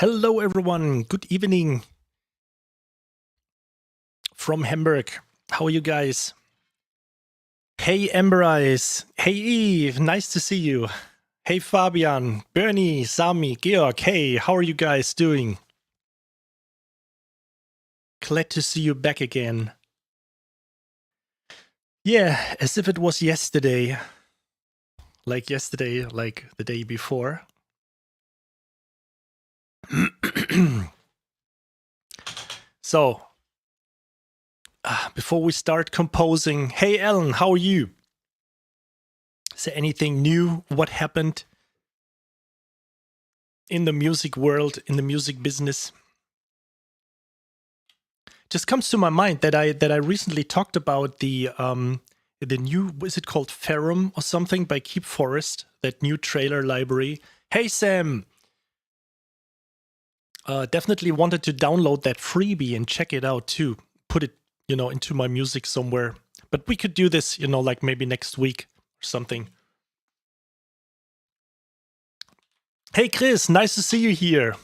Hello, everyone. Good evening from Hamburg. How are you guys? Hey, Amber Eyes. Hey, Eve. Nice to see you. Hey, Fabian, Bernie, Sami, Georg. Hey, how are you guys doing? Glad to see you back again. Yeah, as if it was yesterday. Like yesterday, like the day before. So, before we start composing, hey Ellen, how are you? Is there anything new? What happened in the music world, in the music business? Just comes to my mind that I recently talked about the new, is it called Ferrum or something by Keep Forest, that new trailer library. Hey Sam, definitely wanted to download that freebie and check it out too. Put it, into my music somewhere. But we could do this, like maybe next week or something. Hey Chris, nice to see you here.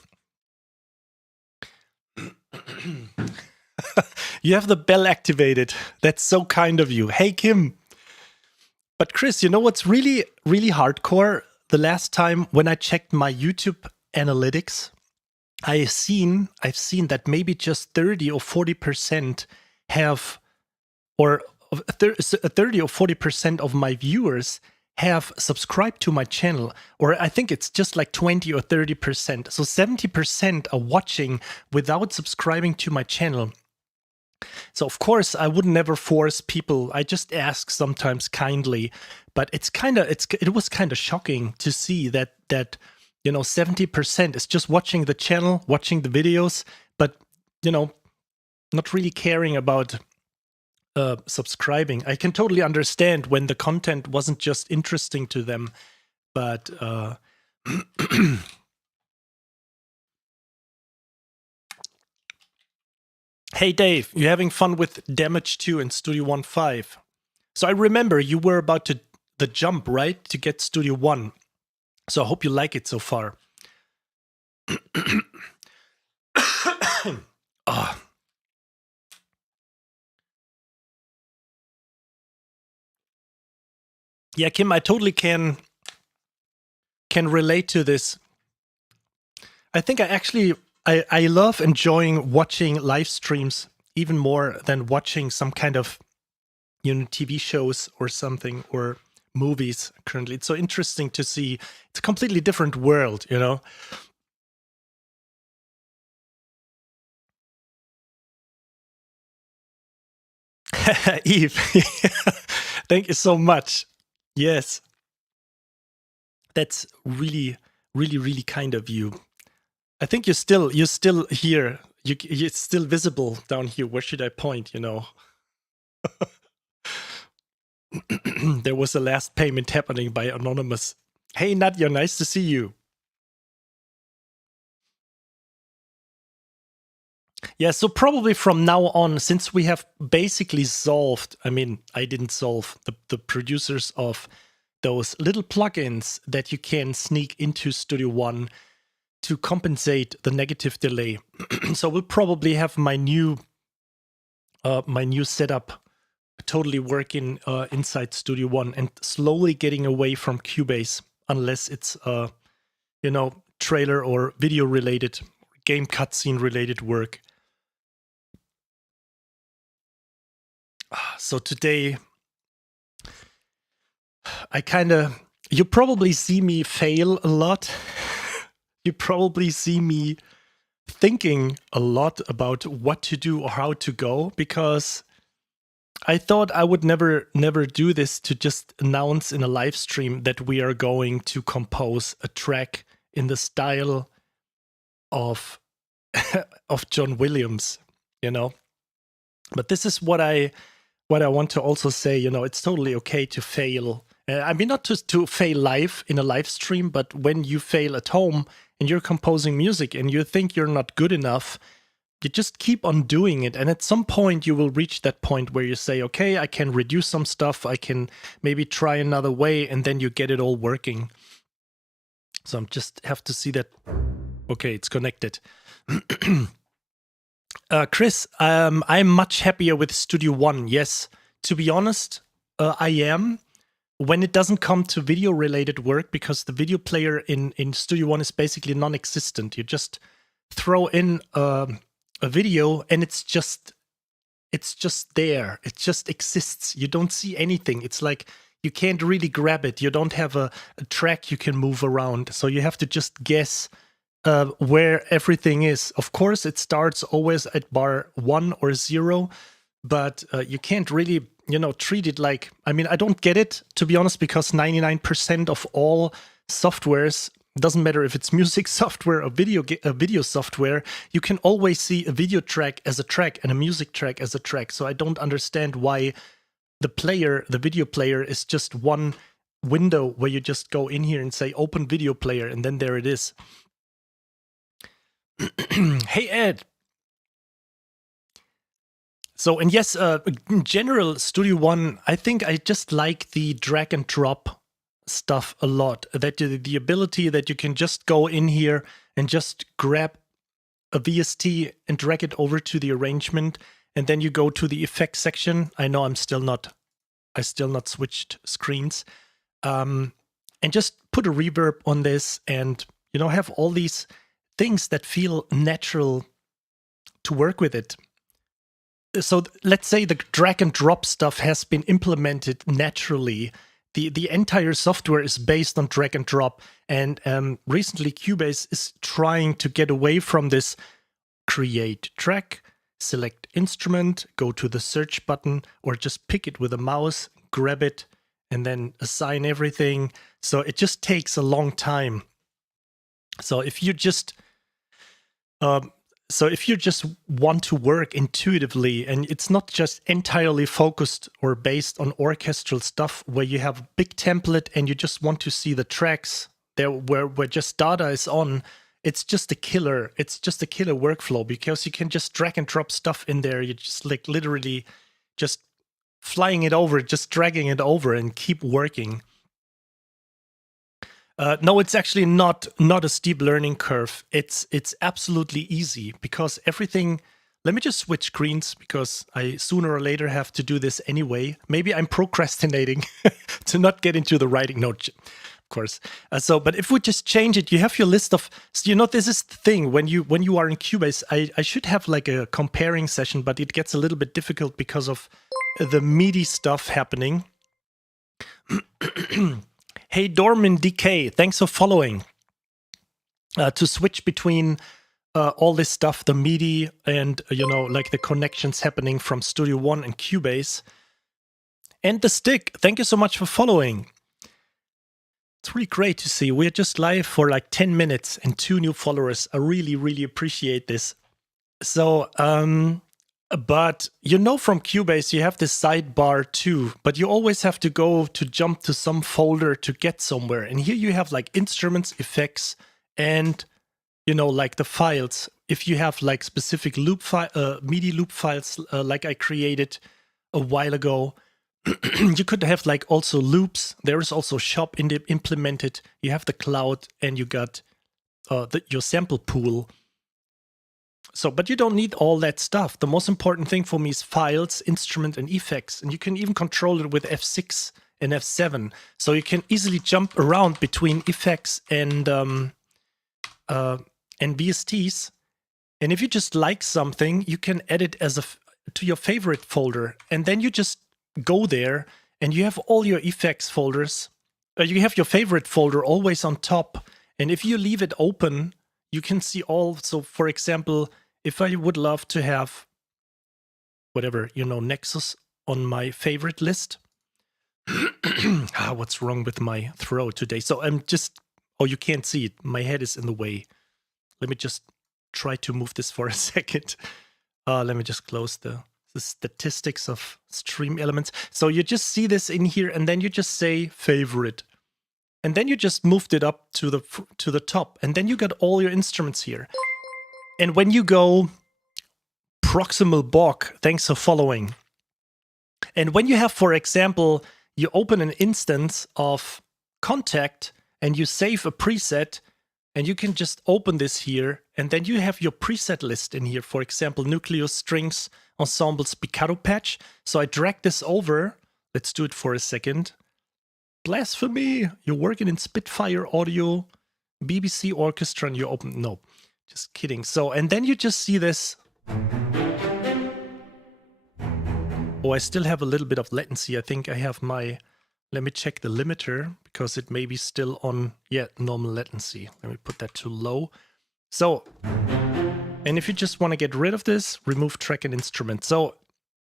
You have the bell activated. That's so kind of you. Hey Kim. But Chris, you know what's really, really hardcore? The last time when I checked my YouTube analytics, I've seen that maybe just 30 or 40% have, or 30 or 40% of my viewers have subscribed to my channel, or I think it's just like 20 or 30%. So 70% are watching without subscribing to my channel. So of course I would never force people. I just ask sometimes kindly, but it was kind of shocking to see that 70% is just watching the channel, watching the videos, but not really caring about subscribing. I can totally understand when the content wasn't just interesting to them, but hey Dave, you having fun with Damage 2 and Studio One 5? So I remember you were about to the jump, right, to get Studio One. So I hope you like it so far. Oh. Yeah, Kim, I totally can relate to this. I think I love enjoying watching live streams even more than watching some kind of TV shows or something, or movies currently. It's so interesting to see. It's a completely different world, Eve, thank you so much. Yes, that's really, really, really kind of you. I think you're still here. You're still visible down here. Where should I point? There was a last payment happening by Anonymous. Hey Nadia, nice to see you. Yeah, so probably from now on, since we have basically solved, I mean, I didn't solve the producers of those little plugins that you can sneak into Studio One to compensate the negative delay. So we'll probably have my new setup totally working inside Studio One and slowly getting away from Cubase, unless it's trailer or video related, game cutscene related work. So today you probably see me fail a lot. You probably see me thinking a lot about what to do or how to go, because I thought I would never do this to just announce in a live stream that we are going to compose a track in the style of John Williams, But this is what I want to also say, it's totally okay to fail. I mean, not just to fail live in a live stream, but when you fail at home and you're composing music and you think you're not good enough, you just keep on doing it. And at some point you will reach that point where you say, okay, I can reduce some stuff. I can maybe try another way, and then you get it all working. So I'm just have to see that. Okay, it's connected. Chris, I'm much happier with Studio One. Yes, to be honest, I am. When it doesn't come to video-related work, because the video player in Studio One is basically non-existent. You just throw in a video, and it's just there. It just exists. You don't see anything. It's like you can't really grab it. You don't have a track you can move around. So you have to just guess where everything is. Of course, it starts always at bar 1 or 0, but you can't really, treat it like, I don't get it, to be honest, because 99% of all softwares, doesn't matter if it's music software or video software, you can always see a video track as a track and a music track as a track. So I don't understand why the video player is just one window where you just go in here and say open video player, and then there it is. Hey, Ed. So, and yes, in general, Studio One, I think I just like the drag and drop stuff a lot. That the ability that you can just go in here and just grab a VST and drag it over to the arrangement, and then you go to the effects section. I know I still not switched screens, and just put a reverb on this, and have all these things that feel natural to work with it. So let's say the drag and drop stuff has been implemented naturally. The entire software is based on drag and drop, and recently Cubase is trying to get away from this. Create track, select instrument, go to the search button, or just pick it with a mouse, grab it, and then assign everything. So it just takes a long time. So if you just want to work intuitively, and it's not just entirely focused or based on orchestral stuff where you have a big template and you just want to see the tracks there where just data is on, it's just a killer. It's just a killer workflow, because you can just drag and drop stuff in there. You just like literally just flying it over, just dragging it over and keep working. No, it's actually not a steep learning curve. It's absolutely easy, because everything. Let me just switch screens, because I sooner or later have to do this anyway. Maybe I'm procrastinating to not get into the writing. No, of course. But if we just change it, you have your list of. So, this is the thing when you are in Cubase. I should have like a comparing session, but it gets a little bit difficult because of the MIDI stuff happening. Hey, Dorman DK, thanks for following. To switch between all this stuff, the MIDI and, like the connections happening from Studio One and Cubase. And the Stick, thank you so much for following. It's really great to see. We're just live for like 10 minutes and 2 new followers. I really, really appreciate this. So, but from Cubase, you have this sidebar too, but you always have to go to jump to some folder to get somewhere. And here you have like instruments, effects, and, like the files. If you have like specific MIDI loop files, like I created a while ago, you could have like also loops. There is also shop implemented. You have the cloud, and you got your sample pool. So, but you don't need all that stuff. The most important thing for me is files, instrument, and effects. And you can even control it with F6 and F7. So you can easily jump around between effects and VSTs. And if you just like something, you can add it to your favorite folder. And then you just go there, and you have all your effects folders. You have your favorite folder always on top. And if you leave it open, you can see all. So, for example, if I would love to have whatever, Nexus on my favorite list. What's wrong with my throat today? So I'm just, you can't see it. My head is in the way. Let me just try to move this for a second. Let me just close the statistics of stream elements. So you just see this in here, and then you just say favorite. And then you just moved it up to the top, and then you got all your instruments here. And when you go proximal Bach, thanks for following. And when you have, for example, you open an instance of Contact and you save a preset, And you can just open this here, and then you have your preset list in here. For example, Nucleus Strings Ensemble Spiccato patch. So I drag this over. Let's do it for a second. Blasphemy! You're working in Spitfire audio, BBC Orchestra, and you open. No, just kidding. So, and then you just see this. Oh, I still have a little bit of latency. I think I have my. Let me check the limiter because it may be still on, yeah, normal latency. Let me put that to low. So, and if you just want to get rid of this, remove track and instrument. So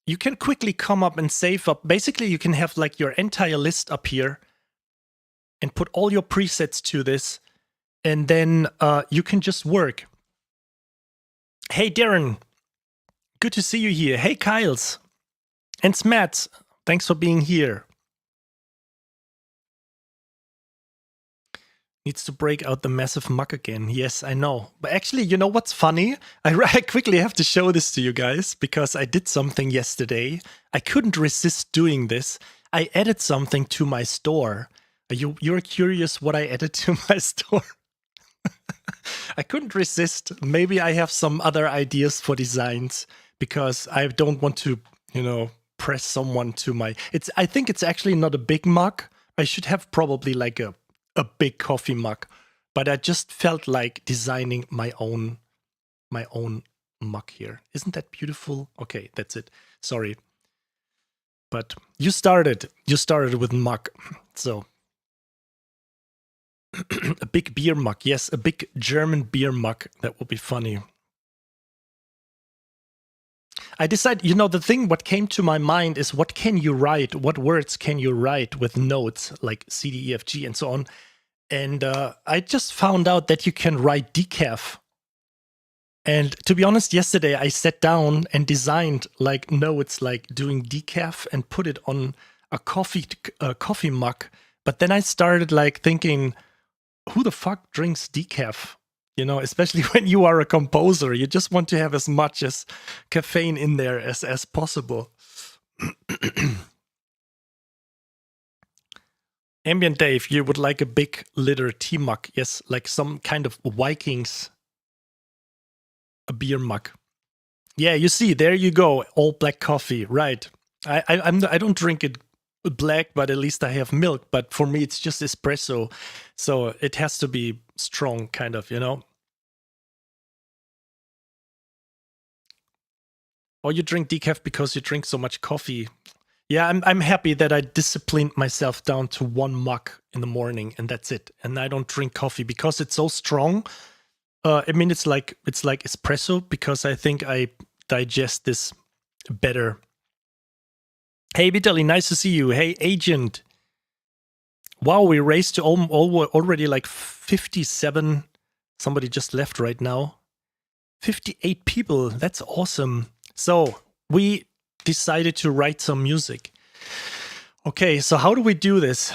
you can quickly come up and save up. Basically, you can have like your entire list up here and put all your presets to this. And then you can just work. Hey, Darren. Good to see you here. Hey, Kyles. And Smats. Thanks for being here. Needs to break out the massive muck again. Yes, I know. But actually, you know what's funny? I quickly have to show this to you guys because I did something yesterday. I couldn't resist doing this. I added something to my store. You're curious what I added to my store? I couldn't resist. Maybe I have some other ideas for designs because I don't want to, you know, press someone to my... I think it's actually not a big mug. I should have probably like a big coffee mug, but I just felt like designing my own mug here. Isn't that beautiful? Okay, that's it. Sorry. But you started with mug. So a big beer mug. Yes, a big German beer mug. That would be funny. I decided, you know, the thing what came to my mind is what can you write? What words can you write with notes like C, D, E, F, G and so on? And I just found out that you can write decaf. And to be honest, yesterday I sat down and designed like notes like doing decaf and put it on a coffee mug. But then I started like thinking, who the fuck drinks decaf? You know, especially when you are a composer, you just want to have as much as caffeine in there as possible. Ambient Dave, you would like a big liter tea mug. Yes, like some kind of Vikings, a beer mug. Yeah, you see, there you go, all black coffee, right. I don't drink it black, but at least I have milk. But for me, it's just espresso. So it has to be strong, kind of, you know. Or you drink decaf because you drink so much coffee. Yeah, I'm happy that I disciplined myself down to one mug in the morning, and that's it. And I don't drink coffee because it's so strong. I mean, it's like espresso because I think I digest this better. Hey, Vitaly, nice to see you. Hey, Agent. Wow, we raced to already like 57. Somebody just left right now. 58 people. That's awesome. So we decided to write some music. Okay, so how do we do this?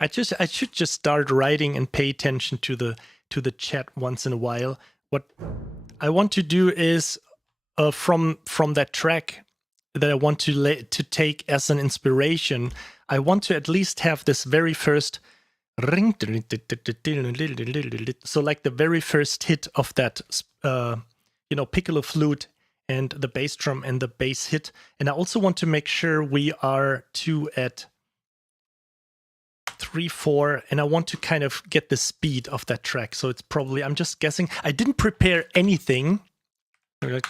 I should just start writing and pay attention to the chat once in a while. What I want to do is from that track that I want to take as an inspiration, I want to at least have this very first ring, so like the very first hit of that you know, piccolo flute and the bass drum and the bass hit. And I also want to make sure we are 2 at 3, 4, and I want to kind of get the speed of that track. So it's probably, I'm just guessing. I didn't prepare anything. So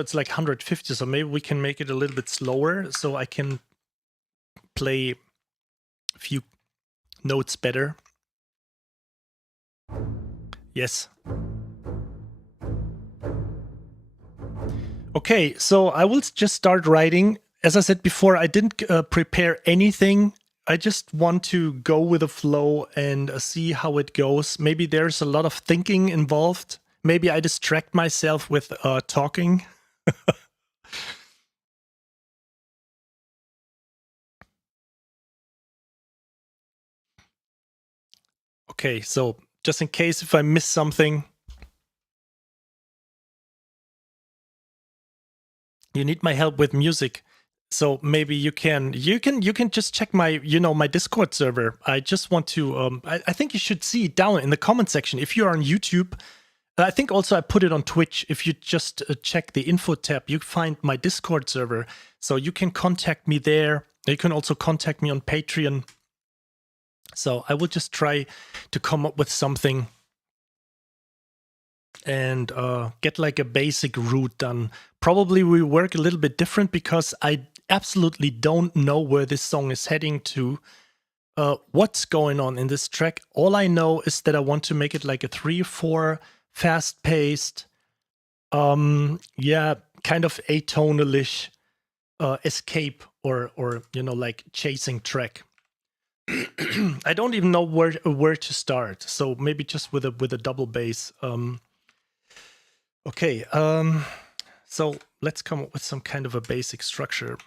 it's like 150, so maybe we can make it a little bit slower so I can play a few notes better. Yes. Okay, so I will just start writing. As I said before, I didn't prepare anything. I just want to go with the flow and see how it goes. Maybe there's a lot of thinking involved. Maybe I distract myself with talking. Okay, so just in case if I miss something. You need my help with music. So maybe you can just check my my Discord server. I just want to I think you should see it down in the comment section if you're on YouTube. I think also I put it on Twitch. If you just check the info tab, you find my Discord server. So you can contact me there. You can also contact me on Patreon. So I will just try to come up with something and get like a basic route done. Probably we work a little bit different because I absolutely don't know where this song is heading to. What's going on in this track? All I know is that I want to make it like a 3/4 fast-paced, yeah, kind of atonal-ish escape or like chasing track. I don't even know where to start. So maybe just with a double bass. Okay, so let's come up with some kind of a basic structure.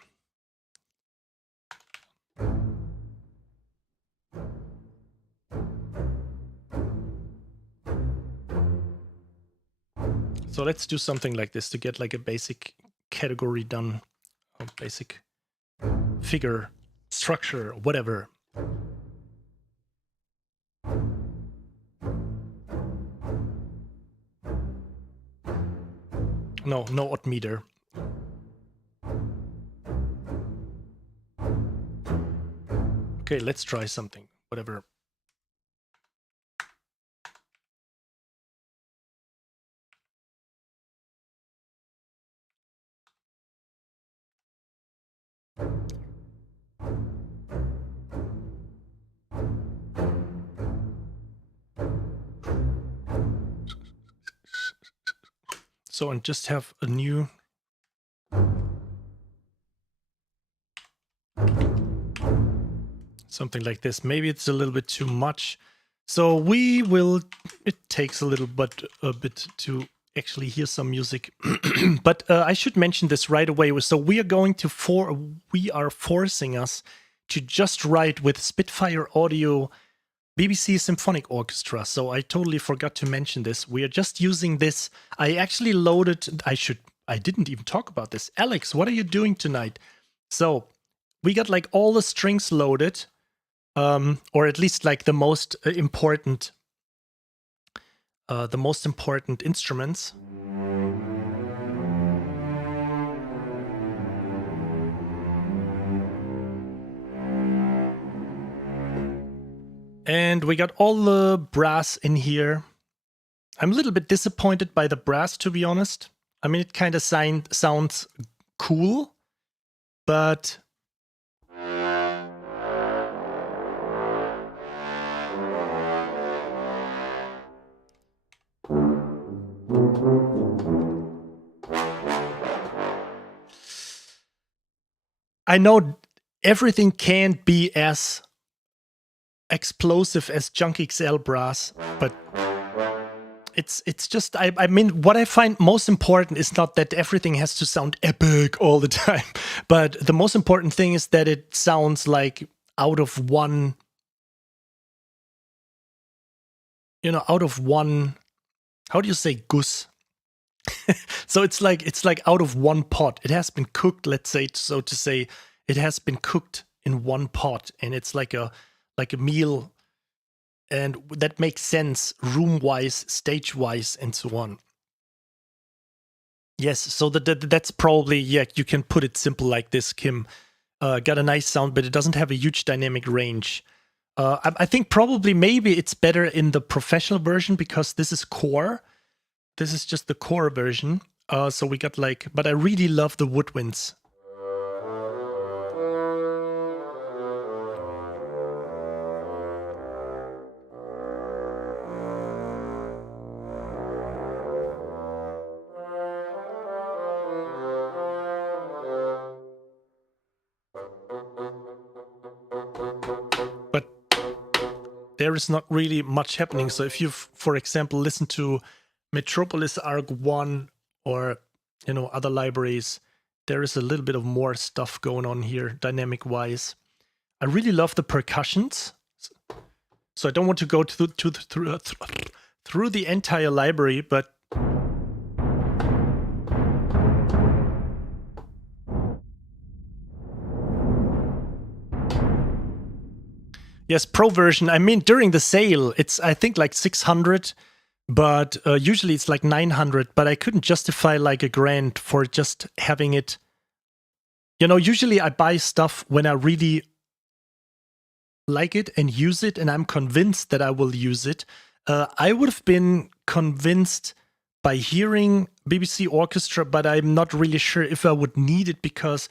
So let's do something like this to get like a basic category done, or basic figure, structure, whatever. No odd meter. Okay, let's try something, whatever. So, and just have a new something like this. Maybe it's a little bit too much. So we will, it takes a bit to actually hear some music. But I should mention this right away. So we are going to, we are forcing us to just write with Spitfire Audio BBC Symphony Orchestra. So I totally forgot to mention this. We are just using this. I actually loaded, I didn't even talk about this. Alex, what are you doing tonight? So we got like all the strings loaded, or at least like the most important instruments. And we got all the brass in here. I'm a little bit disappointed by the brass, to be honest. I mean, it kind of sounds cool, but I know everything can't be as explosive as Junk XL brass, but it's just, I mean, what I find most important is not that everything has to sound epic all the time, but the most important thing is that it sounds like out of one, how do you say goose? So it's like out of one pot. It has been cooked, let's say, so to say, it has been cooked in one pot, and it's like a meal, and that makes sense room-wise, stage-wise, and so on. Yes, so that's probably, yeah, you can put it simple like this, Kim. Got a nice sound, but it doesn't have a huge dynamic range. I think probably maybe it's better in the professional version because this is core. This is just the core version. So we got like, but I really love the woodwinds. But there is not really much happening. So if you, for example, listen to Metropolis Arc 1 or, other libraries, there is a little bit of more stuff going on here, dynamic-wise. I really love the percussions. So I don't want to go through the entire library, but Yes, Pro version. I mean, during the sale, it's, I think, like 600, but usually it's like 900, but I couldn't justify like $1,000 for just having it. You know, usually I buy stuff when I really like it and use it, and I'm convinced that I will use it. I would have been convinced by hearing BBC Orchestra, but I'm not really sure if I would need it, because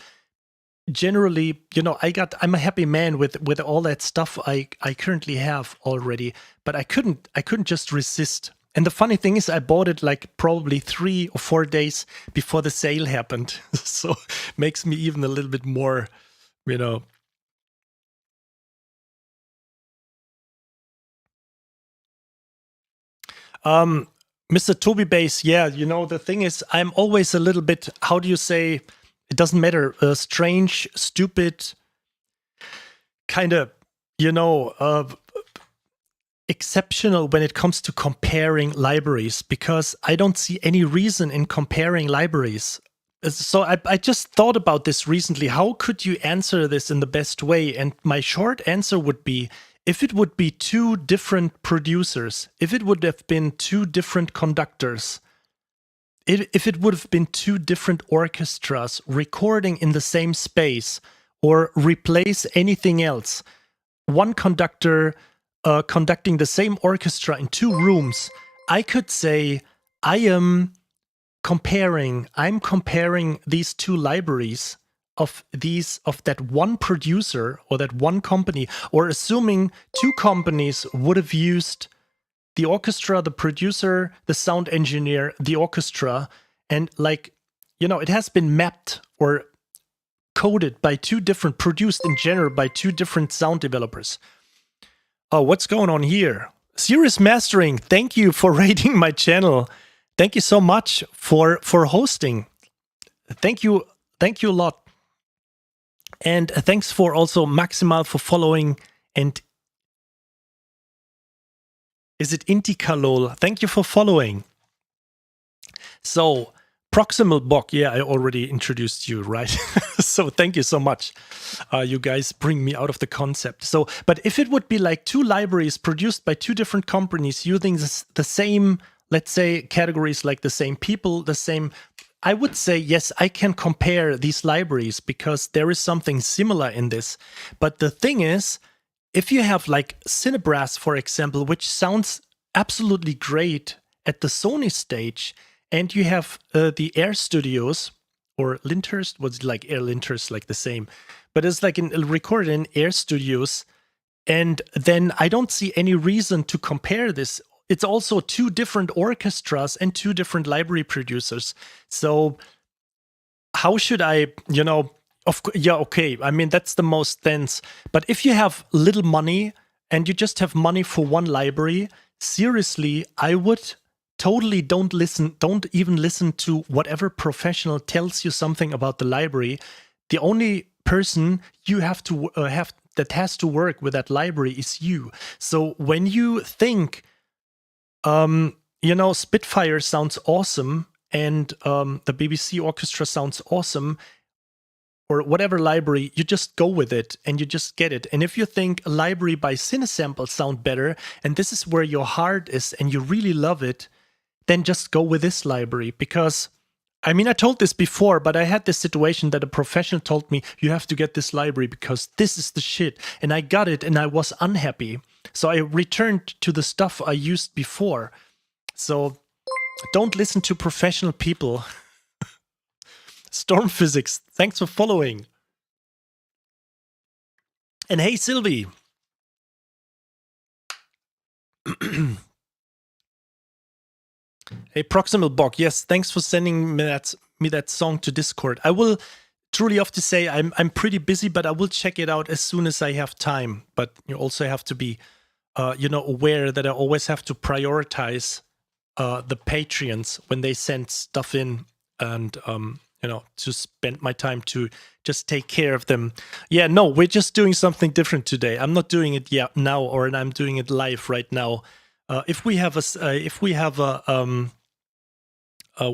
generally, you know, I'm a happy man with all that stuff I currently have already, but I couldn't just resist. And the funny thing is, I bought it like probably 3 or 4 days before the sale happened. So makes me even a little bit more, you know. Mr. Toby Bass, yeah, you know, the thing is, I'm always a little bit, how do you say, it doesn't matter, strange, stupid, kind of, you know, exceptional when it comes to comparing libraries, because I don't see any reason in comparing libraries. So I just thought about this recently. How could you answer this in the best way? And my short answer would be, if it would be 2 different producers, if it would have been 2 different conductors, if it would have been 2 different orchestras recording in the same space, or replace anything else, one conductor conducting the same orchestra in 2 rooms, I could say I'm comparing these 2 libraries of that one producer or that one company, or assuming 2 companies would have used the orchestra, the producer, the sound engineer, the orchestra, and like, you know, it has been mapped or coded by 2 different, produced in general by 2 different sound developers. Oh, what's going on here? Serious Mastering, thank you for rating my channel. Thank you so much for hosting. Thank you a lot. And thanks for also Maximal for following, and is it Intikalol? Thank you for following. So, Proximal Bok, yeah, I already introduced you, right? So thank you so much. You guys bring me out of the concept. So, but if it would be like 2 libraries produced by 2 different companies using the same, let's say, categories, like the same people, the same, I would say, yes, I can compare these libraries because there is something similar in this. But the thing is, if you have like Cinebrass, for example, which sounds absolutely great at the Sony stage, and you have the Air Studios, or Lyndhurst, was like Air Lyndhurst, like the same, but it's like recorded in Air Studios, and then I don't see any reason to compare this. It's also 2 different orchestras and 2 different library producers. So how should I, you know, yeah, okay, I mean, that's the most dense. But if you have little money and you just have money for one library, seriously, I would totally don't even listen to whatever professional tells you something about the library. The only person you have to that has to work with that library is you. So when you think, you know, Spitfire sounds awesome, and the BBC Orchestra sounds awesome, or whatever library, you just go with it and you just get it. And if you think a library by Cinesample sound better, and this is where your heart is and you really love it, then just go with this library. Because, I mean, I told this before, but I had this situation that a professional told me, you have to get this library because this is the shit. And I got it and I was unhappy. So I returned to the stuff I used before. So don't listen to professional people. Storm Physics, thanks for following. And hey, Sylvie. Hey, Proximal Bog, yes, thanks for sending me that song to Discord. I will truly have to say I'm pretty busy, but I will check it out as soon as I have time. But you also have to be, you know, aware that I always have to prioritize the Patreons when they send stuff in, and you know, to spend my time to just take care of them. Yeah, no, we're just doing something different today. I'm not doing it yet now, or I'm doing it live right now. If we have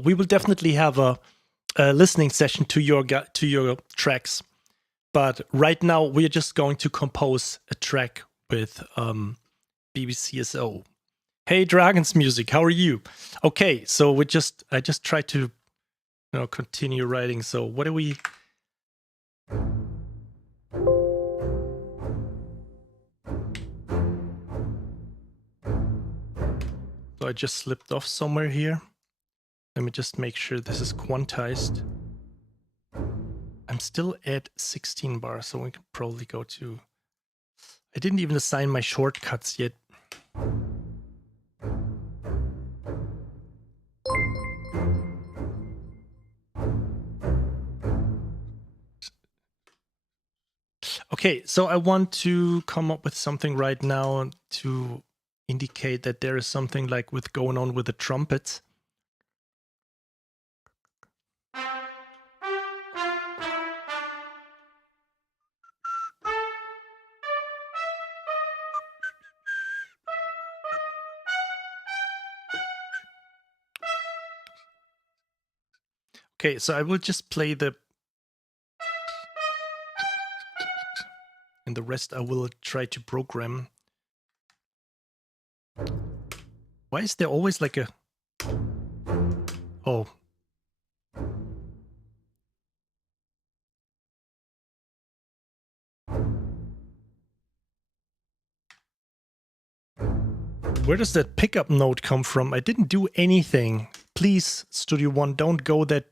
we will definitely have a listening session to your tracks. but right now we're just going to compose a track with BBCSO. Hey, Dragons Music, how are you? Okay, so I just tried to continue writing. So what do we... So I just slipped off somewhere here. Let me just make sure this is quantized. I'm still at 16 bars, so we can probably go to... I didn't even assign my shortcuts yet. Okay, so I want to come up with something right now to indicate that there is something like going on with the trumpets. Okay, so I will just play and the rest I will try to program. Why is there always like a... Oh. Where does that pickup note come from? I didn't do anything. Please, Studio One, don't go that...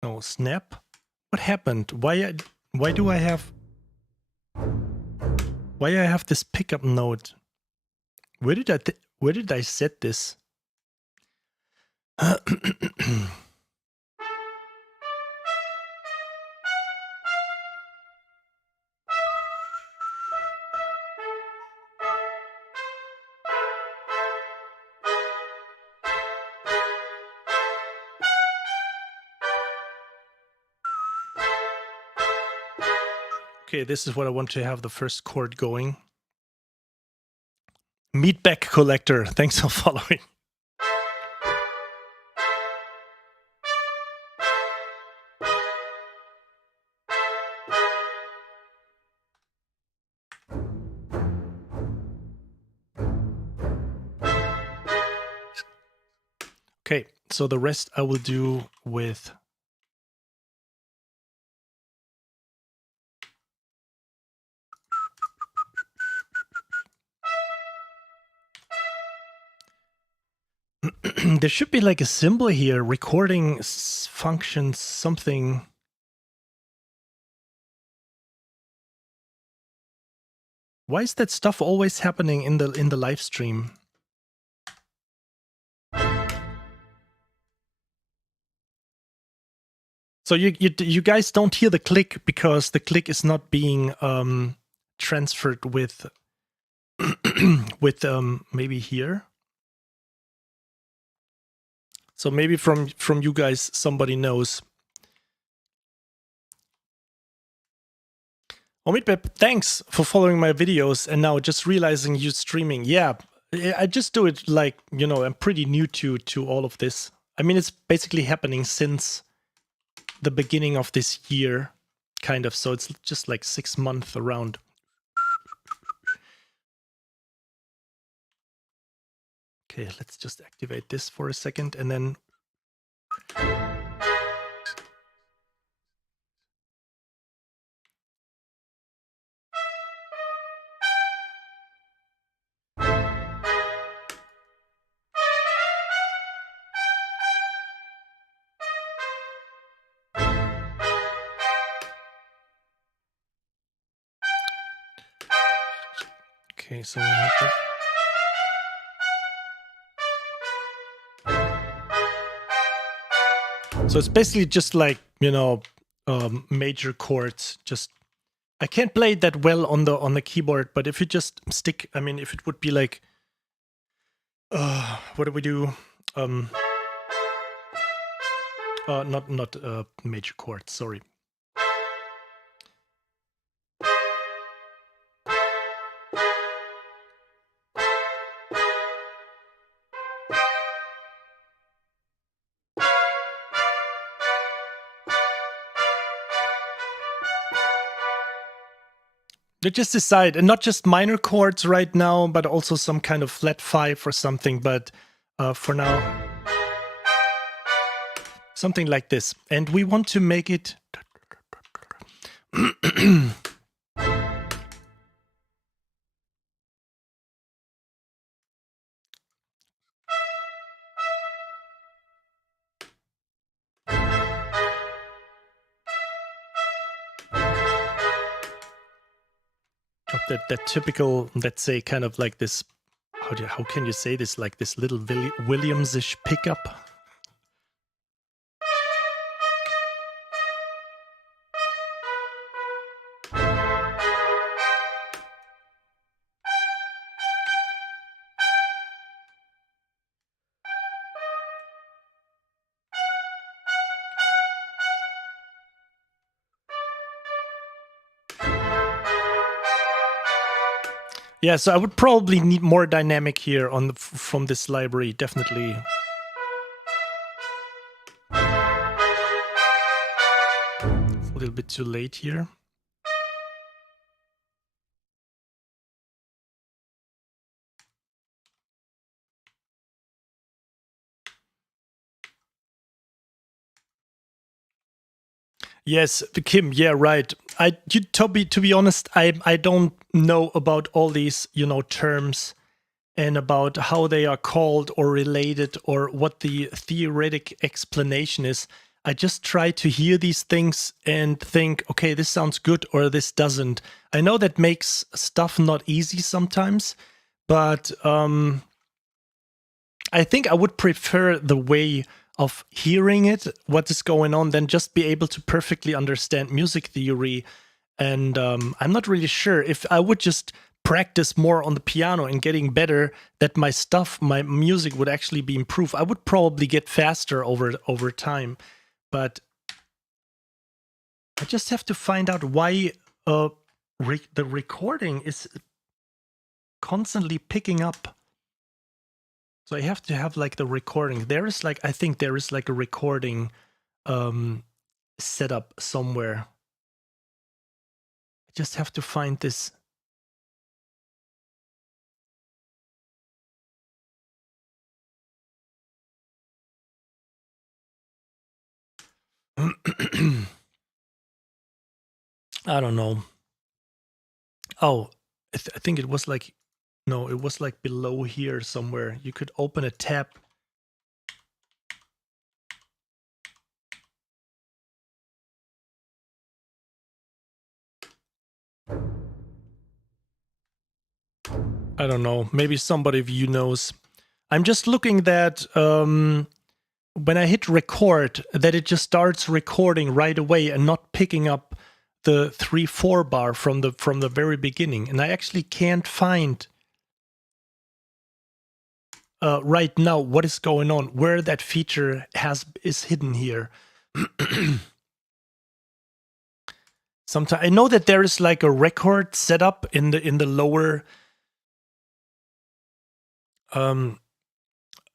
Oh, snap. What happened? Why do I have... Why I have this pickup note? Where did I set this? Okay, this is what I want to have the first chord going. Meatback Collector, thanks for following. Okay, so the rest I will do with... There should be like a symbol here, recording functions something. Why is that stuff always happening in the live stream? So you guys don't hear the click because the click is not being transferred with with maybe here. So maybe from you guys somebody knows. Omidbeb, thanks for following my videos and now just realizing you streaming. Yeah, I just do it like, I'm pretty new to all of this. I mean, it's basically happening since the beginning of this year, kind of. So it's just like 6 months around. Okay, let's just activate this for a second and then... Okay, so we have to... So it's basically just like, major chords. Just I can't play it that well on the keyboard, but if you just stick, I mean, if it would be like, what do we do? Not major chords. Sorry. They just decide, and not just minor chords right now, but also some kind of flat 5 or something. But for now, something like this. And we want to make it... that typical, let's say, kind of like this, how can you say this, like this little Williams-ish pickup. Yeah, so I would probably need more dynamic here on from this library, definitely. It's a little bit too late here. Yes, Kim, yeah, right. To be honest, I don't know about all these, terms and about how they are called or related or what the theoretic explanation is. I just try to hear these things and think, okay, this sounds good or this doesn't. I know that makes stuff not easy sometimes, but I think I would prefer the way of hearing it, what is going on, than just be able to perfectly understand music theory. And I'm not really sure if I would just practice more on the piano and getting better, that my music would actually be improved. I would probably get faster over time. But I just have to find out why the recording is constantly picking up. So I have to have like the recording. I think there is like a recording setup somewhere. I just have to find this. I don't know. Oh, I think it was like, no, it was like below here somewhere. You could open a tab. I don't know. Maybe somebody of you knows. I'm just looking that when I hit record, that it just starts recording right away and not picking up the 3/4 bar from the very beginning. And I actually can't find right now what is going on, where that feature is hidden here. Sometimes I know that there is like a record setup in the lower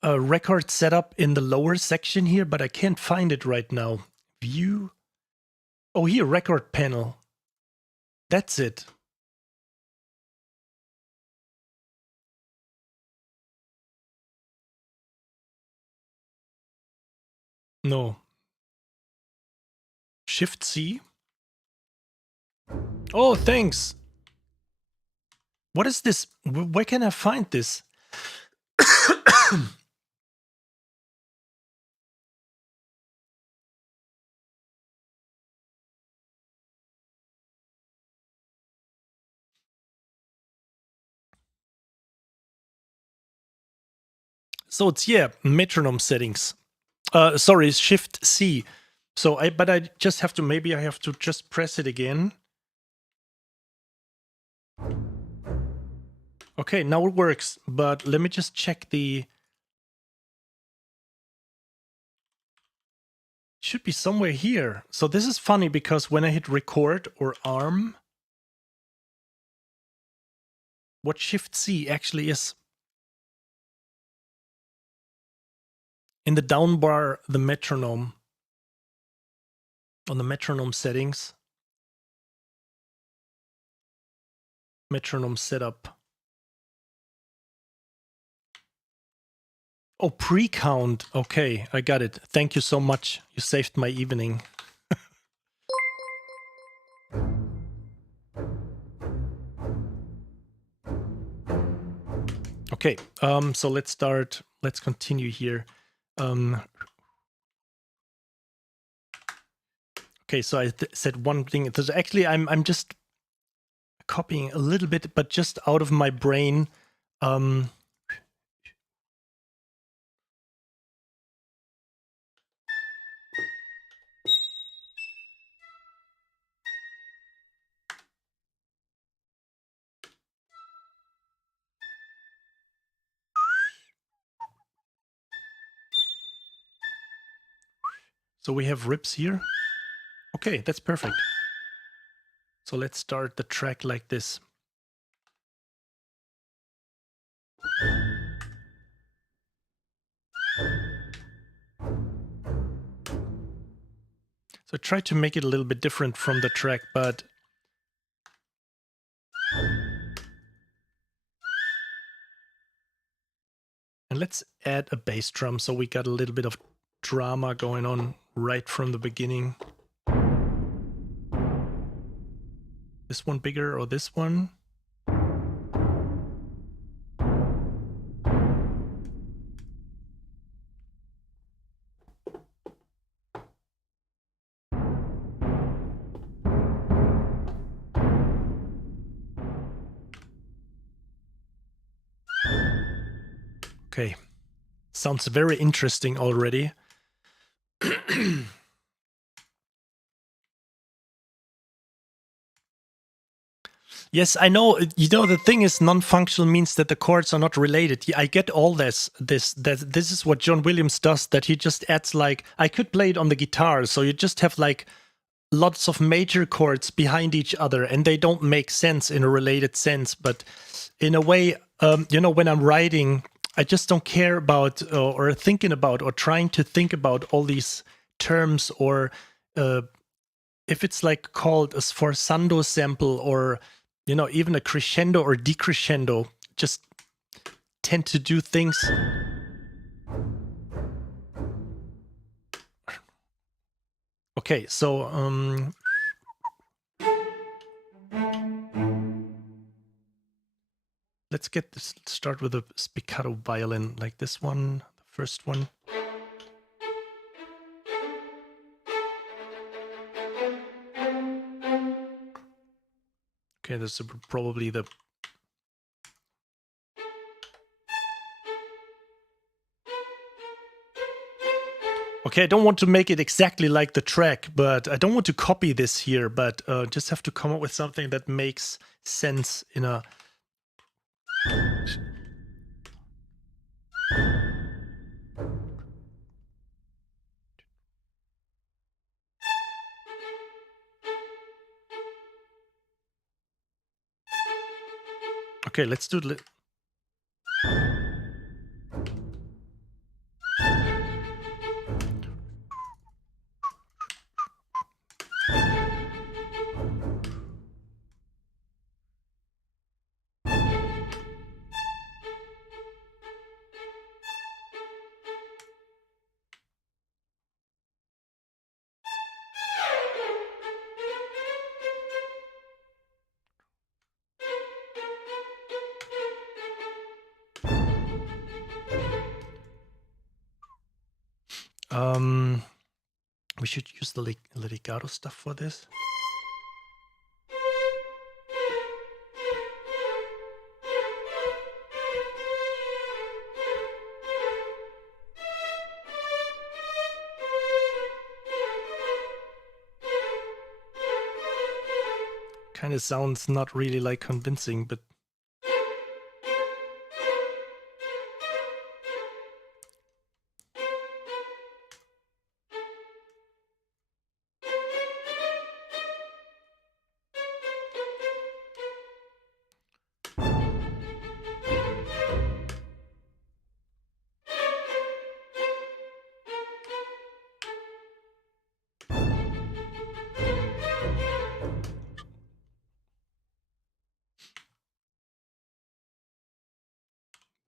a record setup in the lower section here, but I can't find it right now. View. Oh, here, record panel. That's it. No. Shift C. Oh, thanks. What is this? Where can I find this? So it's, yeah, metronome settings. Sorry, Shift C. So but I just have to, maybe I have to just press it again. Okay, now it works, but let me just check the... It should be somewhere here. So this is funny because when I hit record or arm, what Shift C actually is. In the down bar, the metronome. On the metronome settings. metronome setup. Oh, pre-count. Okay, I got it. Thank you so much. You saved my evening. Okay, so let's start. Let's continue here. Okay, so I said one thing. There's actually, I'm just copying a little bit, but just out of my brain. So we have rips here. Okay, that's perfect. So let's start the track like this. So try to make it a little bit different from the track, but and let's add a bass drum so we got a little bit of drama going on right from the beginning. This one bigger or this one? Okay, sounds very interesting already. Yes, I know. You know, the thing is, non-functional means that the chords are not related. I get all this. This is what John Williams does. That he just adds like I could play it on the guitar, so you just have like lots of major chords behind each other, and they don't make sense in a related sense. But in a way, you know, when I'm writing, I just don't care about or thinking about or trying to think about all these terms or if it's like called a sforzando sample or you know even a crescendo or decrescendo, just tend to do things. Okay, so let's start with a spiccato violin like this one, the first one. Okay, this is probably the okay, I don't want to make it exactly like the track, but I don't want to copy this here, but just have to come up with something that makes sense in a... Okay, let's do it. We should use the legato stuff for this. Kind of sounds not really like convincing, but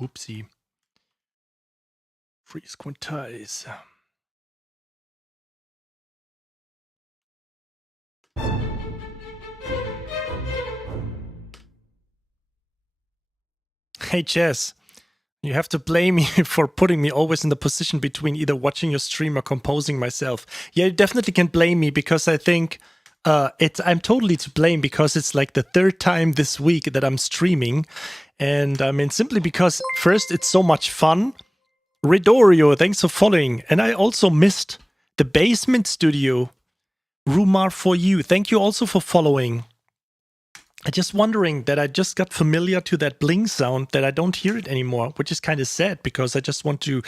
Oopsie. Freeze quantize. Hey, Jess. You have to blame me for putting me always in the position between either watching your stream or composing myself. Yeah, you definitely can blame me because I think I'm totally to blame because it's like the third time this week that I'm streaming. And I mean, simply because first, it's so much fun. Ridorio, thanks for following. And I also missed the Basement Studio. Rumar for you. Thank you also for following. I just wondering that I just got familiar to that bling sound that I don't hear it anymore, which is kind of sad because I just want to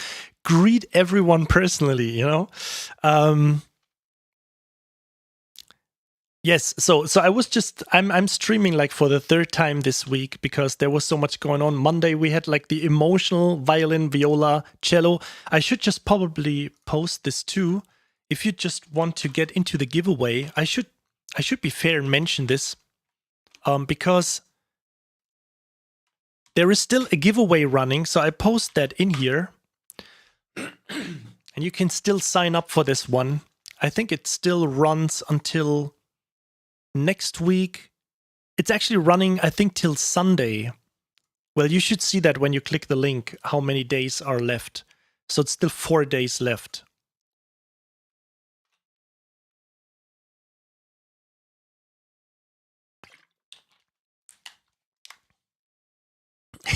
greet everyone personally, you know? Yes, so I was just I'm streaming like for the third time this week because there was so much going on. Monday we had like the emotional violin, viola, cello. I should just probably post this too. If you just want to get into the giveaway, I should be fair and mention this. Because there is still a giveaway running, so I post that in here. And you can still sign up for this one. I think it still runs until next week. It's actually running, I think, till Sunday. Well, you should see that when you click the link, how many days are left. So it's still 4 days left.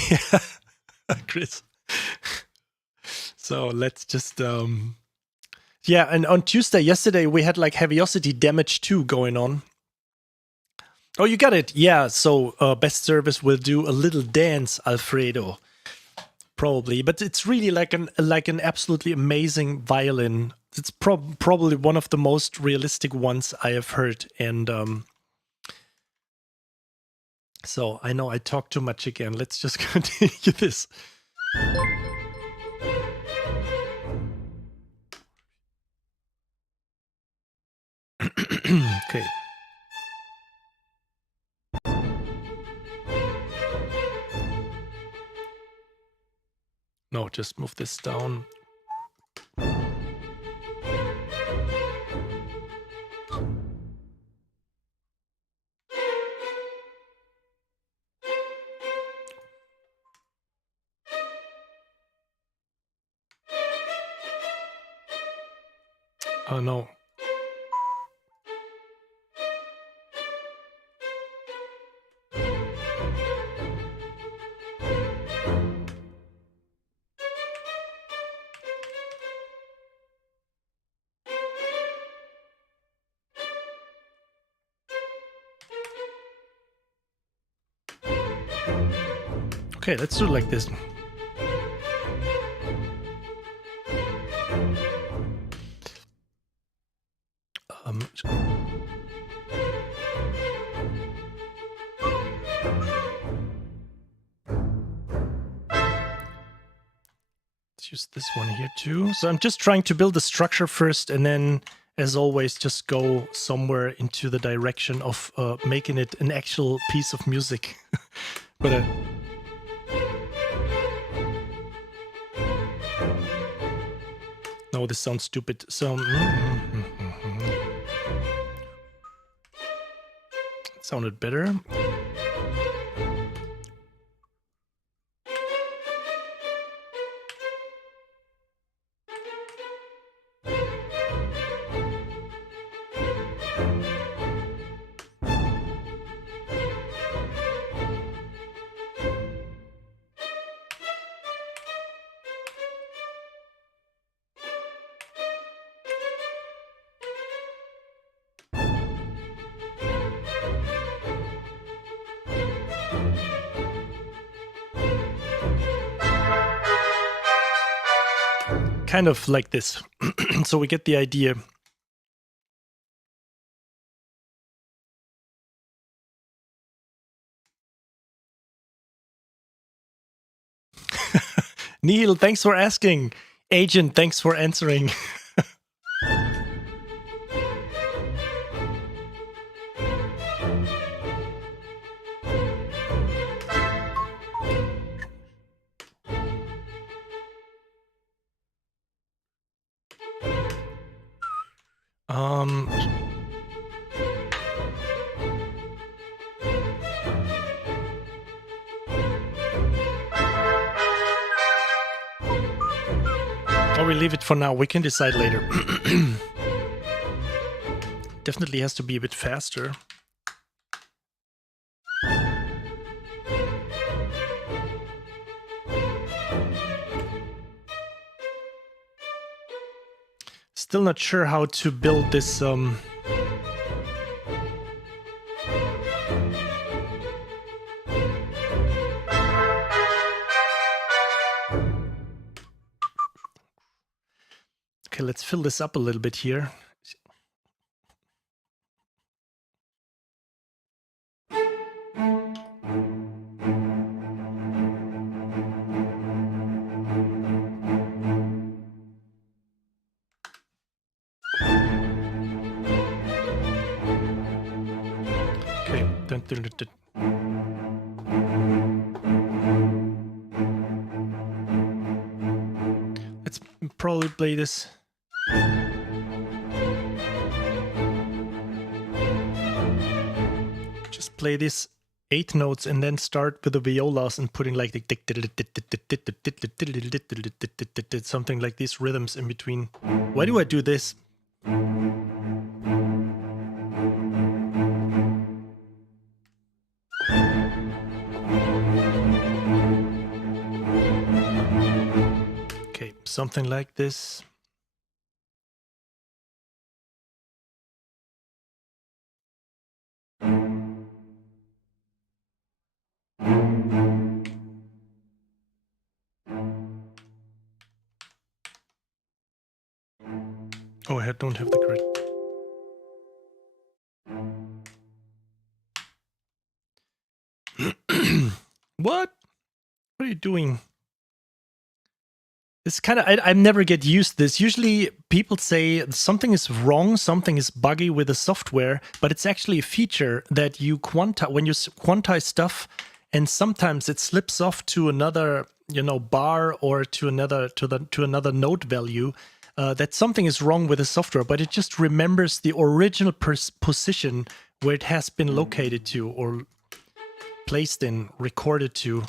Yeah, Chris. So let's just yeah, and on yesterday we had like Heaviosity Damage 2 going on. Oh, you got it. Yeah, so Best Service will do a little dance, Alfredo. Probably, but it's really like an absolutely amazing violin. It's probably one of the most realistic ones I have heard, and so I know I talk too much again. Let's just continue this. Okay. No, just move this down. Oh no. Okay, let's do it like this. Let's use this one here too. So I'm just trying to build the structure first, and then, as always, just go somewhere into the direction of making it an actual piece of music. But no, this sounds stupid. So it sounded better. Kind of like this. So we get the idea. Neil, thanks for asking. Agent, thanks for answering. Um, or we leave it for now. We can decide later. Definitely has to be a bit faster. Still not sure how to build this okay, let's fill this up a little bit here. Okay, let's probably play this. Just play this 8 notes and then start with the violas and putting like the something like these rhythms in between. Why do I do this? Okay, something like this. Oh, I don't have the correct. What? What are you doing? It's kind of, I never get used to this. Usually people say something is wrong, something is buggy with the software, but it's actually a feature that you when you quantize stuff, and sometimes it slips off to another, you know, bar or to another note value. That something is wrong with the software, but it just remembers the original position where it has been located to or placed in, recorded to.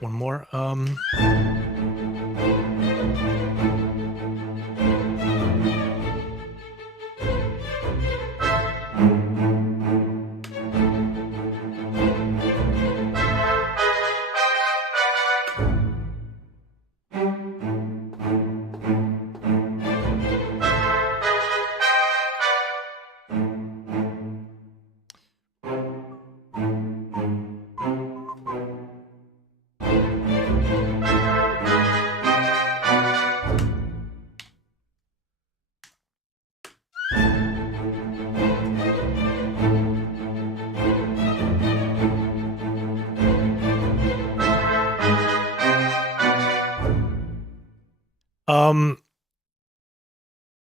One more.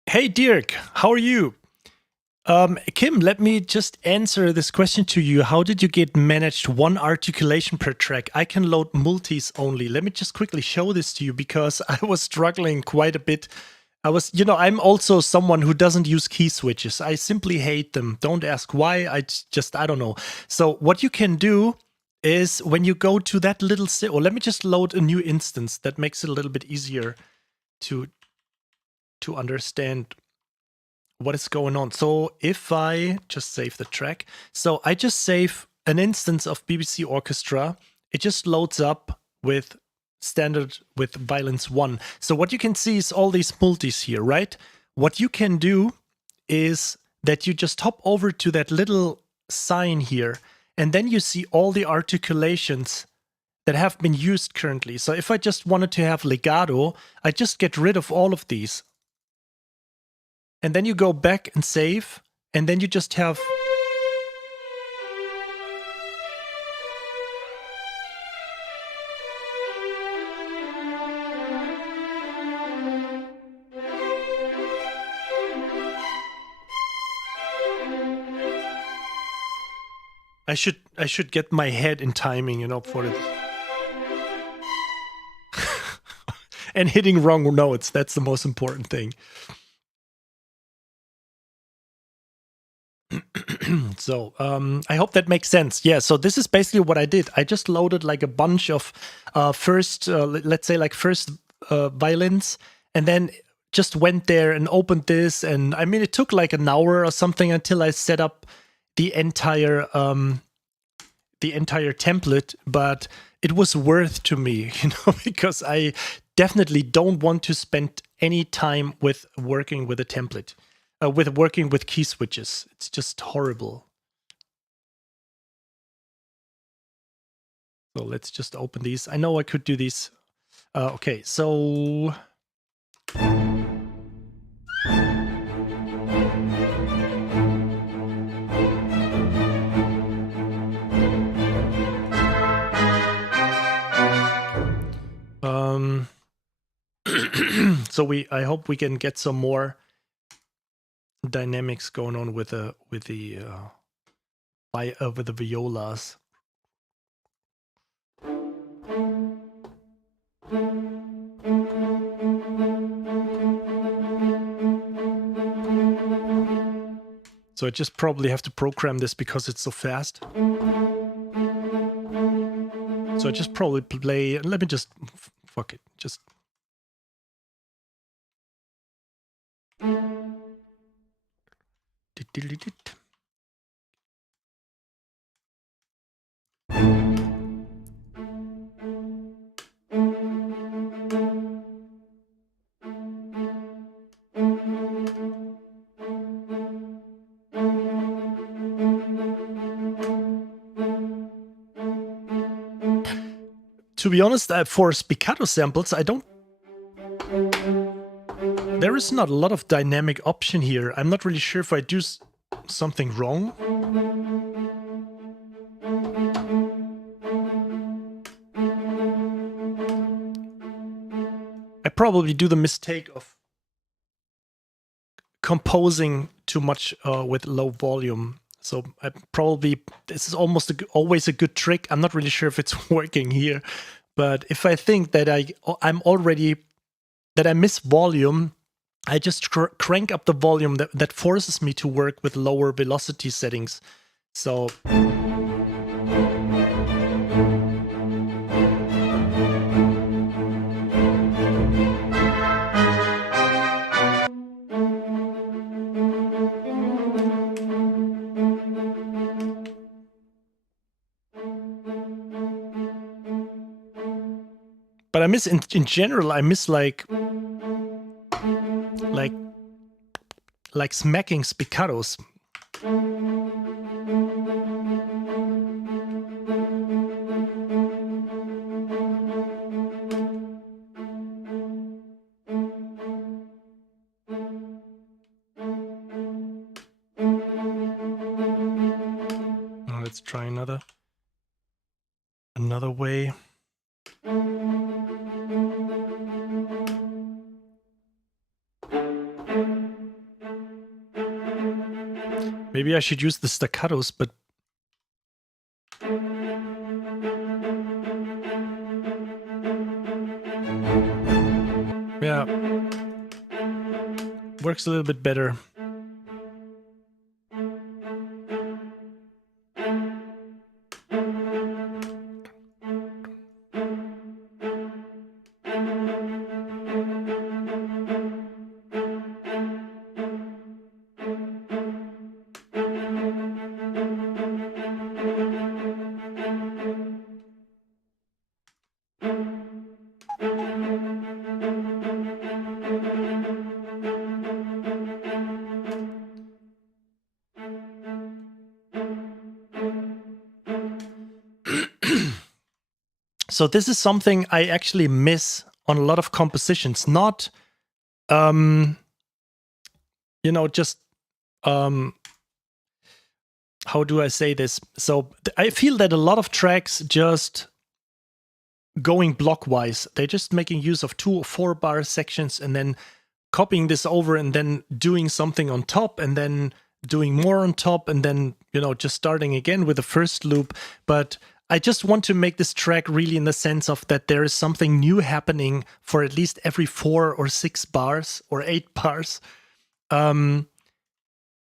Hey Dirk, how are you? Kim, let me just answer this question to you. How did you get managed one articulation per track? I can load multis only. Let me just quickly show this to you because I was struggling quite a bit. I'm also someone who doesn't use key switches. I simply hate them. Don't ask why. I don't know. So what you can do is when you go to that little, let me just load a new instance. That makes it a little bit easier to understand what is going on. So if I just save the track, so I just save an instance of BBC Orchestra, it just loads up with standard with violins 1. So what you can see is all these multis here, right? What you can do is that you just hop over to that little sign here, and then you see all the articulations that have been used currently. So if I just wanted to have legato, I just get rid of all of these. And then you go back and save, and then you just have... I should get my head in timing, you know, for it. And hitting wrong notes, that's the most important thing. So I hope that makes sense. Yeah, so this is basically what I did. I just loaded like a bunch of let's say like first violins, and then just went there and opened this. And I mean, it took like an hour or something until I set up the entire template, but it was worth to me, you know, because I definitely don't want to spend any time with working with a template, with working with key switches. It's just horrible. So let's just open these. I know I could do these. Okay, so... so I hope we can get some more dynamics going on with the violas. So I just probably have to program this because it's so fast. So I just probably play. Let me just fuck it. Just. To be honest, for spiccato samples, I don't... There is not a lot of dynamic option here. I'm not really sure if I do something wrong. I probably do the mistake of composing too much with low volume. So I probably, this is almost always a good trick. I'm not really sure if it's working here, but if I think that I miss volume, I just crank up the volume that forces me to work with lower velocity settings. So... But I miss, in general, I miss like smacking spiccatos. Let's try another way. Maybe I should use the staccatos, but yeah, works a little bit better. So this is something I actually miss on a lot of compositions. Not, just how do I say this? So I feel that a lot of tracks just going blockwise. They're just making use of 2 or 4 bar sections and then copying this over and then doing something on top and then doing more on top and then, just starting again with the first loop. But I just want to make this track really in the sense of that there is something new happening for at least every 4 or 6 bars or 8 bars. And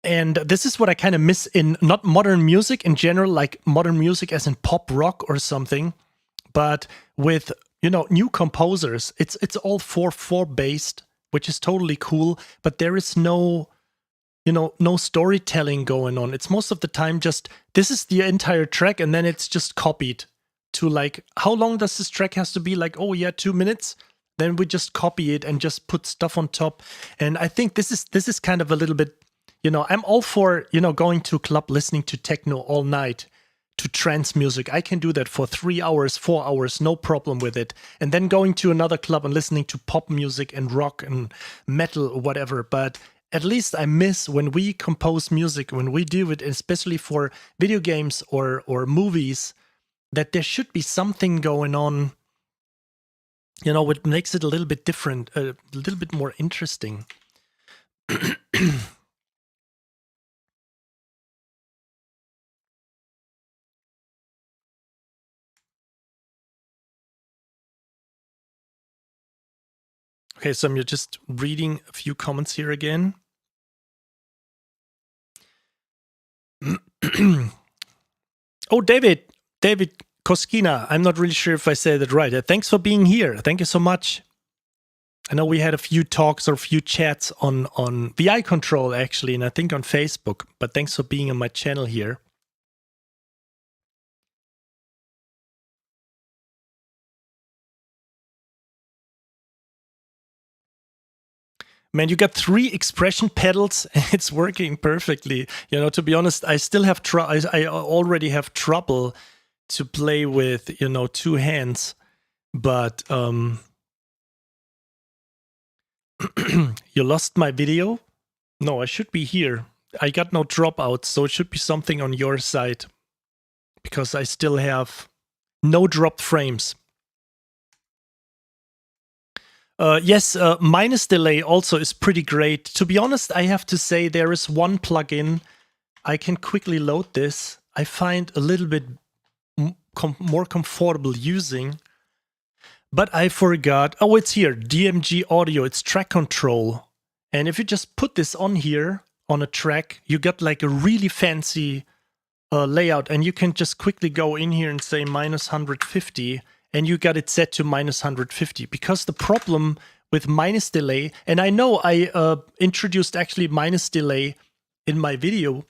this is what I kind of miss in not modern music in general, like modern music as in pop rock or something, but with, new composers. It's all 4/4 based, which is totally cool, but there is no storytelling going on. It's most of the time just, this is the entire track and then it's just copied to like, how long does this track has to be? Like, oh yeah, 2 minutes. Then we just copy it and just put stuff on top. And I think this is kind of a little bit, I'm all for, going to a club, listening to techno all night, to trance music. I can do that for 3 hours, 4 hours, no problem with it. And then going to another club and listening to pop music and rock and metal or whatever. But at least I miss when we compose music, when we do it, especially for video games or movies, that there should be something going on, what makes it a little bit different, a little bit more interesting. Okay, so I'm just reading a few comments here again. Oh, David Koskina. I'm not really sure if I said it right. Thanks for being here. Thank you so much. I know we had a few talks or a few chats on VI Control, actually, and I think on Facebook, but thanks for being on my channel here. Man, you got 3 expression pedals and it's working perfectly. To be honest, I still have I already have trouble to play with, 2 hands. But you lost my video? No, I should be here. I got no dropouts, so it should be something on your side. Because I still have no dropped frames. Yes, minus delay also is pretty great. To be honest, I have to say there is one plugin. I can quickly load this. I find a little bit more comfortable using. But I forgot. Oh, it's here. DMG Audio. It's track control. And if you just put this on here, on a track, you get like a really fancy layout. And you can just quickly go in here and say minus 150. And you got it set to minus 150. Because the problem with minus delay, and I know I introduced actually minus delay in my video,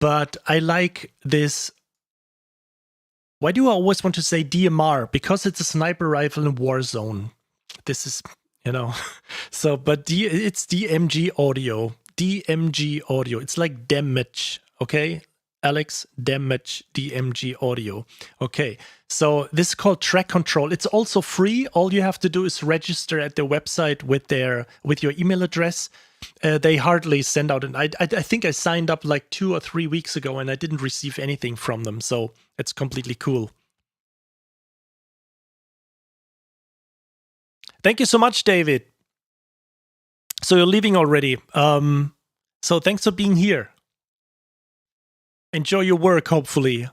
but I like this. Why do I always want to say DMR? Because it's a sniper rifle in Warzone. This is, so, but it's DMG audio. DMG audio. It's like damage, okay? Alex, damage, DMG audio. Okay, so this is called track control. It's also free. All you have to do is register at their website with your email address. They hardly send out, and I think I signed up like 2 or 3 weeks ago, and I didn't receive anything from them. So it's completely cool. Thank you so much, David. So you're leaving already. So thanks for being here. Enjoy your work, hopefully.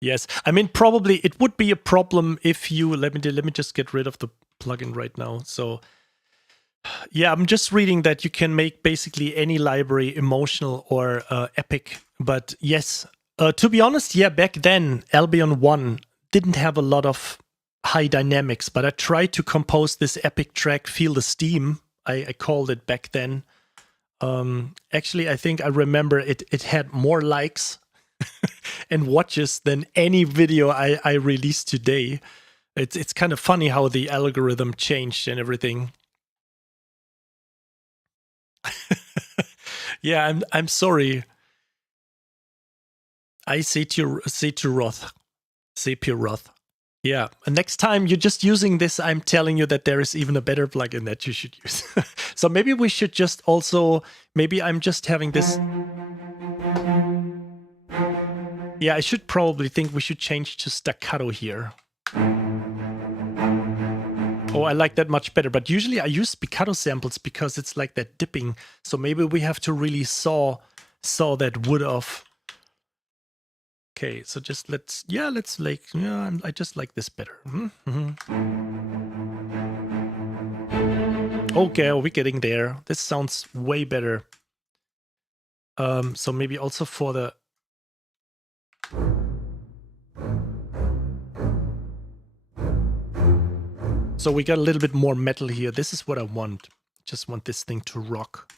Yes, I mean, probably it would be a problem if you, let me just get rid of the plugin right now. So yeah, I'm just reading that you can make basically any library emotional or epic. But yes, to be honest, yeah, back then Albion 1 didn't have a lot of high dynamics, but I tried to compose this epic track, Feel the Steam, I called it back then. Actually, I think I remember it had more likes and watches than any video I released today. It's kind of funny how the algorithm changed and everything. Yeah, I'm sorry. I say to Roth. Roth. Yeah, and next time you're just using this, I'm telling you that there is even a better plugin that you should use. So maybe we should just also, maybe I'm just having this. Yeah, I should probably think we should change to staccato here. Oh, I like that much better. But usually I use spiccato samples because it's like that dipping. So maybe we have to really saw that wood off. Okay, so just let's like, yeah, I just like this better. Okay, we're getting there. This sounds way better. So maybe also for the... So we got a little bit more metal here. This is what I want. Just want this thing to rock.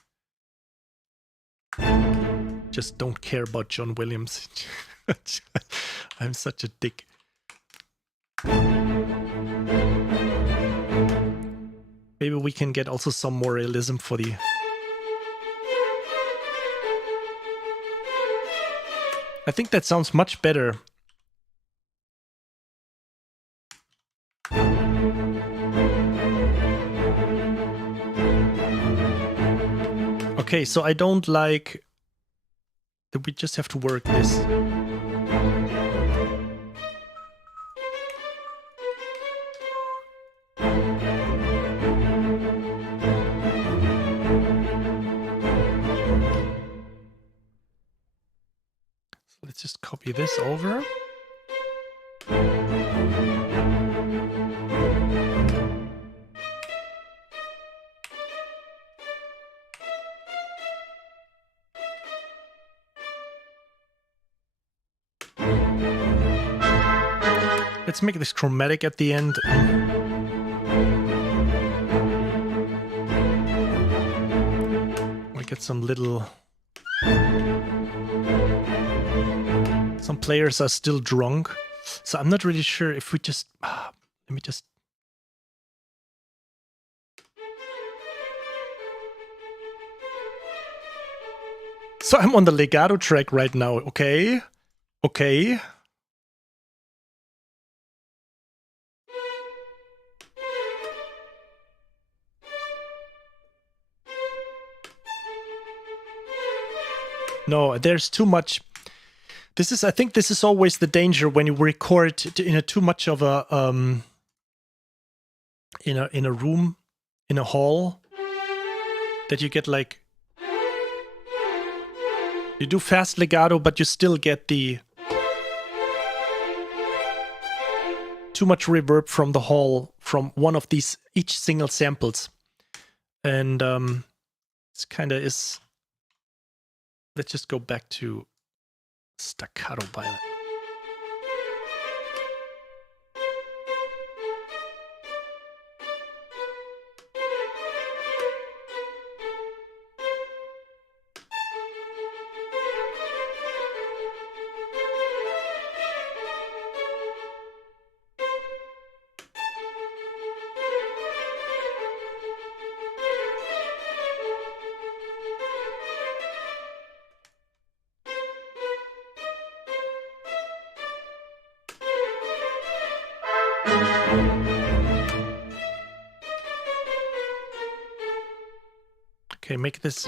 Just don't care about John Williams. I'm such a dick. Maybe we can get also some more realism for the... I think that sounds much better. Okay, so I don't like that we just have to work this. So let's just copy this over. Let's make this chromatic at the end. We get some little... Some players are still drunk, so I'm not really sure if we just... let me just... So I'm on the legato track right now, okay? Okay. No, there's too much. This is, I think this is always the danger when you record in a too much of a in a room, in a hall, that you get like, you do fast legato, but you still get the too much reverb from the hall, from one of these each single samples, and it's kind of is. Let's just go back to Staccato Violin. Okay, make this.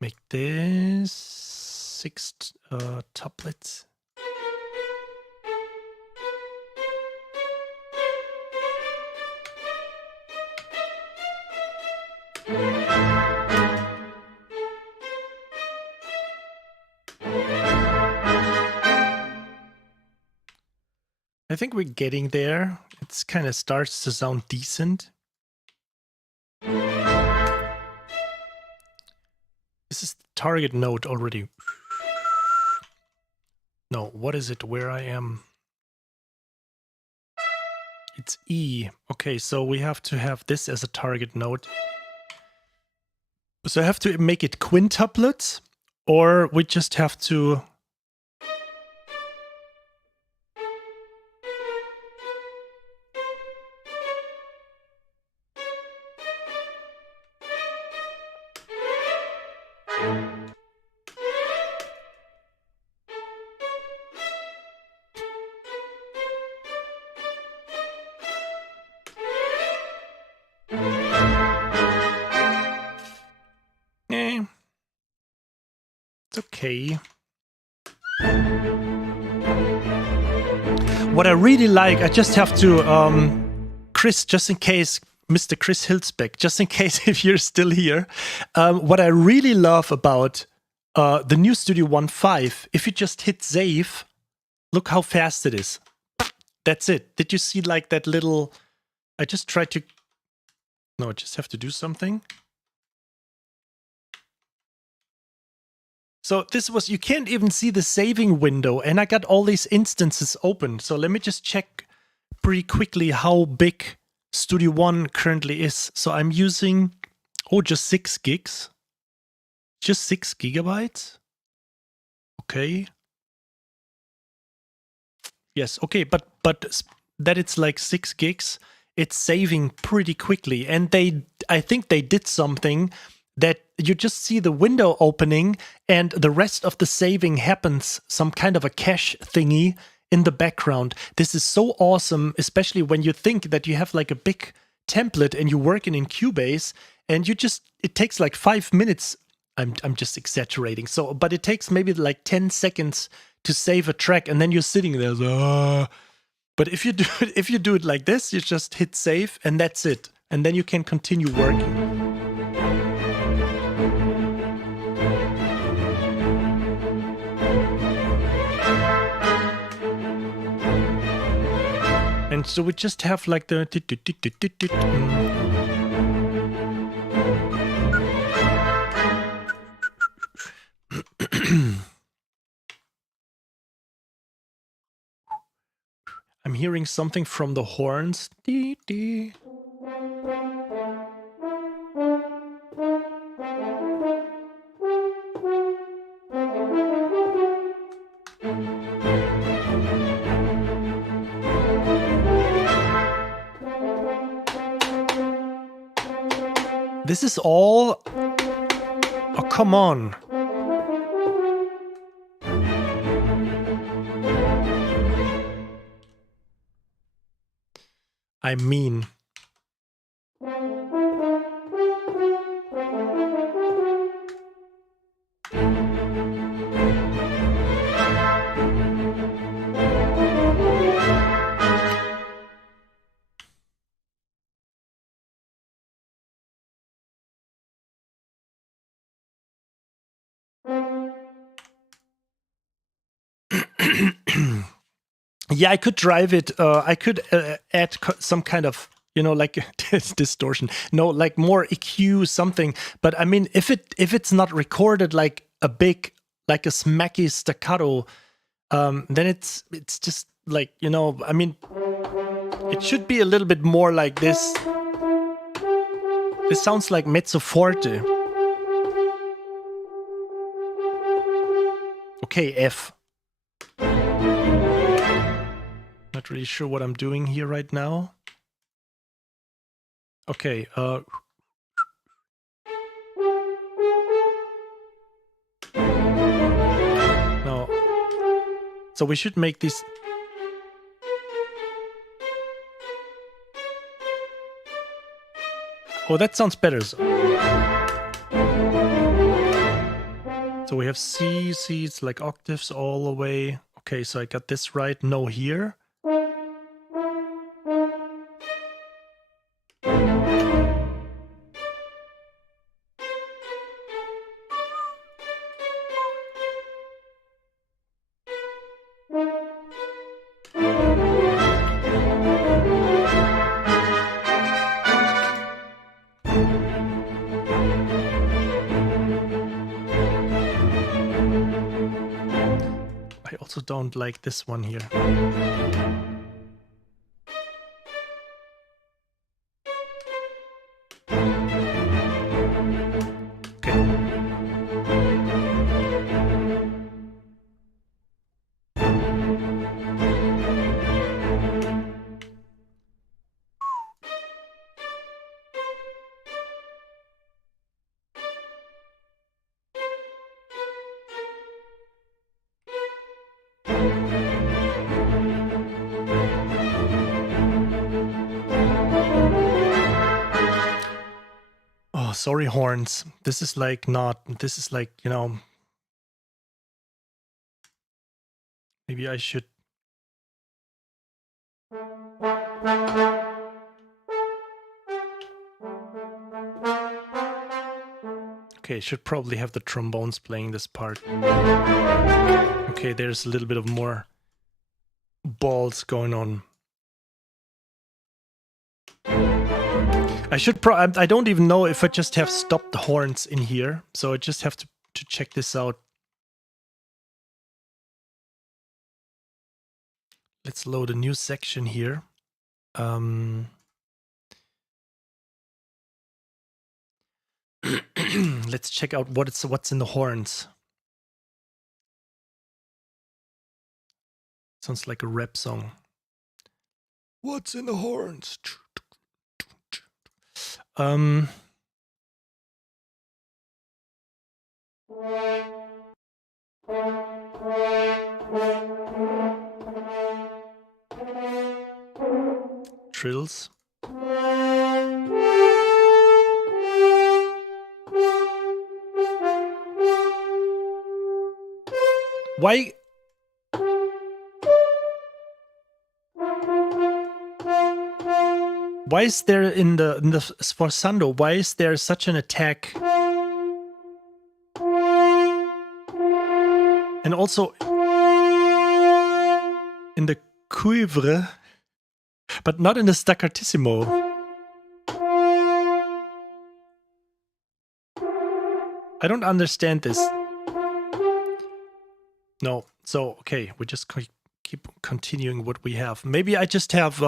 Make this 6 tuplets. I think we're getting there. It's kind of starts to sound decent. This is the target note already. No, what is it where I am? It's E. Okay, so we have to have this as a target note. So I have to make it quintuplets, or we just have to... It's okay. What I really like, I just have to, Chris, just in case, Mr. Chris Hilsbeck, just in case if you're still here, what I really love about the new Studio One 5, if you just hit save, look how fast it is. That's it. Did you see like that little, I just tried to, no, I just have to do something. So this was, you can't even see the saving window, and I got all these instances open. So let me just check pretty quickly how big Studio One currently is. So I'm using, just 6 gigs. Just 6 gigabytes. Okay. Yes, okay, but that it's like 6 gigs, it's saving pretty quickly. And I think they did something that you just see the window opening and the rest of the saving happens, some kind of a cache thingy in the background. This is so awesome, especially when you think that you have like a big template and you're working in Cubase and it takes like 5 minutes. I'm just exaggerating. So, but it takes maybe like 10 seconds to save a track and then you're sitting there. But if you do it like this, you just hit save and that's it. And then you can continue working. And so we just have like the... I'm hearing something from the horns. This is all... Oh, come on. I mean... Yeah, I could drive it. I could add some kind of, like distortion. No, like more EQ, something. But I mean, if it's not recorded like a big, like a smacky staccato, then it's just like, I mean, it should be a little bit more like this. This sounds like mezzo forte. Okay, F. Not really sure what I'm doing here right now. Okay, no. So we should make this... Oh, that sounds better. So we have C, it's like octaves all the way. Okay, so I got this right. No here. Don't like this one here. Okay. Oh, sorry, horns. This is like not, this is like, you know, maybe I should. Okay, should probably have the trombones playing this part. Okay, there's a little bit of more balls going on. I don't even know if I just have stopped the horns in here, so I just have to check this out. Let's load a new section here. Let's check out what's in the horns. Sounds like a rap song. What's in the horns? Trills. Why? Why is there in the sforzando? Why is there such an attack? And also in the cuivre, but not in the staccatissimo. I don't understand this. No, so okay, we just keep continuing what we have. Maybe I just have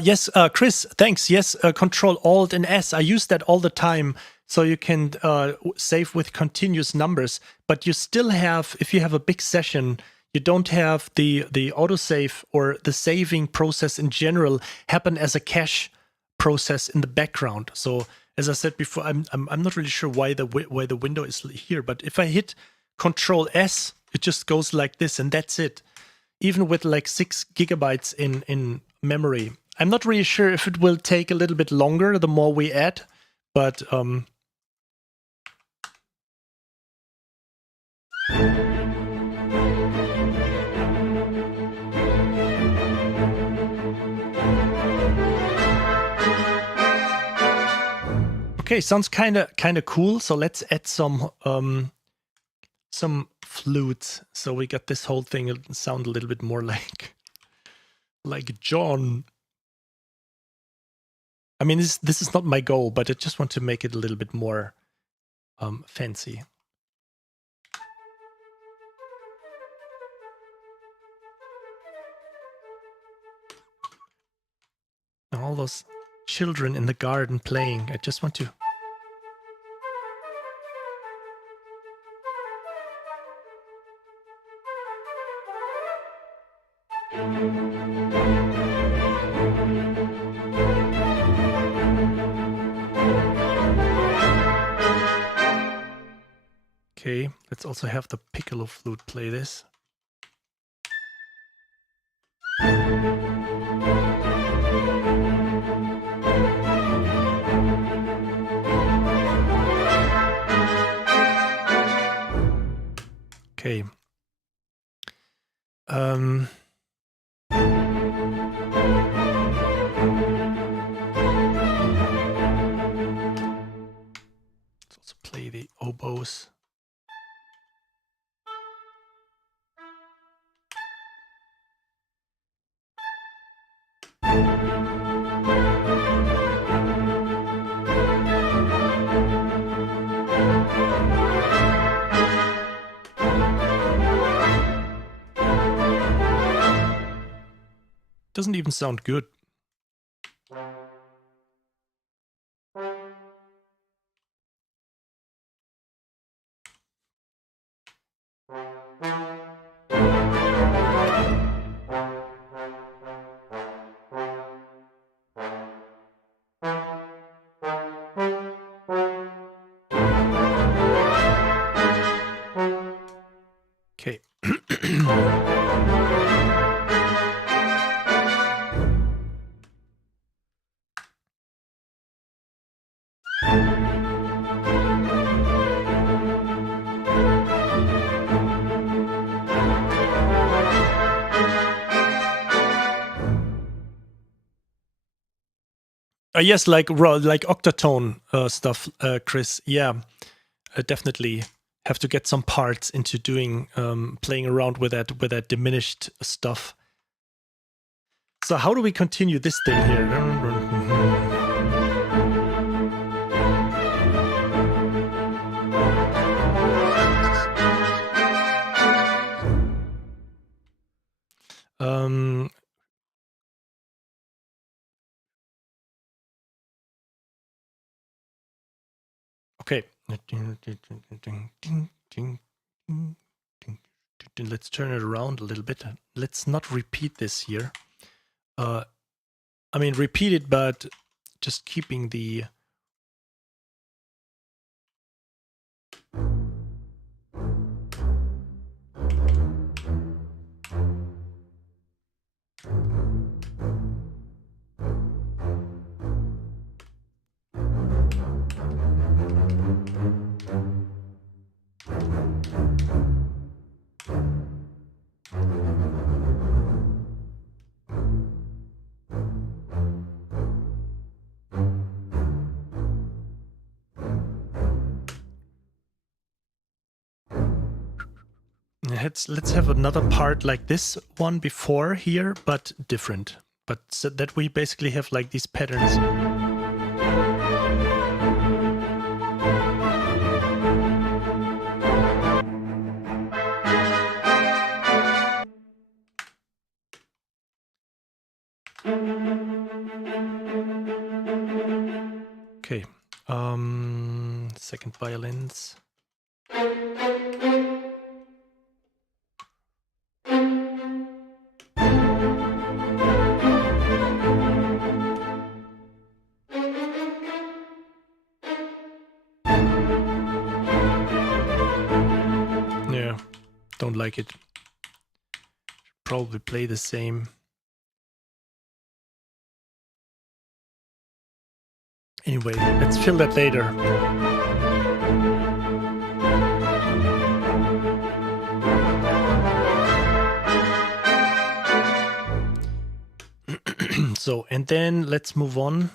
yes, Chris, thanks. Yes, Control Alt and S. I use that all the time, so you can save with continuous numbers. But you still have, if you have a big session, you don't have the autosave or the saving process in general happen as a cache process in the background. So as I said before, I'm not really sure why the window is here. But if I hit Control S, it just goes like this, and that's it. Even with like 6 gigabytes in memory. I'm not really sure if it will take a little bit longer the more we add, but okay, sounds kind of cool. So let's add some flutes. So we got this whole thing sound a little bit more like John. I mean, this is not my goal, but I just want to make it a little bit more fancy. And all those children in the garden playing. I just want to. Okay, let's also have the Piccolo Flute play this. Okay. Let's also play the oboes. Doesn't even sound good. Okay. Yes, like octatone stuff, Chris. Yeah, definitely have to get some parts into doing playing around with that diminished stuff. So how do we continue this thing here? Okay. Let's turn it around a little bit. Let's not repeat this here. I mean, repeat it, but just keeping the... Let's have another part like this one before here, but different. But so that we basically have like these patterns. Okay. Second violins. Yeah, don't like it. Should probably play the same. Anyway, let's fill that later. So, and then let's move on.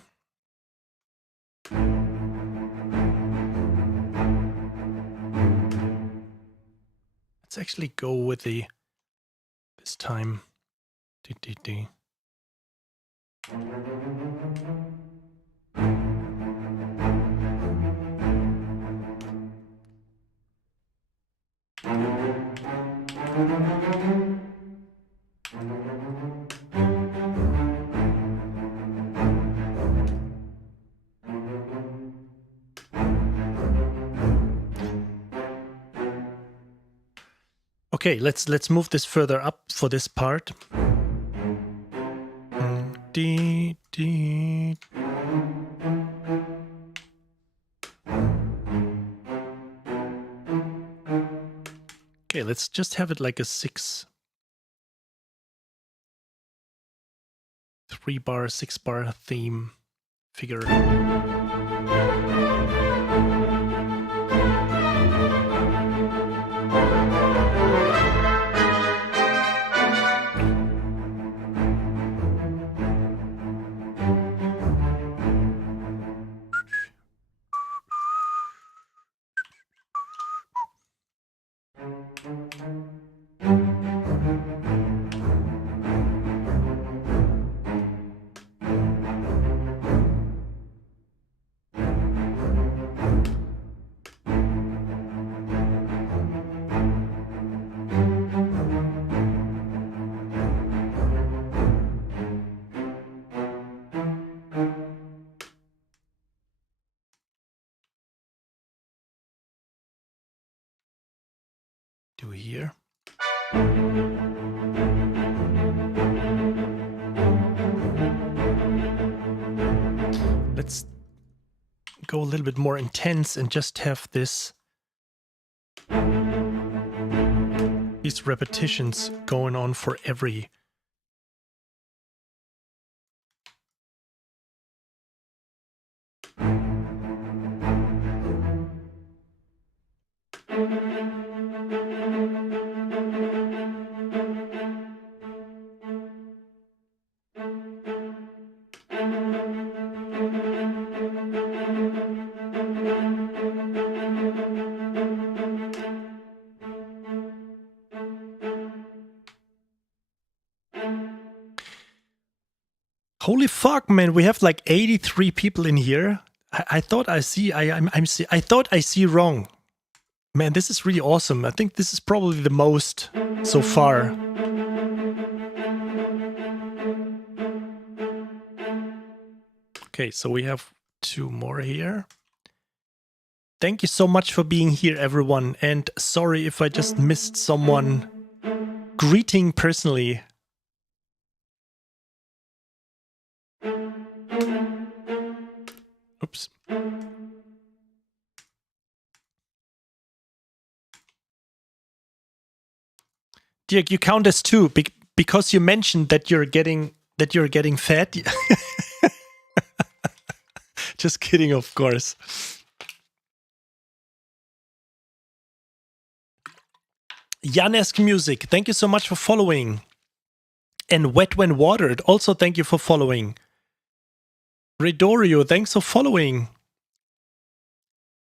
Let's actually go with the, this time. Okay, let's move this further up for this part. Okay, let's just have it like a 6 3-bar, 6-bar theme figure. Do here. Let's go a little bit more intense and just have this, these repetitions going on for every Holy fuck, man! We have like 83 people in here. I thought I see. I thought I see wrong. Man, this is really awesome. I think this is probably the most so far. Okay, so we have 2 more here. Thank you so much for being here, everyone. And sorry if I just missed someone greeting personally. Oops. Dirk, you count as 2 because you mentioned that you're getting fat. Just kidding, of course. Janesk Music, thank you so much for following. And Wet When Watered, also thank you for following. Redorio, thanks for following.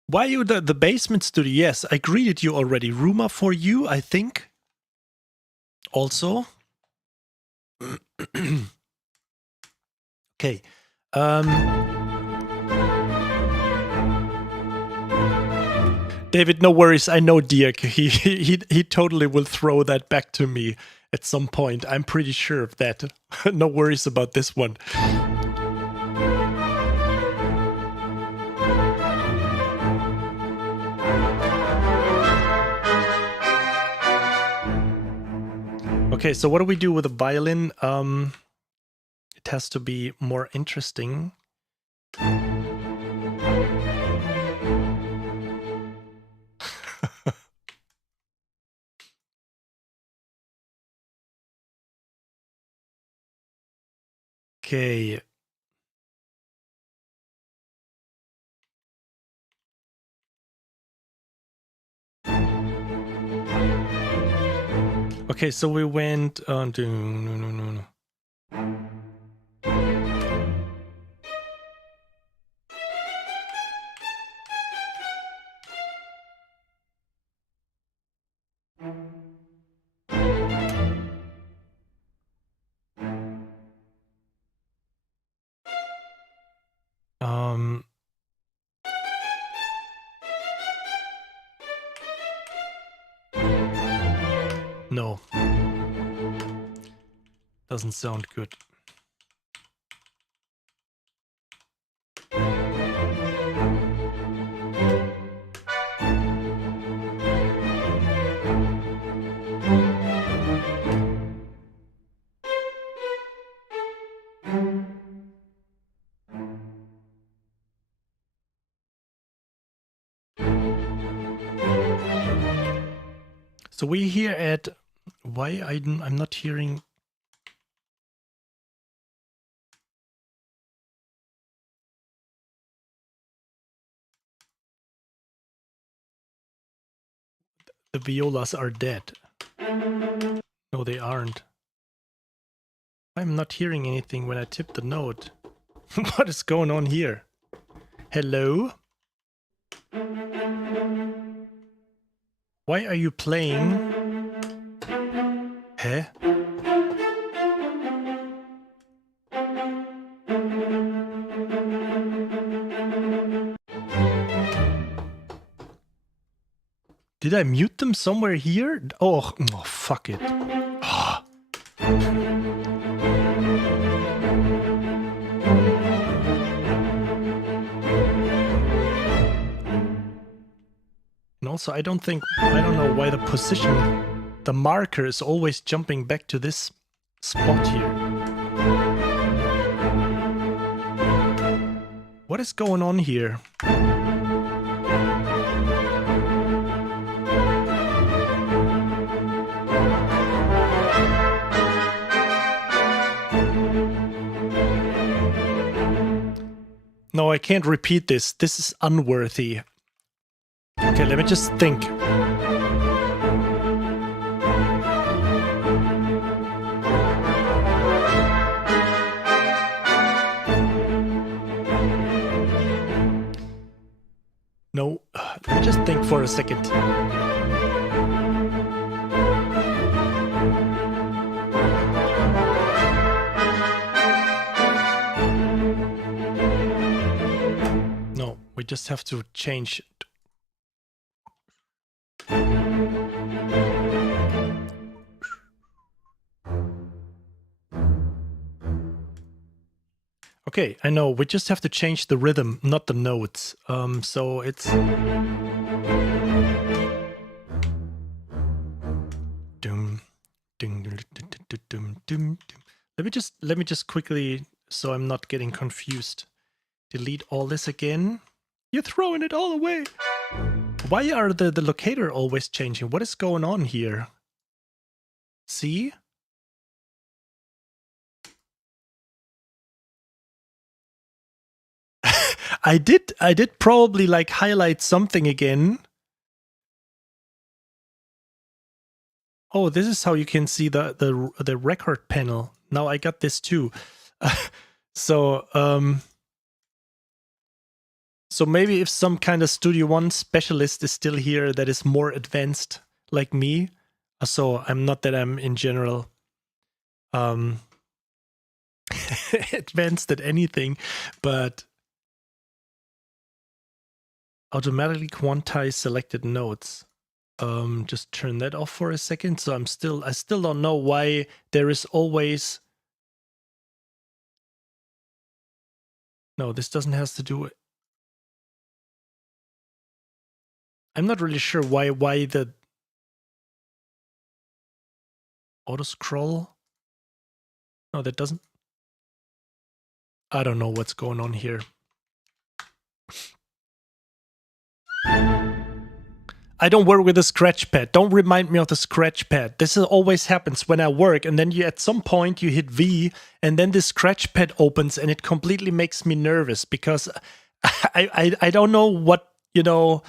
Why you the basement studio? Yes, I greeted you already. Rumor for you, I think. Also. Okay. David, no worries. I know Dirk. He totally will throw that back to me at some point. I'm pretty sure of that. No worries about this one. Okay, so what do we do with a violin? It has to be more interesting. Okay. Okay, so we went on to no. No. Doesn't sound good. So we're here at why I'm not hearing. The violas are dead. No, they aren't. I'm not hearing anything when I tip the note. What is going on here? Hello? Why are you playing? Huh? Did I mute them somewhere here? Oh fuck it. Oh. And also, I don't know why the position, the marker is always jumping back to this spot here. What is going on here? No, I can't repeat this. This is unworthy. Okay, let me just think. No, let me just think for a second. just have to change. Okay, I know. We just have to change the rhythm, not the notes. So it's dum, dum, dum, dum, dum, dum. Let me just quickly, so I'm not getting confused, delete all this again. You're throwing it all away. Why are the locator always changing? What is going on here? See? I did probably like highlight something again. Oh, this is how you can see the record panel. Now I got this too. So maybe if some kind of Studio One specialist is still here that is more advanced like me. So I'm not that I'm in general advanced at anything, but automatically quantize selected notes. Just turn that off for a second. So I still don't know why there is always. No, this doesn't have to do. I'm not really sure why the auto scroll. No, that doesn't. I don't know what's going on here. I don't work with a scratch pad. Don't remind me of the scratch pad. This always happens when I work, and then at some point you hit V, and then the scratch pad opens, and it completely makes me nervous because I don't know what, you know,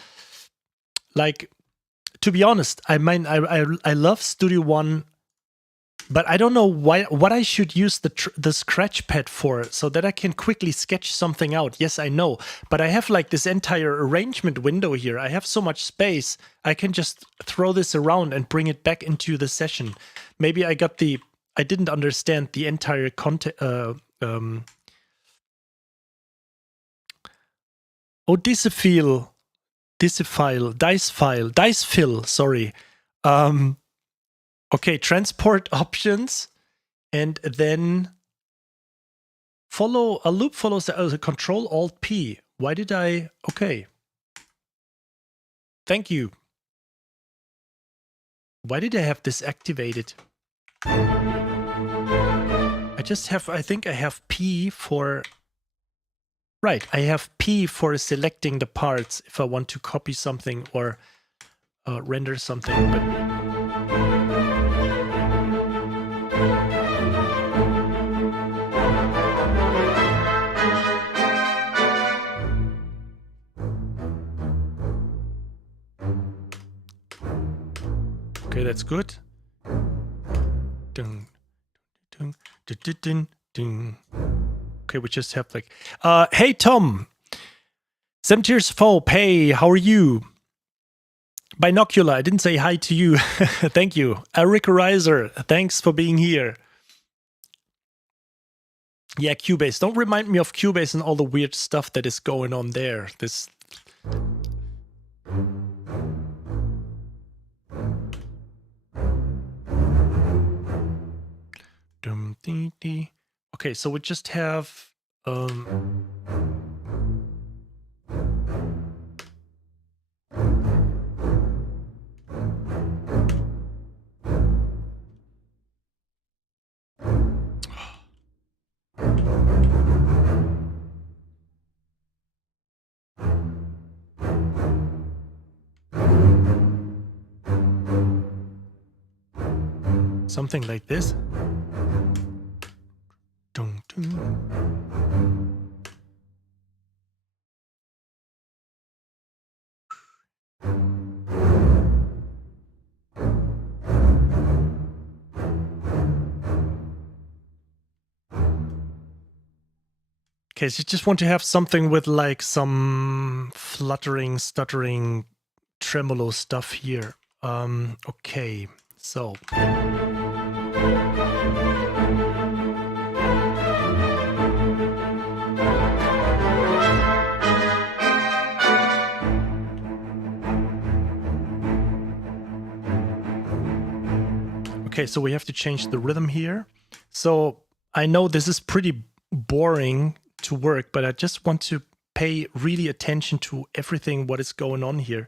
like, to be honest, I love Studio One, but I don't know what I should use the scratch pad for, so that I can quickly sketch something out. Yes, I know, but I have like this entire arrangement window here. I have so much space. I can just throw this around and bring it back into the session. Maybe I didn't understand the entire content. Dice fill, sorry. Okay, transport options, and then a loop follows the Control Alt P. Why did I? Okay. Thank you. Why did I have this activated? I think I have P for. Right, I have P for selecting the parts if I want to copy something or render something, but. Okay, that's good. Dun, dun, dun, dun, dun, dun. Okay, we just have like, hey Tom, 7 Years Foe, hey, how are you? Binocular, I didn't say hi to you. Thank you. Eric Reiser, thanks for being here. Yeah, Cubase. Don't remind me of Cubase and all the weird stuff that is going on there. This. Okay, so we just have something like this. Dun, dun. Okay, so you just want to have something with like some fluttering, stuttering, tremolo stuff here. Okay, so. Okay, so we have to change the rhythm here. So I know this is pretty boring to work, but I just want to pay really attention to everything what is going on here.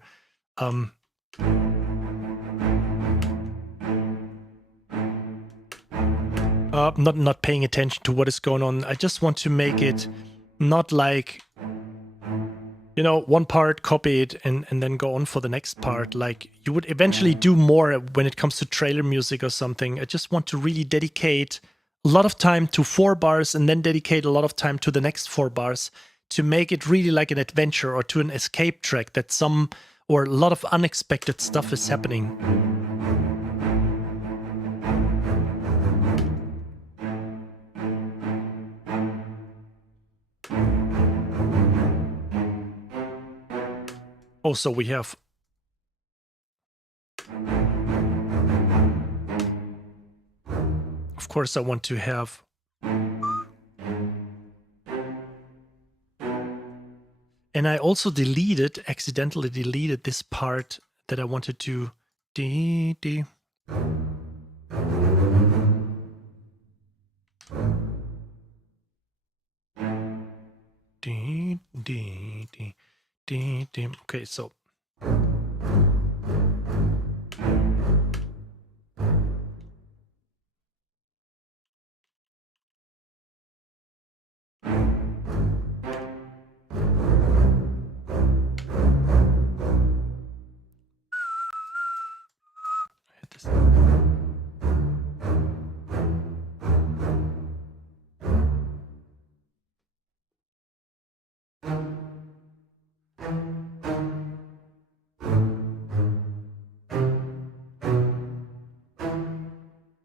Not paying attention to what is going on. I just want to make it not like, you know, one part, copy it, and then go on for the next part. Like you would eventually do more when it comes to trailer music or something. I just want to really dedicate a lot of time to 4 bars and then dedicate a lot of time to the next 4 bars to make it really like an adventure or to an escape track that some or a lot of unexpected stuff is happening. Also, we have of course I want to have and I also accidentally deleted this part that I wanted to D. Okay, so hit this.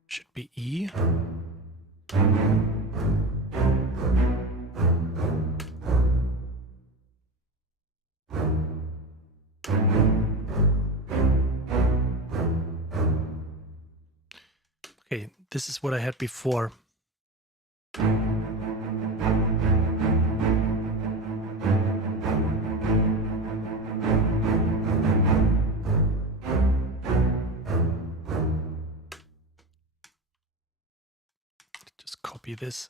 Should be E. Okay, this is what I had before. Just copy this.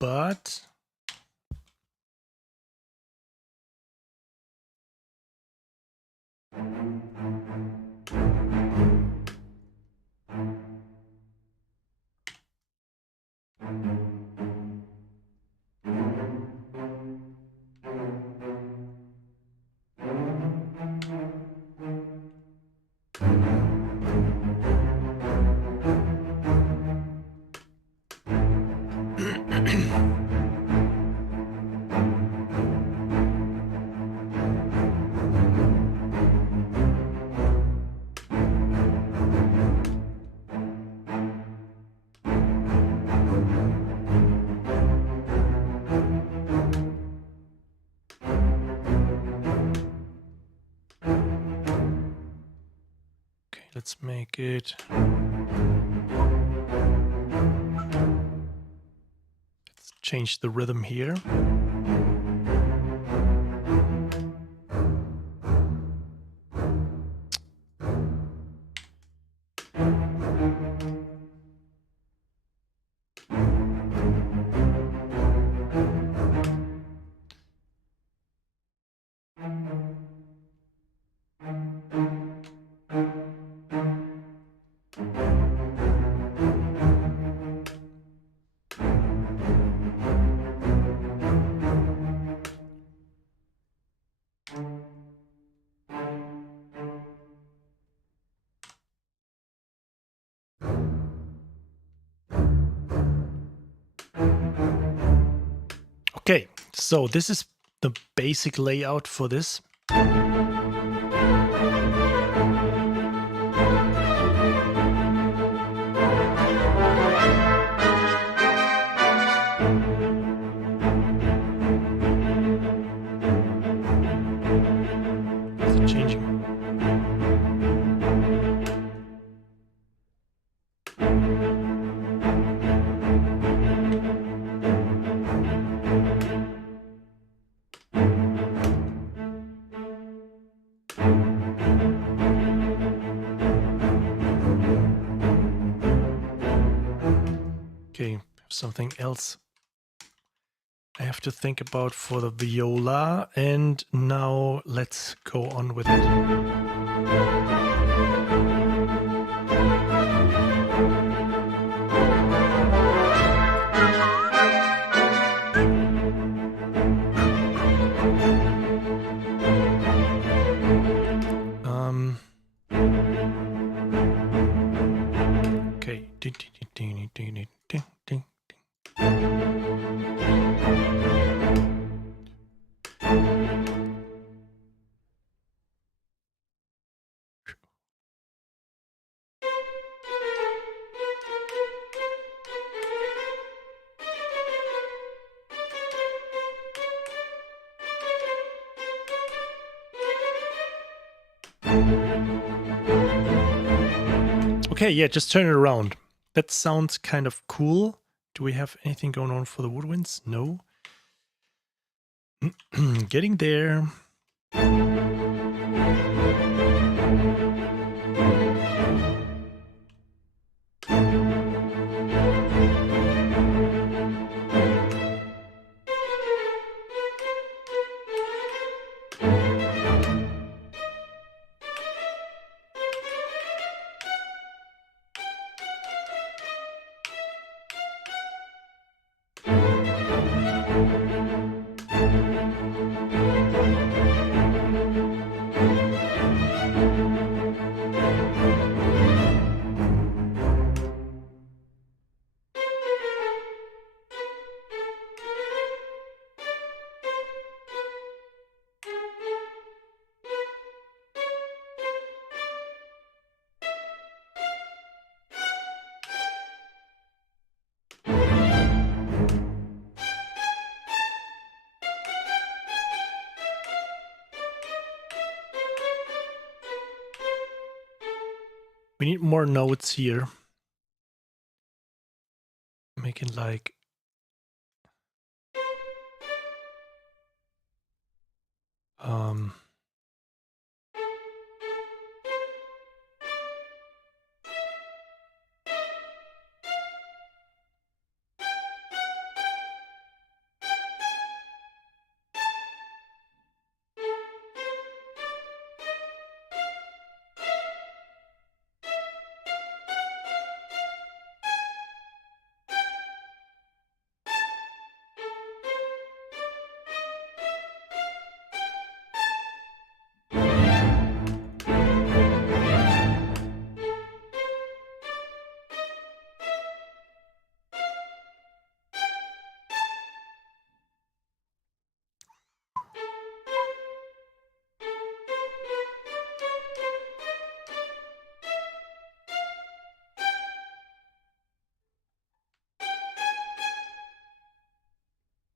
But let's make it. Let's change the rhythm here. Okay, so this is the basic layout for this. Is it changing? something else I have to think about for the viola. And now let's go on with it. Okay. Okay, yeah, just turn it around. That sounds kind of cool. Do we have anything going on for the woodwinds? No. Getting there. We need more notes here. Make it like...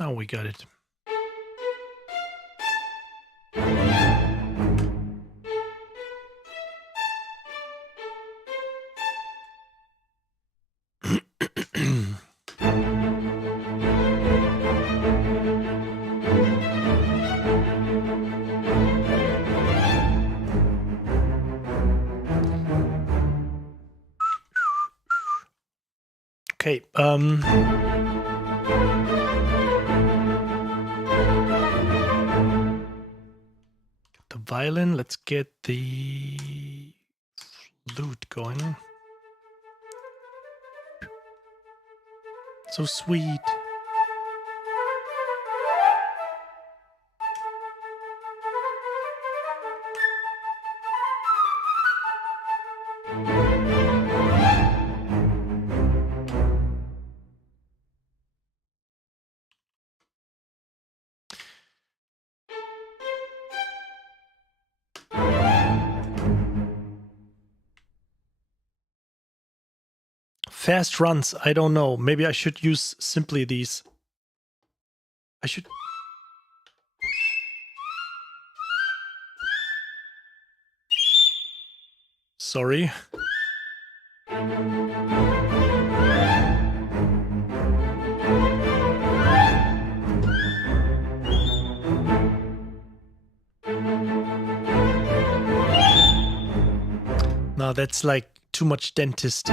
Now we got it. Okay, the violin, let's get the flute going. So sweet. Fast runs, I don't know. Maybe I should use simply these. I should... Sorry. No, that's like too much dentist.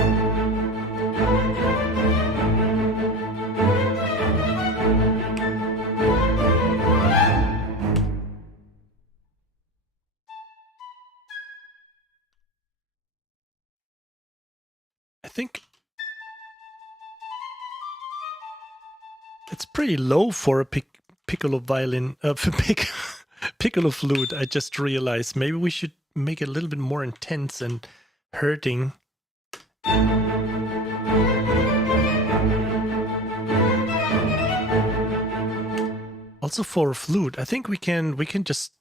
think it's pretty low for a piccolo violin, piccolo flute. I just realized maybe we should make it a little bit more intense and hurting. Also for a flute, I think we can just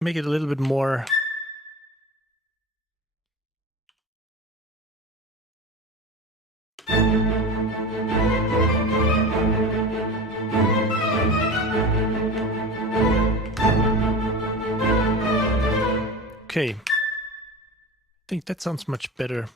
make it a little bit more. Okay, I think that sounds much better.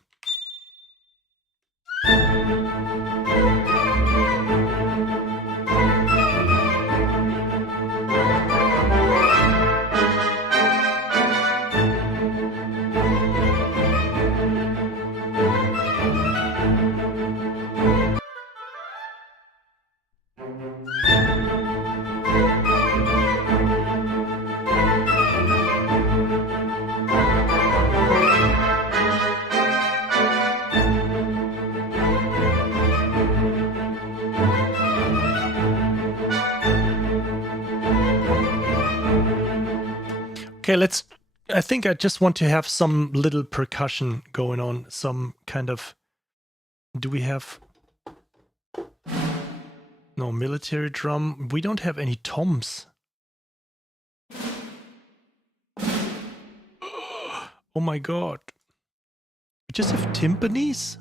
Okay, I think I just want to have some little percussion going on, some kind of, do we have, no, military drum. We don't have any toms. Oh my god. We just have timpanis?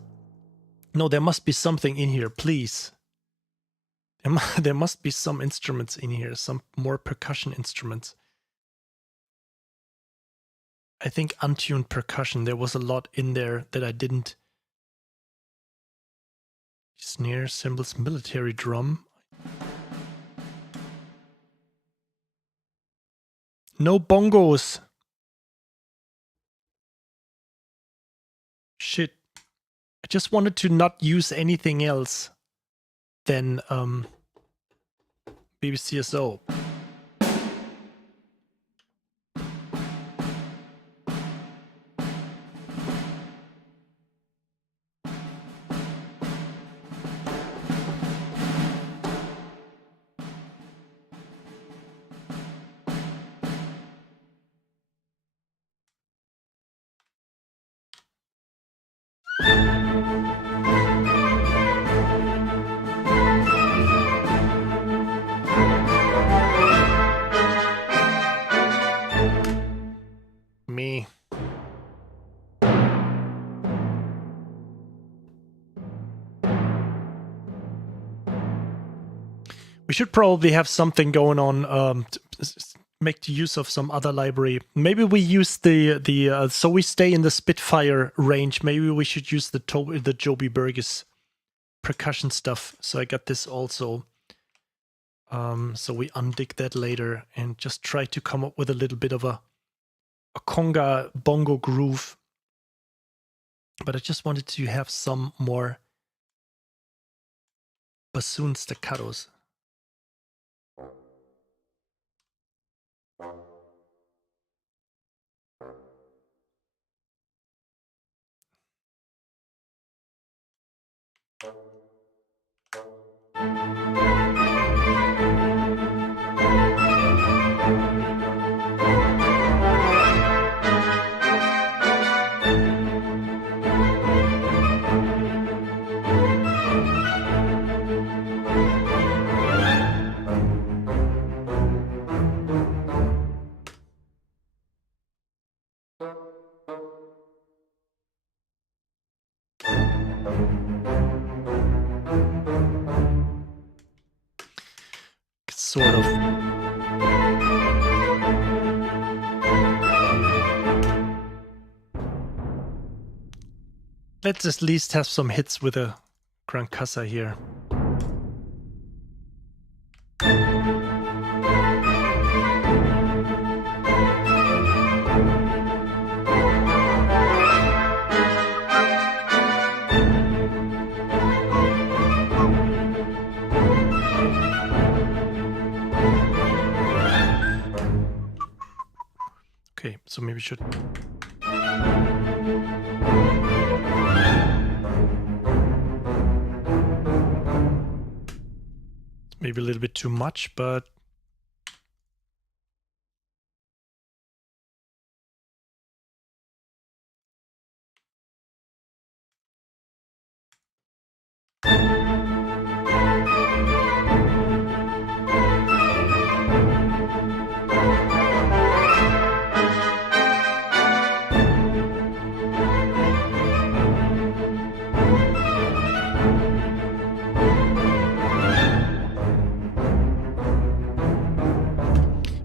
No, there must be something in here, please. There must be some instruments in here, some more percussion instruments. I think untuned percussion, there was a lot in there that I didn't. Snare, cymbals, military drum. No bongos. Shit. I just wanted to not use anything else than BBCSO. Me. We should probably have something going on make use of some other library. Maybe we use the so we stay in the Spitfire range. Maybe we should use the Joby Burgess percussion stuff. So I got this also. So we undig that later and just try to come up with a little bit of a conga bongo groove. But I just wanted to have some more bassoon staccatos. Sort of. Let's at least have some hits with a Gran Casa here. Okay, so maybe we should. maybe a little bit too much, but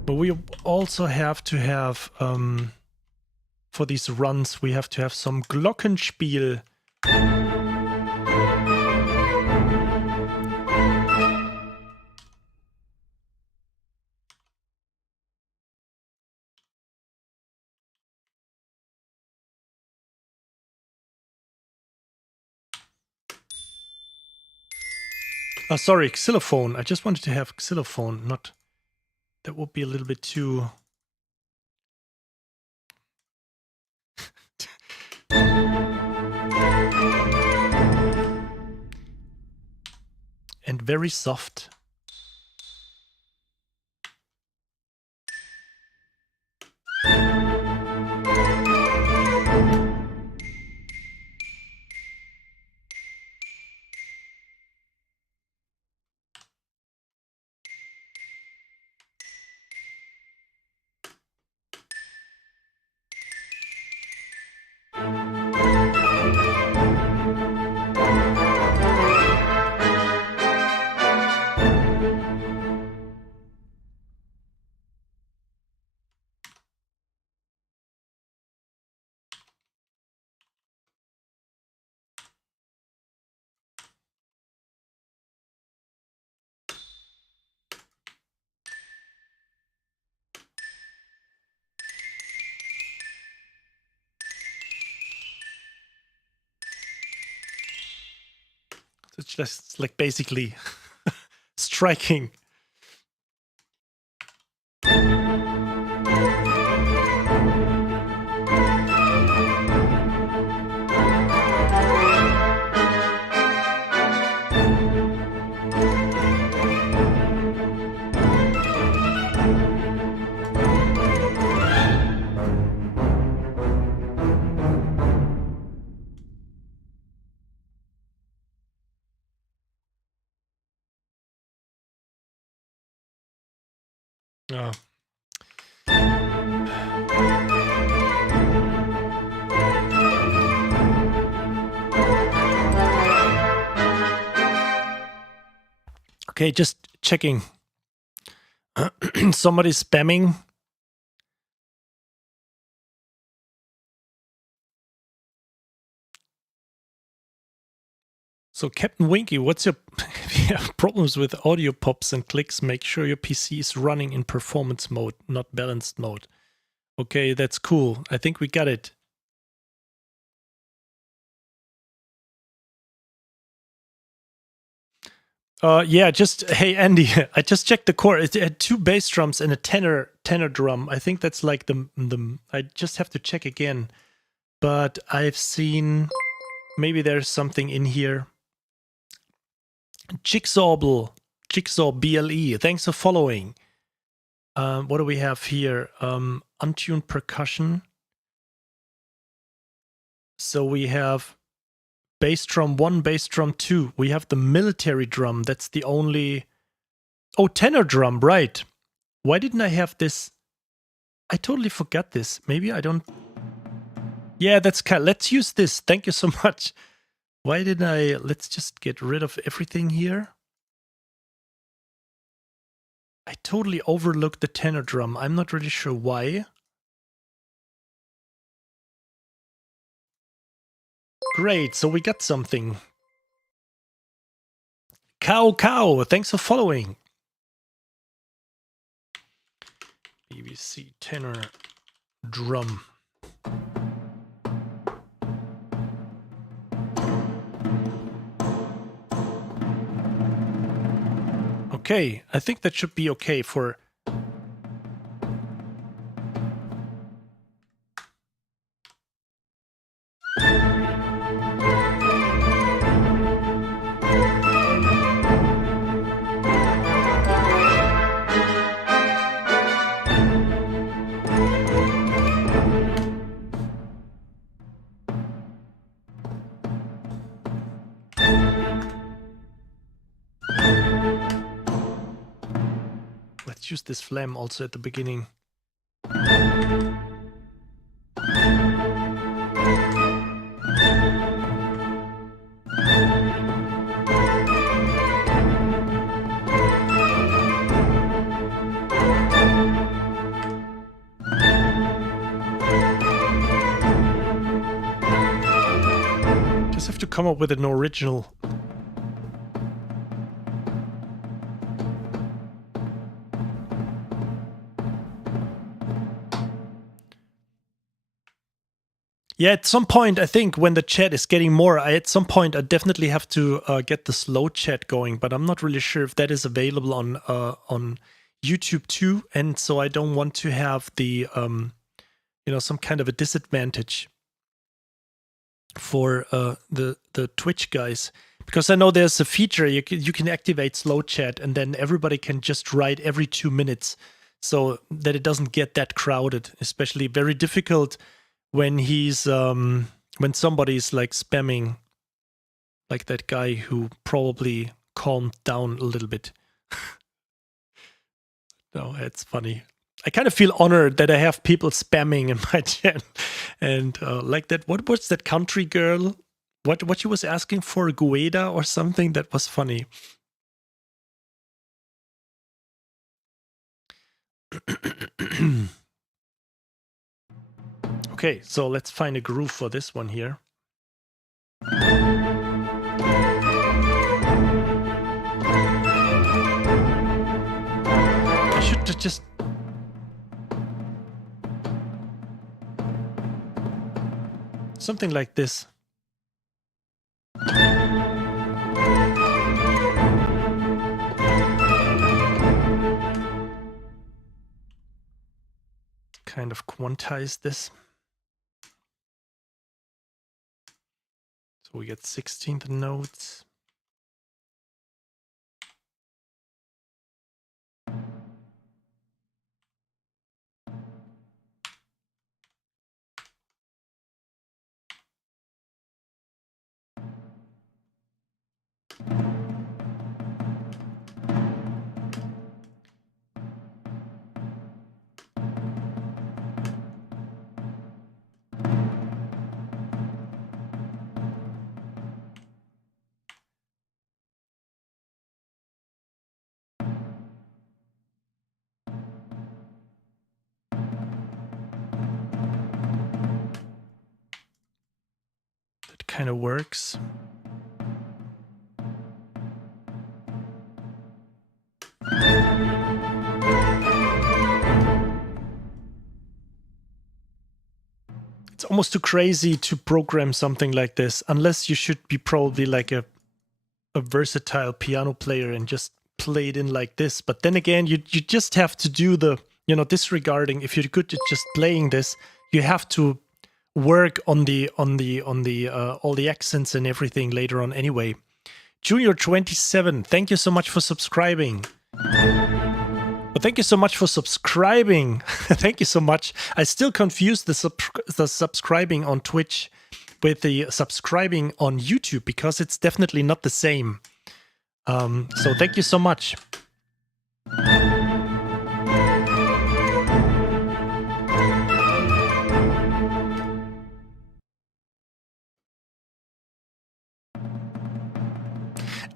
we also have to have, for these runs, we have to have some Glockenspiel. Oh, sorry, xylophone. I just wanted to have xylophone, not... That would be a little bit too... and very soft. It's just like basically striking. Yeah. Okay, just checking. Somebody's spamming. So Captain Winky, what's your if you have problems with audio pops and clicks, make sure your PC is running in performance mode, not balanced mode. Okay, that's cool. I think we got it. Yeah, just hey Andy, I just checked the core. It had 2 bass drums and a tenor drum. I think that's like the I just have to check again. But I've seen maybe there's something in here. Jigsaw BLE. Thanks for following. What do we have here? Untuned percussion. So we have bass drum 1, bass drum 2. We have the military drum. That's the only... Oh, tenor drum, right. Why didn't I have this? I totally forgot this. Maybe I don't... Yeah, that's kind of... Let's use this. Thank you so much. Why didn't I... Let's just get rid of everything here. I totally overlooked the tenor drum. I'm not really sure why. Great, so we got something. Cow, thanks for following. BBC tenor drum. Okay, I think that should be okay for... let's use this flam also at the beginning. Just have to come up with an original. Yeah, at some point, I think when the chat is getting more, at some point I definitely have to get the slow chat going, but I'm not really sure if that is available on YouTube too, and so I don't want to have the some kind of a disadvantage for the Twitch guys, because I know there's a feature you can activate slow chat, and then everybody can just write every 2 minutes, so that it doesn't get that crowded. Especially very difficult when he's when somebody's like spamming, like that guy who probably calmed down a little bit. No, it's funny. I kind of feel honored that I have people spamming in my chat, and like that. What was that country girl? What she was asking for, Gueda or something? That was funny. Okay, so let's find a groove for this one here. I should just... something like this. Kind of quantize this. So we get 16th notes. Kind of works. It's almost too crazy to program something like this, unless you should be probably like a versatile piano player and just play it in like this. But then again, you just have to do the, disregarding, if you're good at just playing this, you have to work on the all the accents and everything later on anyway. Junior 27, thank you so much for subscribing. But thank you so much for subscribing. Thank you so much. I still confuse the subscribing on Twitch with the subscribing on YouTube, because it's definitely not the same. So thank you so much.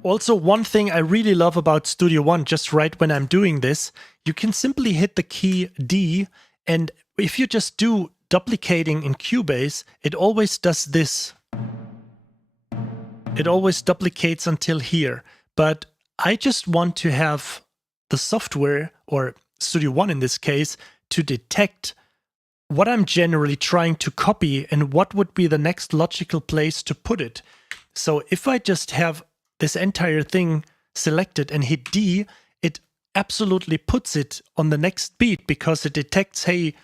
Also, one thing I really love about Studio One, just right when I'm doing this, you can simply hit the key D, and if you just do duplicating in Cubase, it always does this. It always duplicates until here. But I just want to have the software, or Studio One in this case, to detect what I'm generally trying to copy and what would be the next logical place to put it. So if I just have this entire thing selected and hit D, it absolutely puts it on the next beat, because it detects, hey,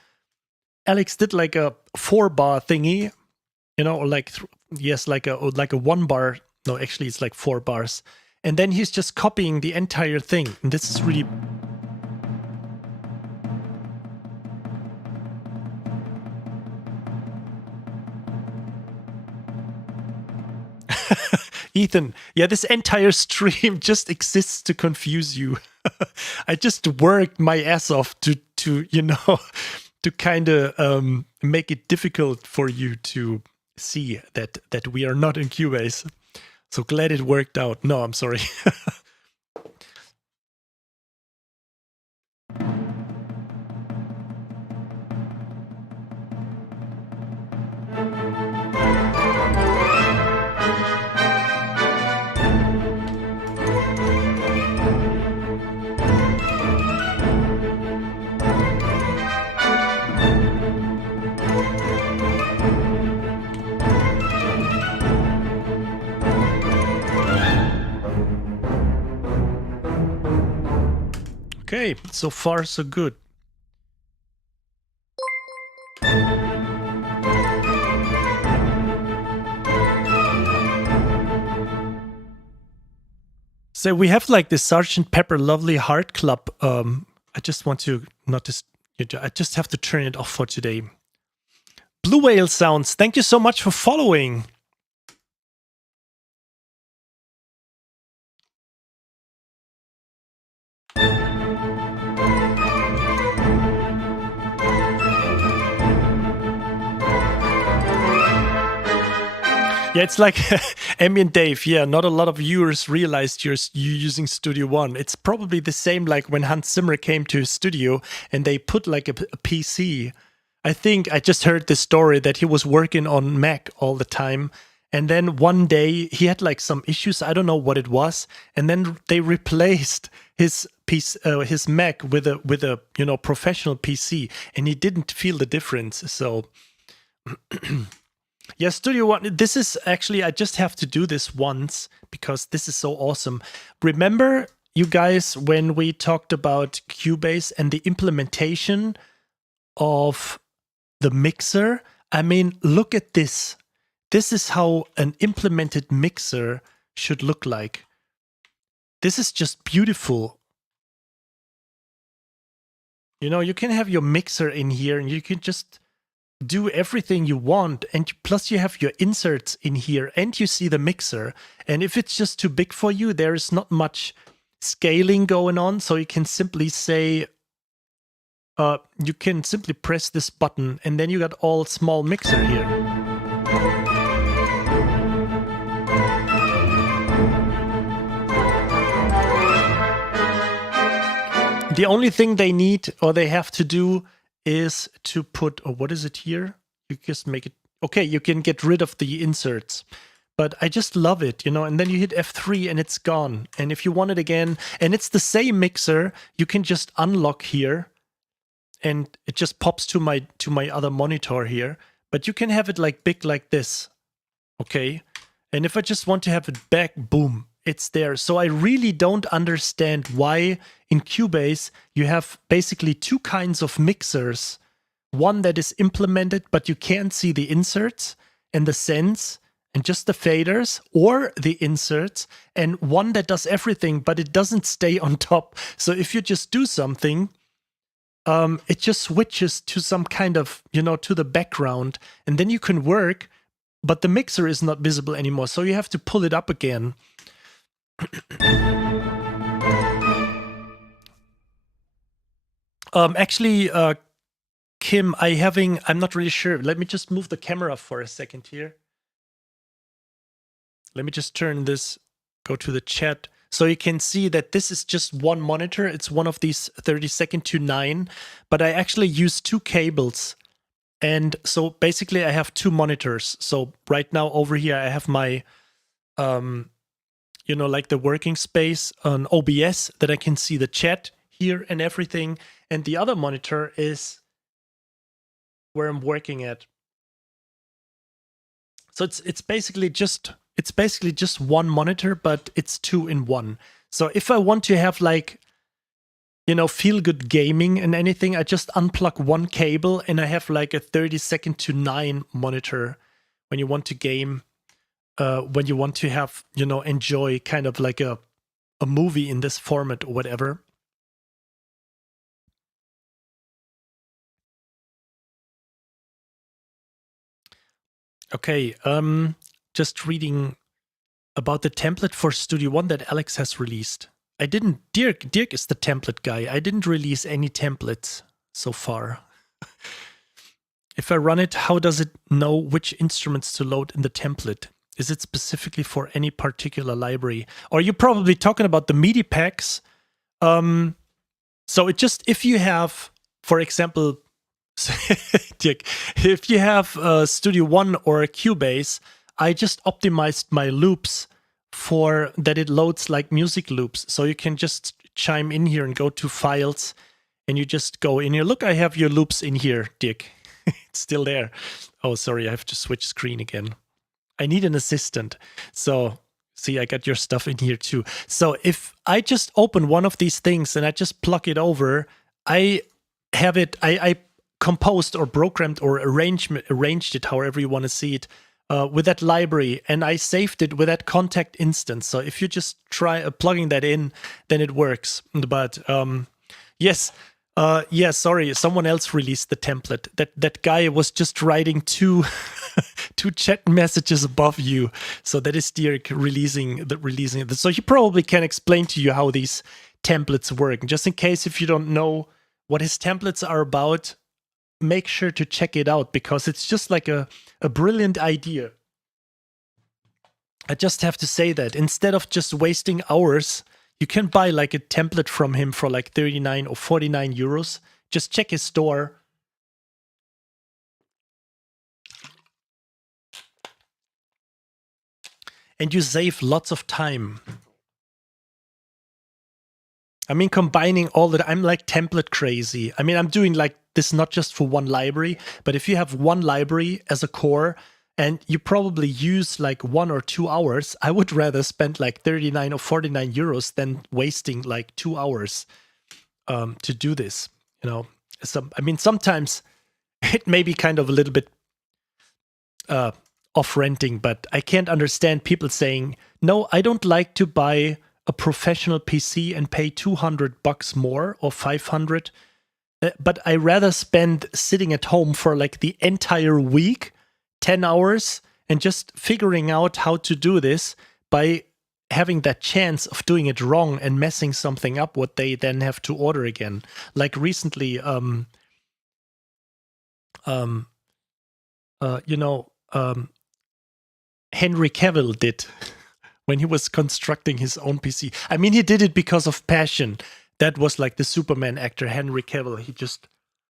Alex did like a 4-bar thingy, or like, yes, like a 1 bar. No, actually it's like 4 bars. And then he's just copying the entire thing. And this is really... Ethan, yeah, this entire stream just exists to confuse you. I just worked my ass off to you know, to kind of make it difficult for you to see that we are not in Cubase. So glad it worked out. No, I'm sorry. Okay, so far so good. So we have like the Sgt. Pepper Lovely Heart Club. I just want to notice. I just have to turn it off for today. Blue Whale Sounds, thank you so much for following. Yeah, it's like Emmy and Dave. Yeah, not a lot of viewers realized you're using Studio One. It's probably the same like when Hans Zimmer came to his studio and they put like a PC. I think I just heard the story that he was working on Mac all the time. And then one day he had like some issues. I don't know what it was. And then they replaced his his Mac with a you know, professional PC, and he didn't feel the difference. So yeah, Studio One. This is actually, I just have to do this once because this is so awesome. Remember, you guys, when we talked about Cubase and the implementation of the mixer? I mean, look at this. This is how an implemented mixer should look like. This is just beautiful. You know, you can have your mixer in here and you can just do everything you want, and plus you have your inserts in here and you see the mixer. And if it's just too big for you, there is not much scaling going on, so you can simply say you can simply press this button and then you got all small mixer here. The only thing they need or they have to do is to put, or what is it here? You just make it, okay, you can get rid of the inserts. But I just love it, you know, and then you hit F3 and it's gone. And if you want it again, and it's the same mixer, you can just unlock here and it just pops to my other monitor here. But you can have it like big like this, okay? And if I just want to have it back, boom, it's there. So I really don't understand why in Cubase you have basically two kinds of mixers. One that is implemented, but you can't see the inserts and the sends and just the faders, or the inserts, and one that does everything, but it doesn't stay on top. So if you just do something, it just switches to some kind of, you know, to the background, and then you can work, but the mixer is not visible anymore. So you have to pull it up again. Actually, Kim, I'm not really sure. Let me just move the camera for a second here. Let me just turn this, go to the chat. So you can see that this is just one monitor. It's one of these 32-9, but I actually use two cables. And so basically I have two monitors. So right now over here, I have my, you know, like the working space on OBS that I can see the chat here and everything. And the other monitor is where I'm working at. So it's basically just one monitor, but it's two in one. So if I want to have like, you know, feel good gaming and anything, I just unplug one cable and I have like a 32-9 monitor when you want to game, when you want to have, you know, enjoy kind of like a movie in this format or whatever. Okay, just reading about the template for Studio One that Alex has released. I didn't, Dirk is the template guy. I didn't release any templates so far. If I run it, how does it know which instruments to load in the template? Is it specifically for any particular library? Or you're probably talking about the MIDI packs. So it just, if you have, for example, Dirk, if you have Studio One or Cubase, I just optimized my loops for that it loads like music loops. So you can just chime in here and go to files and you just go in here. Look, I have your loops in here, Dirk. It's still there. Oh, sorry, I have to switch screen again. I need an assistant. So see, I got your stuff in here too. So if I just open one of these things and I just plug it over, I have it, I composed or programmed or arranged it, however you want to see it, with that library, and I saved it with that contact instance. So if you just try plugging that in, then it works. But yes, yeah, sorry, someone else released the template. That guy was just writing two chat messages above you. So that is Dirk releasing it. So he probably can explain to you how these templates work. Just in case if you don't know what his templates are about, make sure to check it out, because it's just like a brilliant idea. I just have to say that instead of just wasting hours, you can buy like a template from him for like 39 or 49 euros. Just check his store. And you save lots of time. I mean, combining all that, I'm like template crazy. I mean, I'm doing like this not just for one library, but if you have one library as a core and you probably use like 1 or 2 hours, I would rather spend like 39 or 49 euros than wasting like 2 hours to do this. You know, I mean, sometimes it may be kind of a little bit off-renting, but I can't understand people saying, no, I don't like to buy a professional PC and pay $200 more or 500, but I rather spend sitting at home for like the entire week, 10 hours, and just figuring out how to do this by having that chance of doing it wrong and messing something up, what they then have to order again. Like recently, you know, Henry Cavill did when he was constructing his own PC. I mean, he did it because of passion. That was like the Superman actor, Henry Cavill. He just,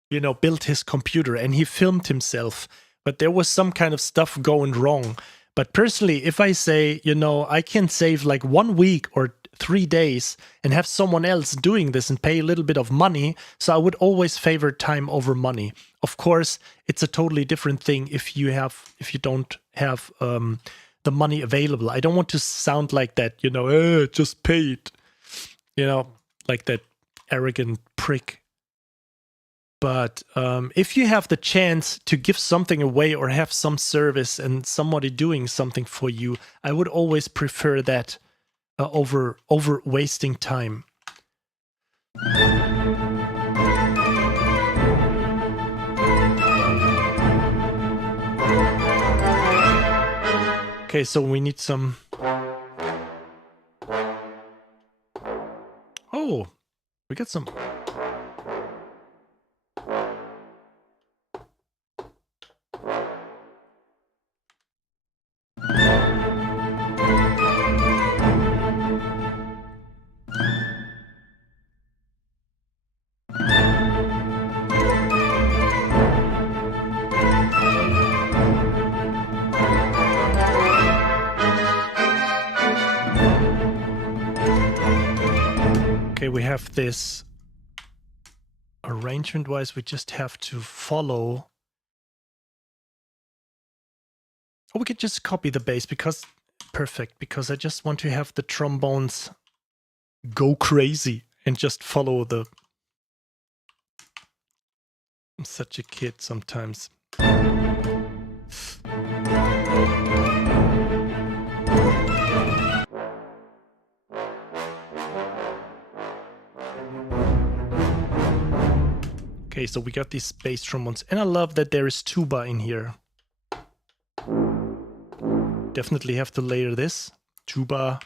you know, built his computer and he filmed himself. But there was some kind of stuff going wrong. But personally, if I say, you know, I can save like 1 week or 3 days and have someone else doing this and pay a little bit of money, so I would always favor time over money. Of course, it's a totally different thing if you don't have the money available. I don't want to sound like that, you know, just pay it, you know, like that arrogant prick. But if you have the chance to give something away or have some service and somebody doing something for you, I would always prefer that over wasting time. Okay, so we need some... Oh, we got some... Okay, we have this arrangement-wise, we just have to follow. Or we could just copy the bass because, perfect, because I just want to have the trombones go crazy and just follow the... I'm such a kid sometimes. Okay, so we got these bass trombones, and I love that there is tuba in here. Definitely have to layer this. Tuba.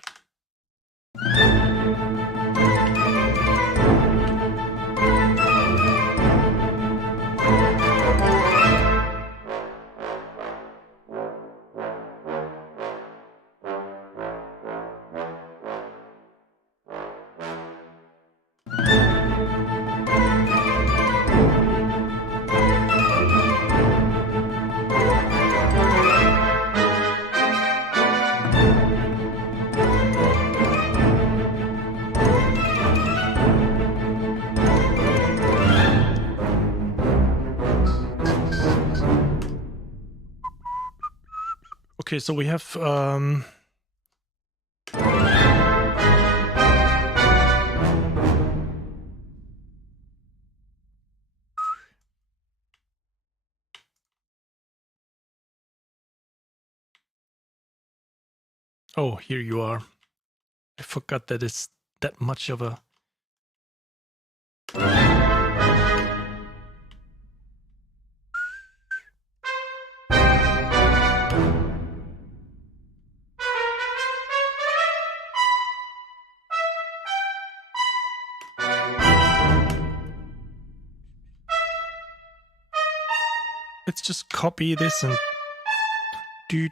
Okay, so we have oh, here you are. I forgot that it's that much of a let's just copy this and do.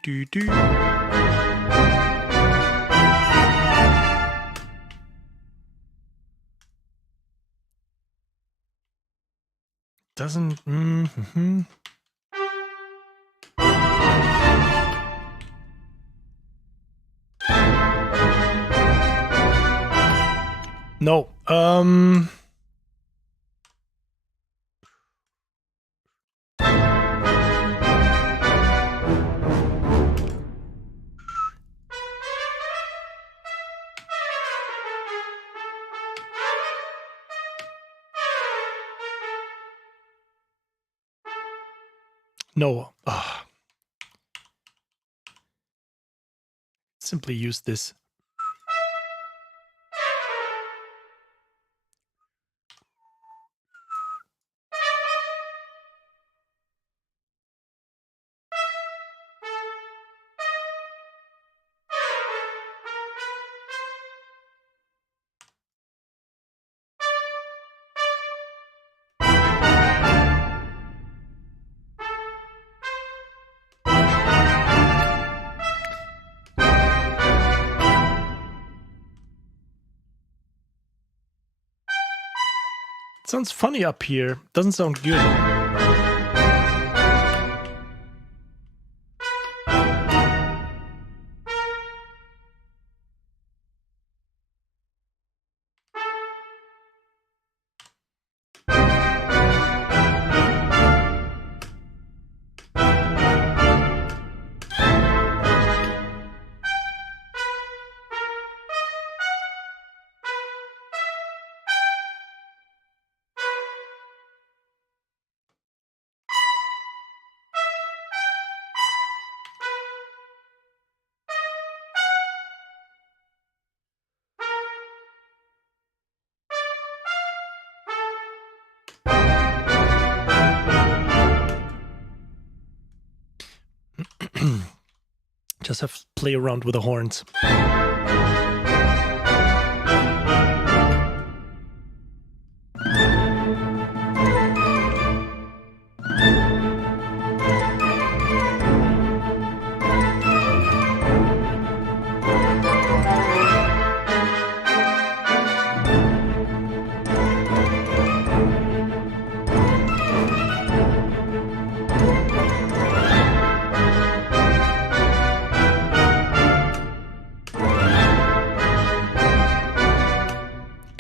Doesn't. No. No. Simply use this. Sounds funny up here. Doesn't sound good. Just have to play around with the horns.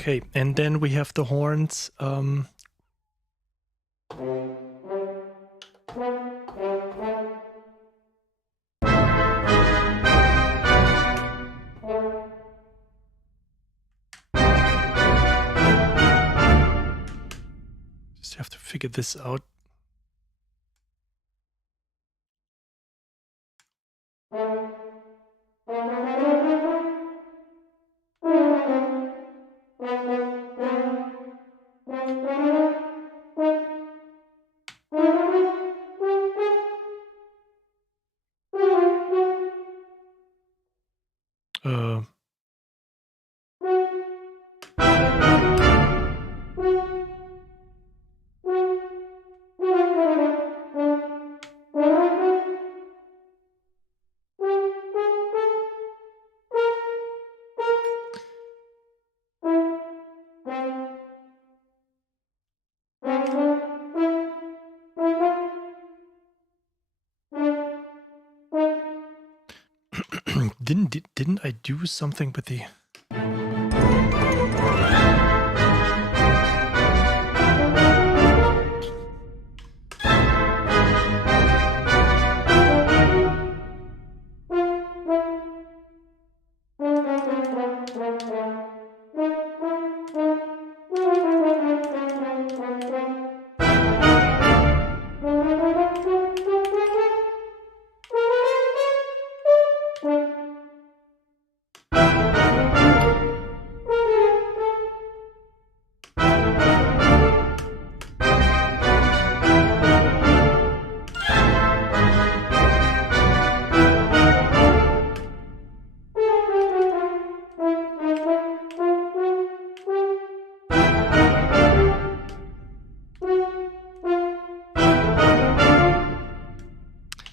Okay, and then we have the horns. Just have to figure this out. Didn't I do something with the...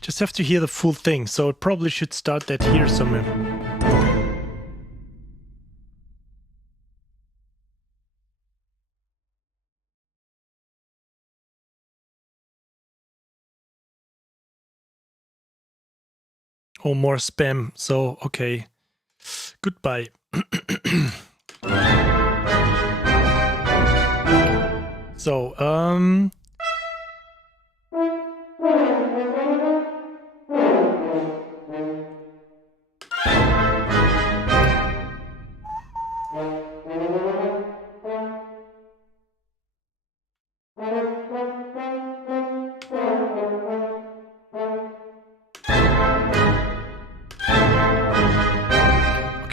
Just have to hear the full thing, so it probably should start that here somewhere. Oh, more spam. So, okay. Goodbye. So,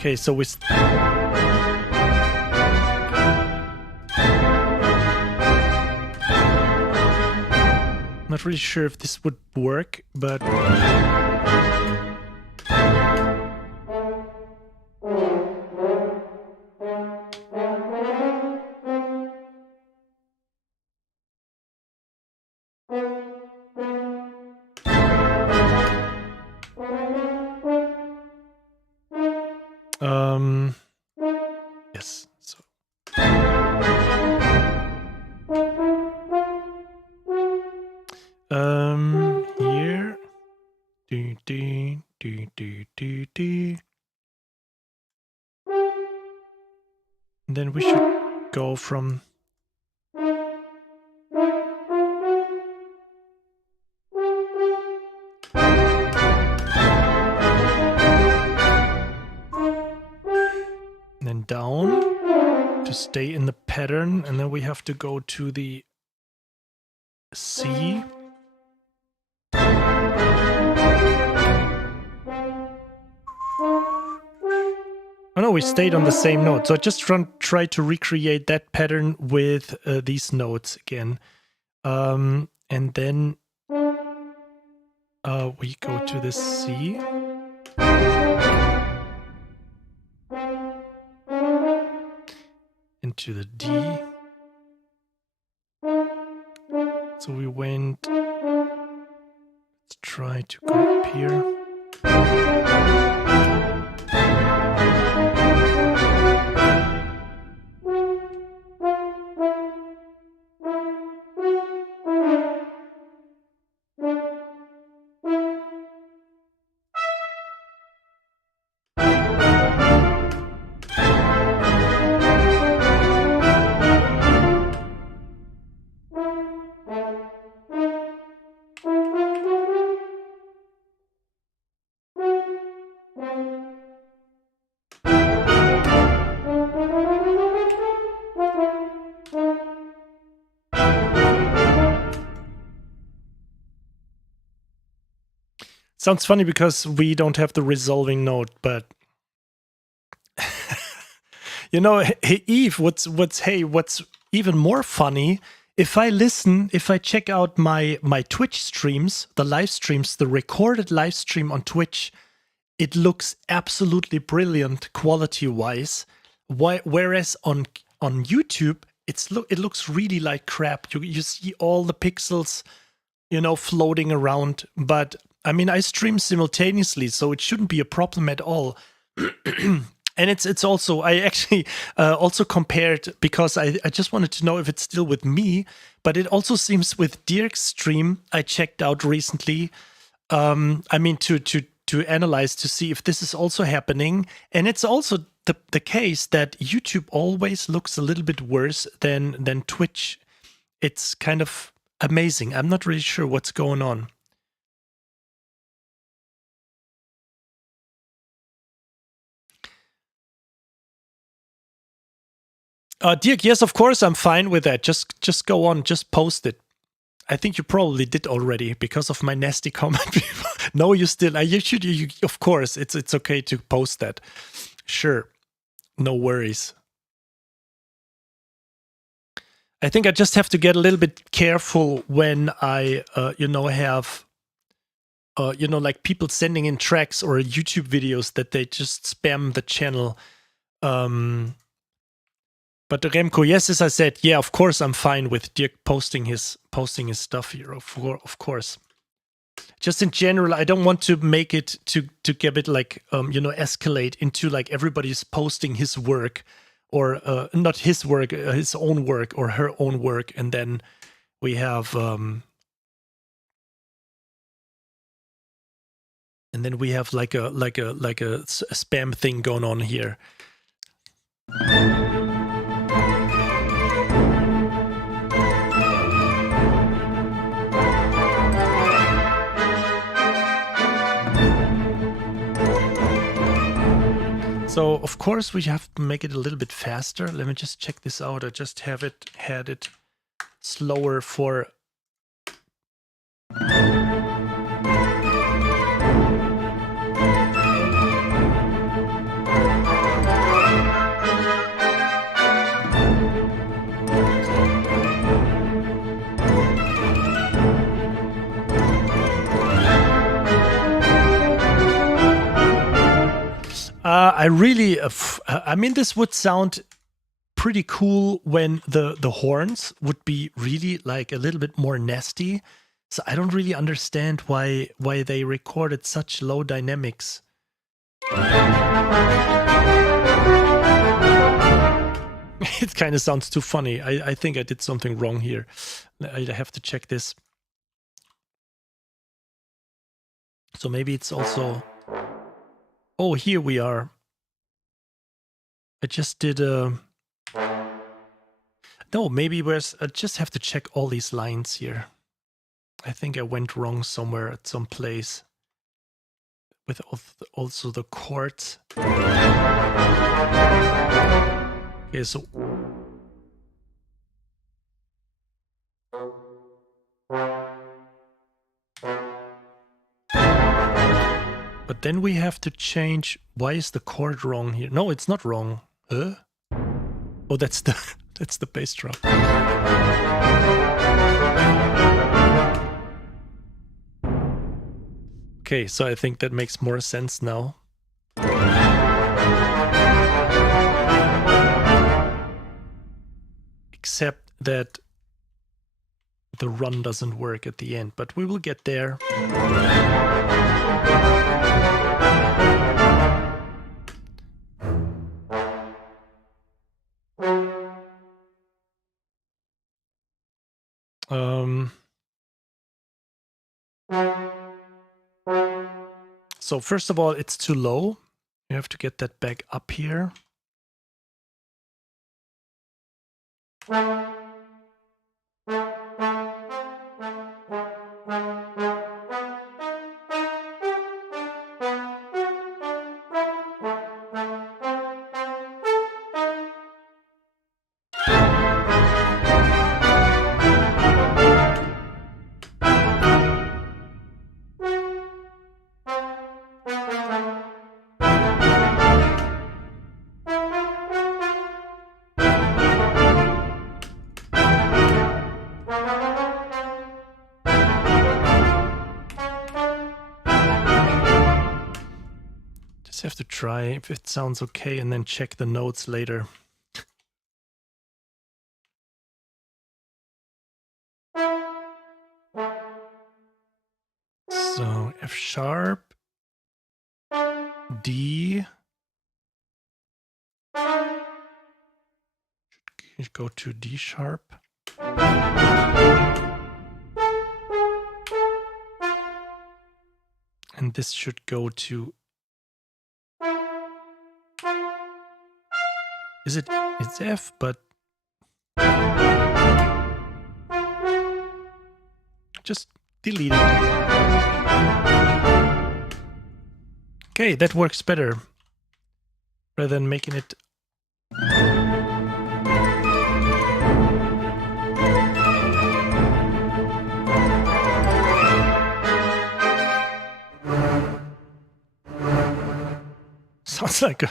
okay, so we... Not really sure if this would work, but... yes, so... Here... And then we should go from... And then down to stay in the pattern, and then we have to go to the C. Oh no, we stayed on the same note. So I just try to recreate that pattern with these notes again. And then we go to the C. Into the D. So we went... Let's try to go up here. Sounds funny because we don't have the resolving note, but you know, hey Eve, what's even more funny? If I check out my Twitch streams, the live streams, the recorded live stream on Twitch, it looks absolutely brilliant quality-wise. Whereas on YouTube, it looks really like crap. You see all the pixels, you know, floating around, but I mean, I stream simultaneously, so it shouldn't be a problem at all. And it's also, I actually also compared, because I just wanted to know if it's still with me, but it also seems with Dirk's stream I checked out recently, I mean, to analyze, to see if this is also happening. And it's also the case that YouTube always looks a little bit worse than Twitch. It's kind of amazing. I'm not really sure what's going on. Dirk, yes, of course, I'm fine with that. Just go on, just post it. I think you probably did already because of my nasty comment. No, you still. You should. Of course, it's okay to post that. Sure, no worries. I think I just have to get a little bit careful when I, you know, have, you know, like people sending in tracks or YouTube videos that they just spam the channel. But Remco, yes, as I said, yeah, of course I'm fine with Dirk posting his stuff here, of course. just in general, I don't want to make it to get it like you know, escalate into like everybody's posting his work, or not his work, his own work or her own work, and then we have like a spam thing going on here. So of course we have to make it a little bit faster. Let me just check this out. I just had it slower for I mean, this would sound pretty cool when the horns would be really like a little bit more nasty. So I don't really understand why they recorded such low dynamics. It kind of sounds too funny. I think I did something wrong here. I have to check this. So maybe it's also... Oh, here we are. I just did no, maybe I just have to check all these lines here. I think I went wrong somewhere at some place with also the chords. Okay, so but then we have to change. Why is the chord wrong here? No, it's not wrong. Huh? Oh, that's the bass drum. Okay, so I think that makes more sense now. Except that the run doesn't work at the end, but we will get there. So first of all, it's too low. You have to get that back up here. Have to try if it sounds okay and then check the notes later. So F sharp, D, should go to D sharp. And this should go to... It's F, but just delete it. Okay, that works better rather than making it. Sounds like a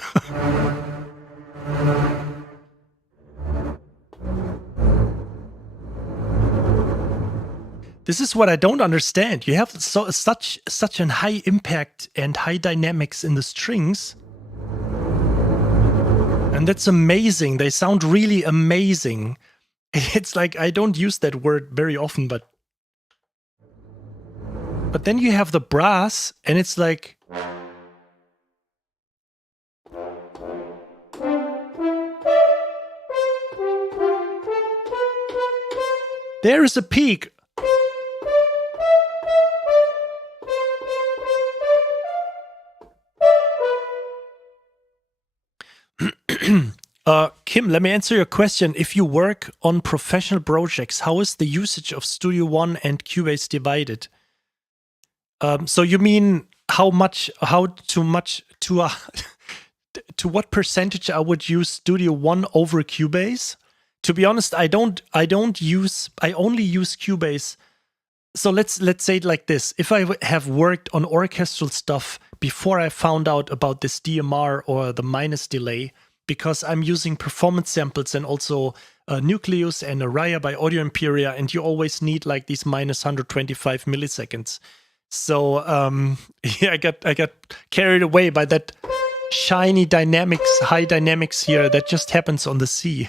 This is what I don't understand. You have such an high impact and high dynamics in the strings. And that's amazing. They sound really amazing. It's like, I don't use that word very often, but But then you have the brass, and it's like... There is a peak. Kim, let me answer your question. If you work on professional projects, how is the usage of Studio One and Cubase divided? So you mean to what percentage I would use Studio One over Cubase? To be honest, I only use Cubase. So let's say it like this. If I have worked on orchestral stuff before I found out about this DMR or the minus delay, because I'm using performance samples and also Nucleus and Araya by Audio Imperia, and you always need like these minus 125 milliseconds. So yeah, I got carried away by that shiny dynamics, high dynamics here that just happens on the C.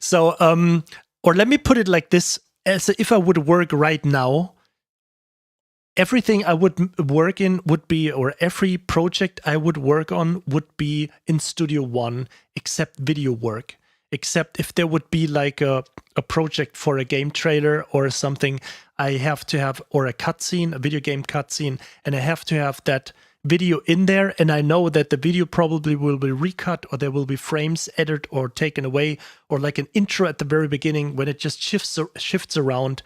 So, or let me put it like this: as if I would work right now, everything I would work in would be, or every project I would work on would be in Studio One, except video work. Except if there would be like a project for a game trailer or something, I have to have, or a cutscene, a video game cutscene, and I have to have that video in there, and I know that the video probably will be recut, or there will be frames added or taken away, or like an intro at the very beginning when it just shifts around.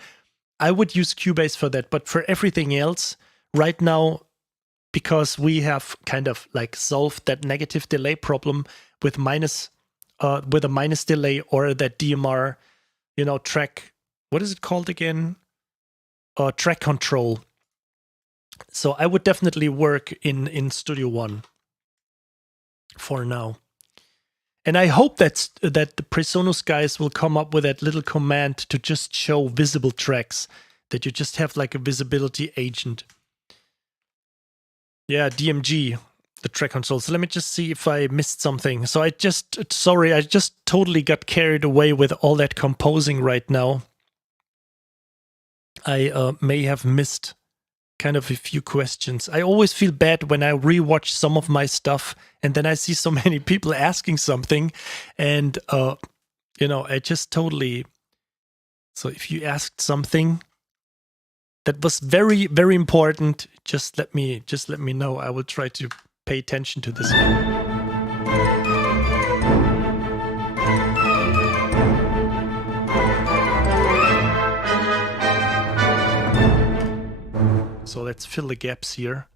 I would use Cubase for that, but for everything else, right now, because we have kind of like solved that negative delay problem with a minus delay, or that DMR, track, what is it called again? Track control. So I would definitely work in Studio One for now. And I hope that the Presonus guys will come up with that little command to just show visible tracks, that you just have like a visibility agent. Yeah, DMG, the track console. So let me just see if I missed something. So I just totally got carried away with all that composing right now. I may have missed kind of a few questions. I always feel bad when I rewatch some of my stuff and then I see so many people asking something, and I just totally. So if you asked something that was very, very important, just let me know. I will try to pay attention to this. So let's fill the gaps here.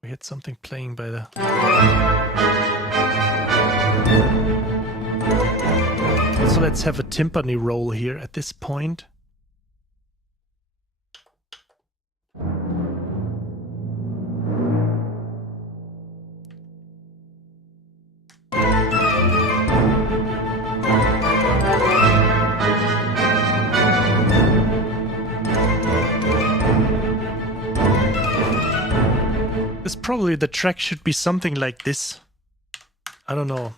We had something playing by the... So let's have a timpani roll here at this point. Probably the track should be something like this. I don't know.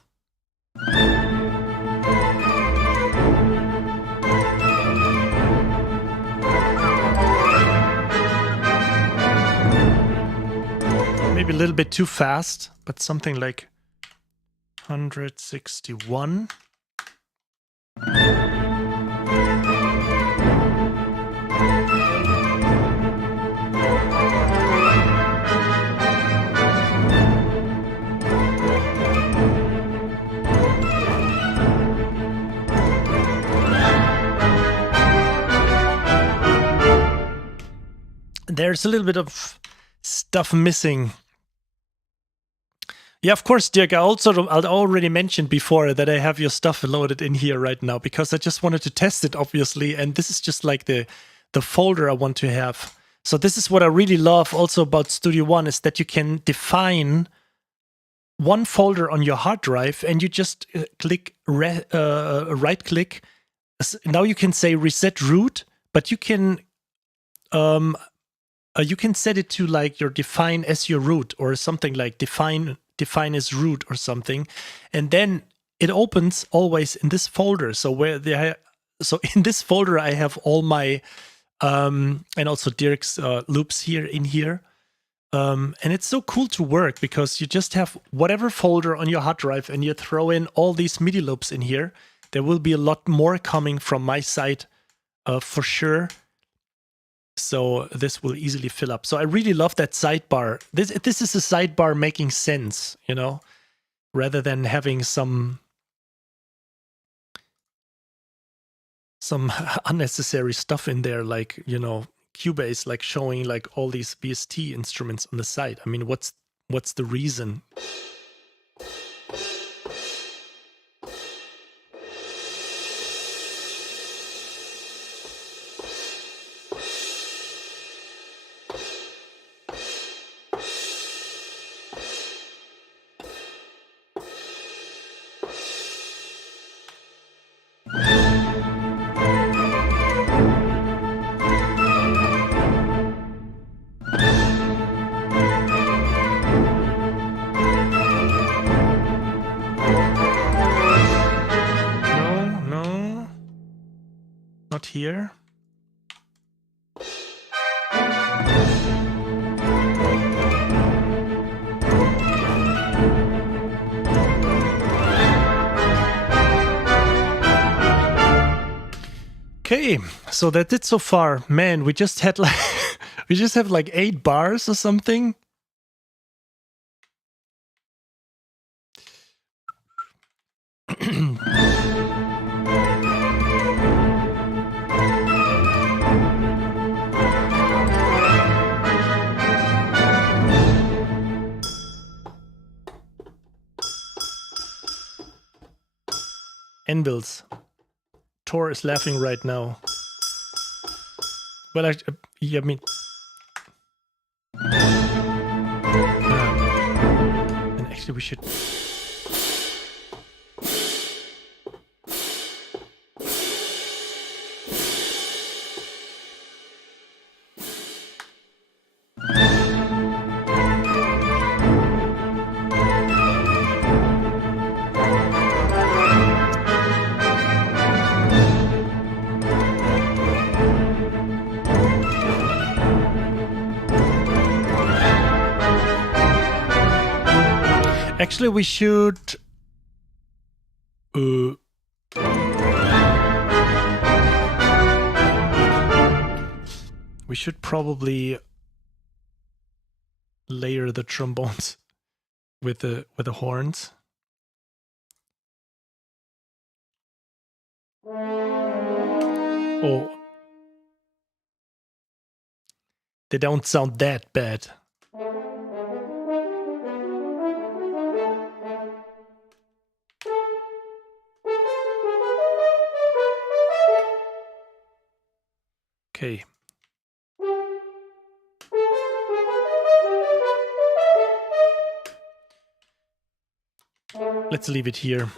Maybe a little bit too fast, but something like 161. There's a little bit of stuff missing. Yeah, of course, Dirk. I already mentioned before that I have your stuff loaded in here right now because I just wanted to test it, obviously. And this is just like the folder I want to have. So this is what I really love also about Studio One, is that you can define one folder on your hard drive and you just right click. Now you can say reset root, but you can you can set it to like your define as your root or something like define as root or something, and then it opens always in this folder. So so in this folder I have all my and also Dirk's loops here in here. And it's so cool to work because you just have whatever folder on your hard drive and you throw in all these MIDI loops in here. There will be a lot more coming from my side for sure. So this will easily fill up. So I really love that sidebar. This is a sidebar making sense, you know, rather than having some unnecessary stuff in there, like, you know, Cubase, like showing like all these VST instruments on the side. I mean, what's the reason? Here. Okay, so that's it so far. Man, we just had like we just have like 8 bars or something. Anvils. Tor is laughing right now. Well, I mean... and actually we should... Actually, we should... we should probably layer the trombones with the horns. Oh. They don't sound that bad. Okay. Let's leave it here.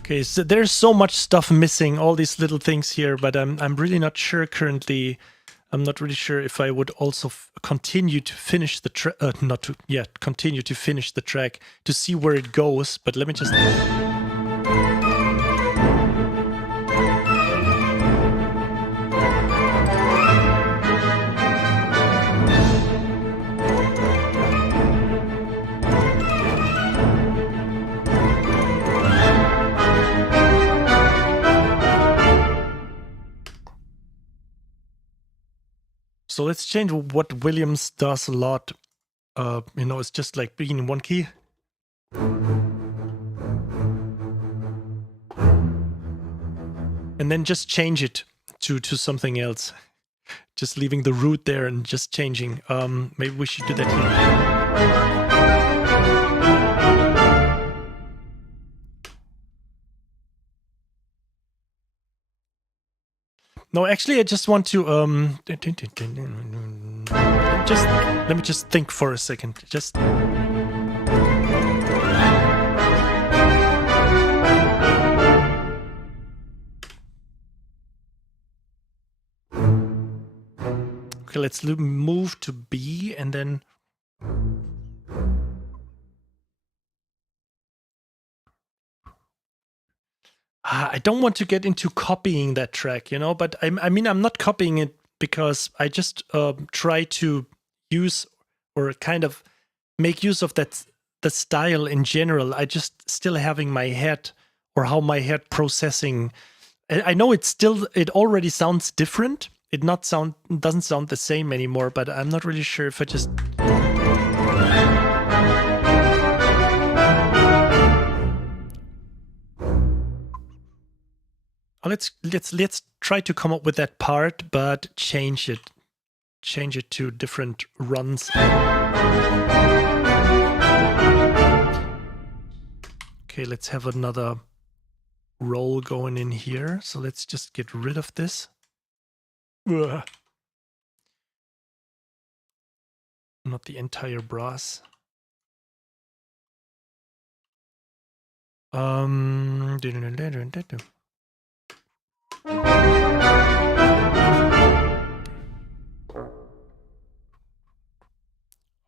Okay, so there's so much stuff missing, all these little things here, but I'm really not sure currently. I'm not really sure if I would also continue to finish the track, continue to finish the track to see where it goes. But let me just. So let's change what Williams does a lot. You know, it's just like being in one key. And then just change it to something else. Just leaving the root there and just changing. Maybe we should do that here. No, actually, I just want to let me just think for a second. Just. Okay, let's move to B and then. I don't want to get into copying that track, you know, but I mean, I'm not copying it because I just try to use or kind of make use of the style in general. I just still having my head or how my head processing. I know it already sounds different. It doesn't sound the same anymore, but I'm not really sure if I just. Let's try to come up with that part, but change it to different runs. Okay, let's have another roll going in here. So let's just get rid of this. Ugh. Not the entire brass.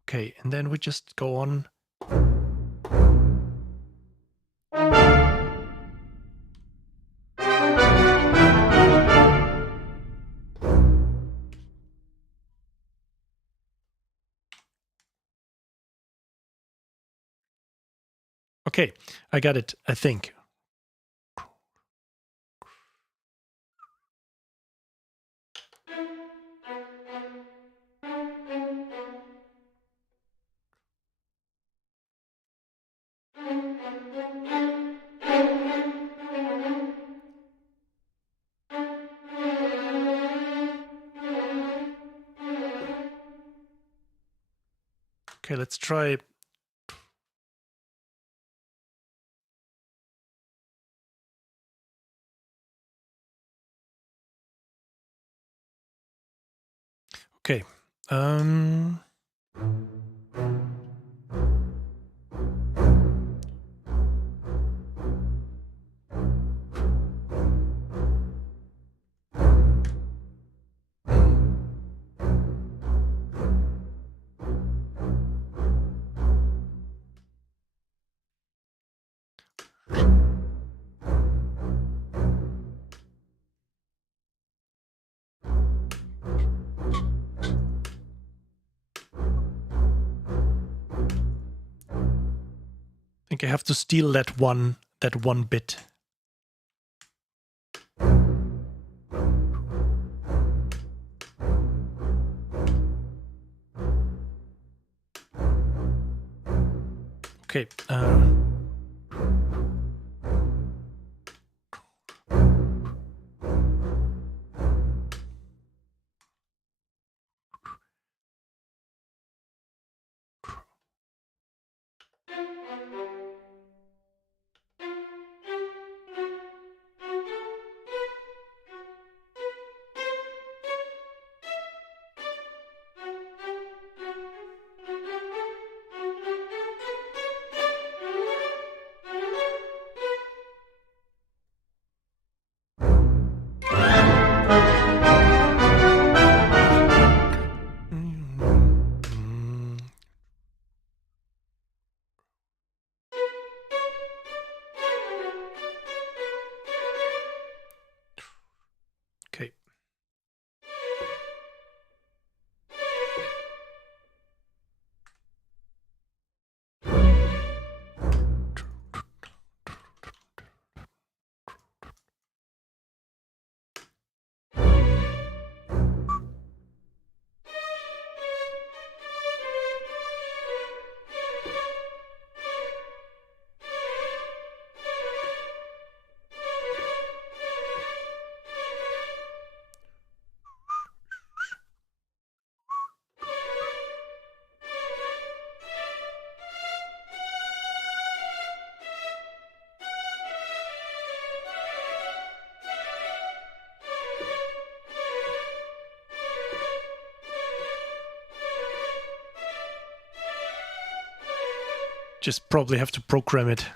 Okay, and then we just go on. Okay, I got it, I think. Okay, let's try. Okay. I think I have to steal that one bit. Okay. Just probably have to program it.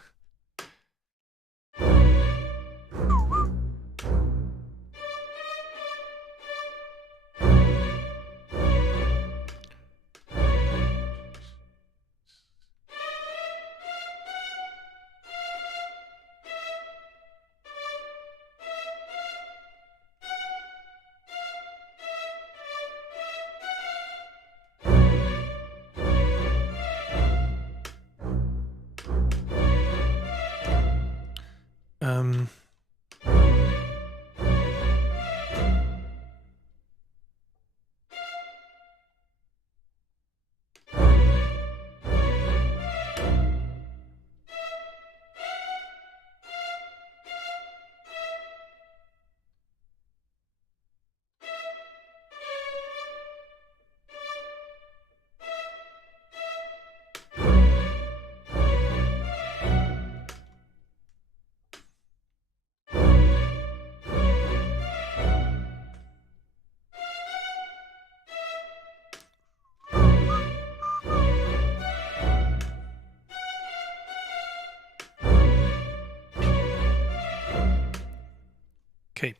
Okay.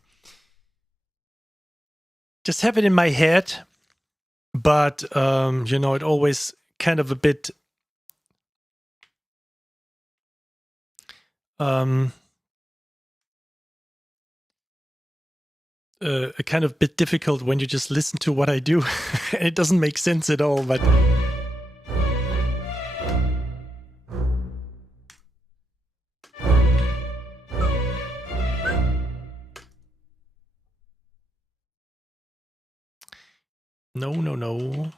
Just have it in my head, but you know, it always kind of a bit kind of bit difficult when you just listen to what I do and it doesn't make sense at all, but no.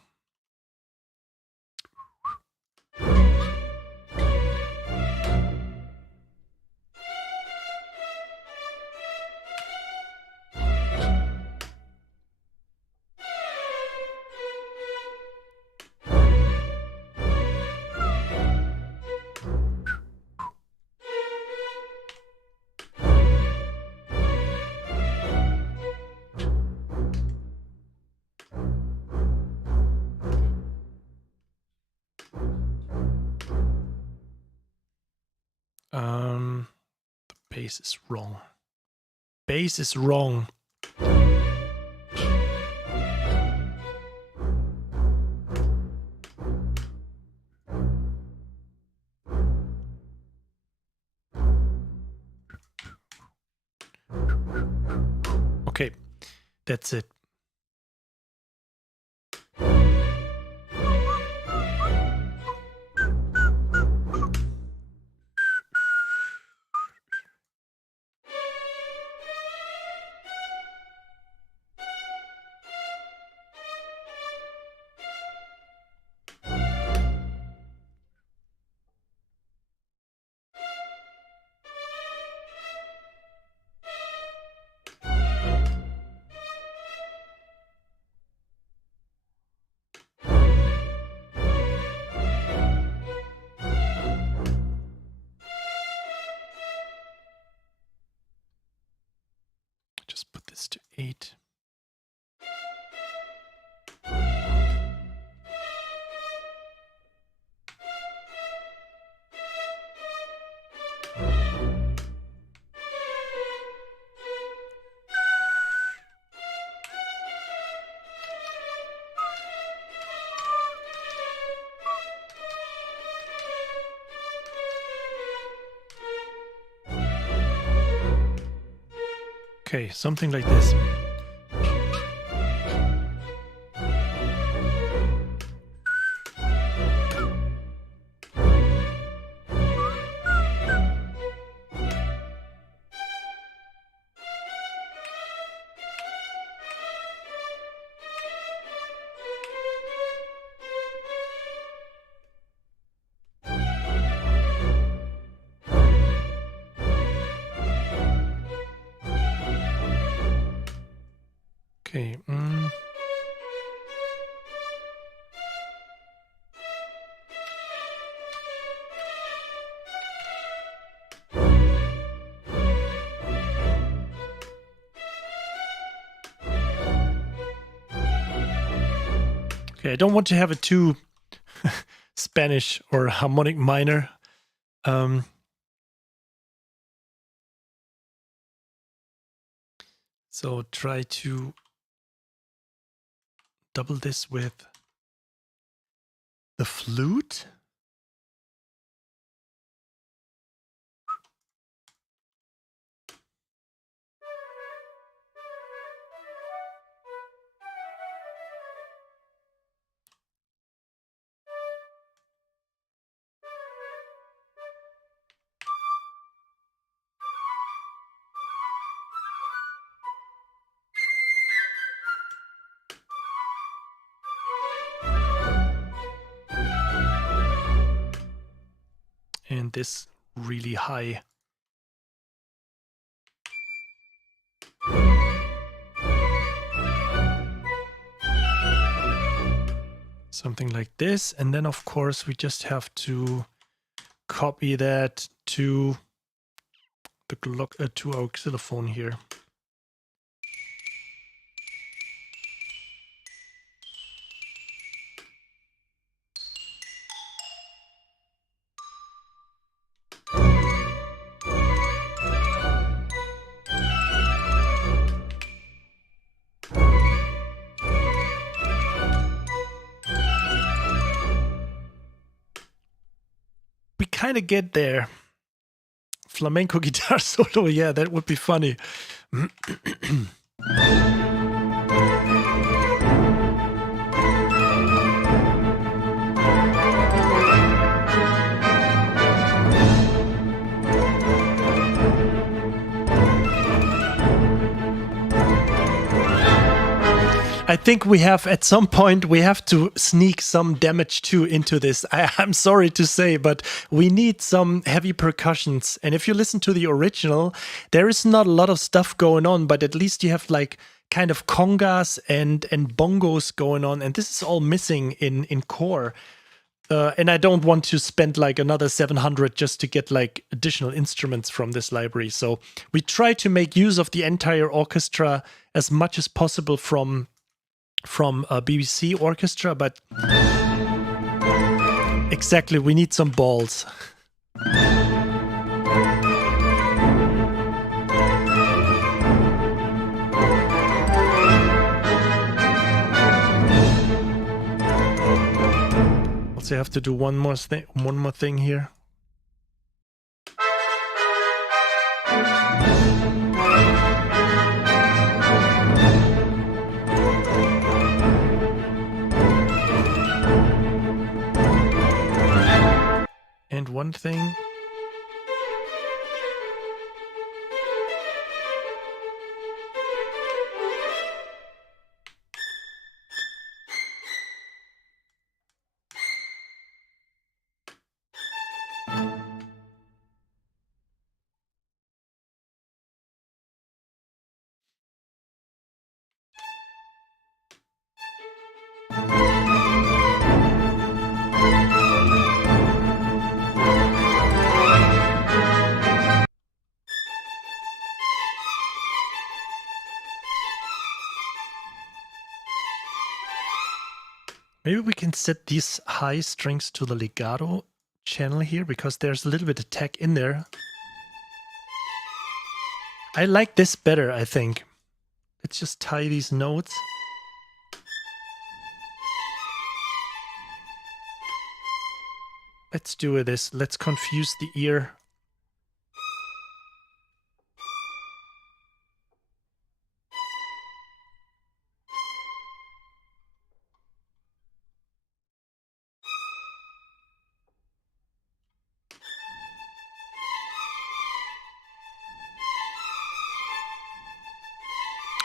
The bass is wrong. Bass is wrong. Okay, that's it. Just put this to 8. Okay, something like this. Okay. Okay, I don't want to have it too Spanish or harmonic minor. So try to double this with the flute. And this really high. Something like this. And then, of course, we just have to copy that to the to our xylophone here. Kind of get there. Flamenco guitar solo, yeah, that would be funny. I think we have, at some point, we have to sneak some damage too into this. I'm sorry to say, but we need some heavy percussions. And if you listen to the original, there is not a lot of stuff going on, but at least you have like kind of congas and bongos going on. And this is all missing in Core. And I don't want to spend like another 700 just to get like additional instruments from this library. So we try to make use of the entire orchestra as much as possible from BBC Orchestra, but exactly, we need some balls. Also have to do one more thing here. And one thing. Maybe we can set these high strings to the legato channel here, because there's a little bit of tech in there. I like this better, I think. Let's just tie these notes. Let's do this. Let's confuse the ear.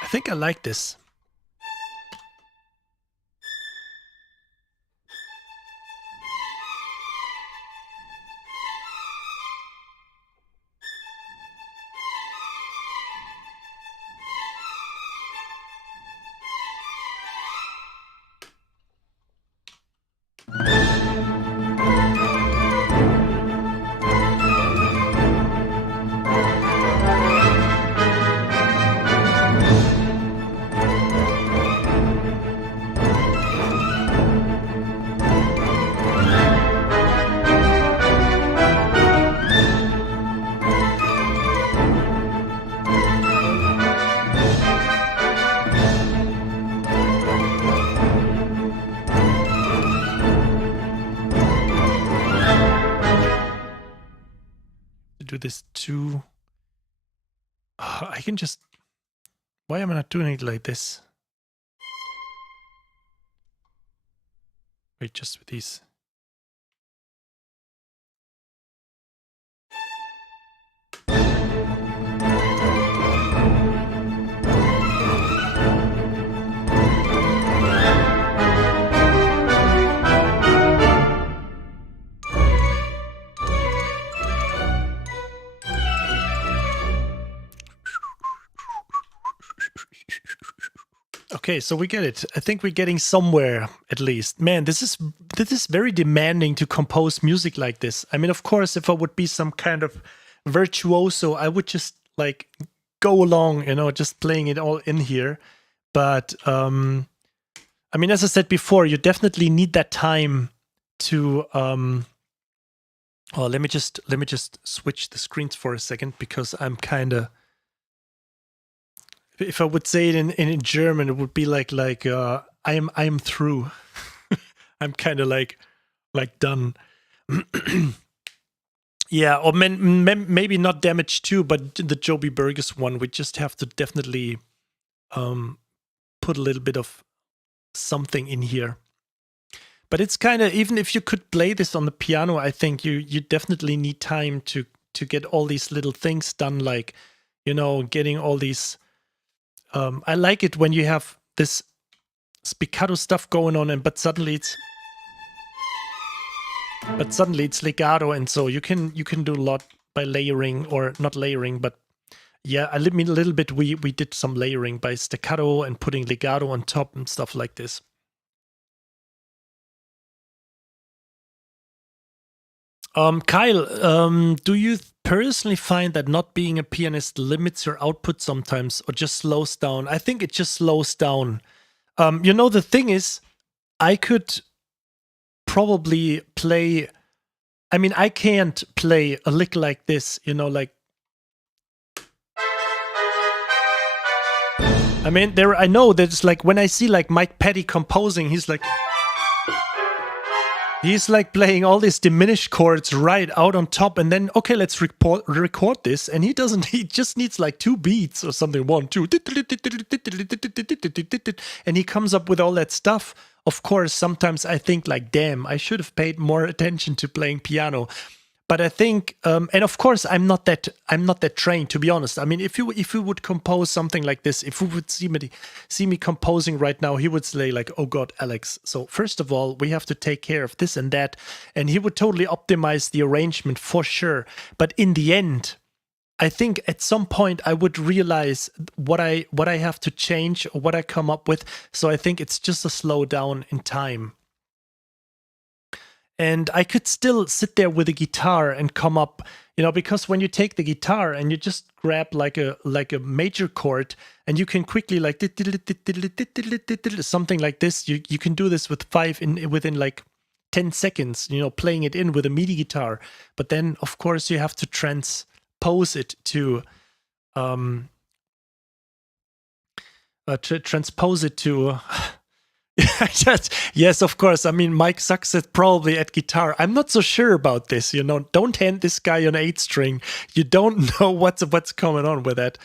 I think I like this. do this too. I can just... Why am I not doing it like this? Wait, just with these. Okay, so we get it. I think we're getting somewhere at least. Man, this is very demanding to compose music like this. I mean, of course, if I would be some kind of virtuoso, I would just like go along, you know, just playing it all in here. But I mean, as I said before, you definitely need that time to oh, let me just switch the screens for a second, because I'm kind of... If I would say it in German, it would be like I'm through. I'm kind of like done. Yeah, or maybe not Damage 2, but the Joby Burgess one. We just have to definitely put a little bit of something in here. But it's kind of, even if you could play this on the piano, I think you definitely need time to get all these little things done, like, you know, getting all these... I like it when you have this spiccato stuff going on, but suddenly it's legato, and so you can do a lot by layering, or not layering, but yeah, I mean a little bit. We did some layering by staccato and putting legato on top and stuff like this. Kyle, do you personally find that not being a pianist limits your output sometimes, or just slows down? I think it just slows down. You know, the thing is, I could probably play... I mean, I can't play a lick like this, you know, like... I mean, I know that it's like, when I see like Mike Petty composing, he's like playing all these diminished chords right out on top, and then, okay, let's record this, and he just needs like 2 beats or something, 1, 2, and he comes up with all that stuff. Of course, sometimes I think like, damn, I should have paid more attention to playing piano. But I think, and of course, I'm not that trained, to be honest. I mean, if you would compose something like this, if you would see me composing right now, he would say like, "Oh God, Alex. So first of all, we have to take care of this and that," and he would totally optimize the arrangement for sure. But in the end, I think at some point I would realize what I have to change, or what I come up with. So I think it's just a slow down in time. And I could still sit there with a guitar and come up, you know, because when you take the guitar and you just grab like a major chord, and you can quickly like something like this, you can do this with within like 10 seconds, you know, playing it in with a MIDI guitar. But then, of course, you have to transpose it to yes, of course. I mean, Mike sucks probably at guitar. I'm not so sure about this, you know. Don't hand this guy an 8-string. You don't know what's going on with that.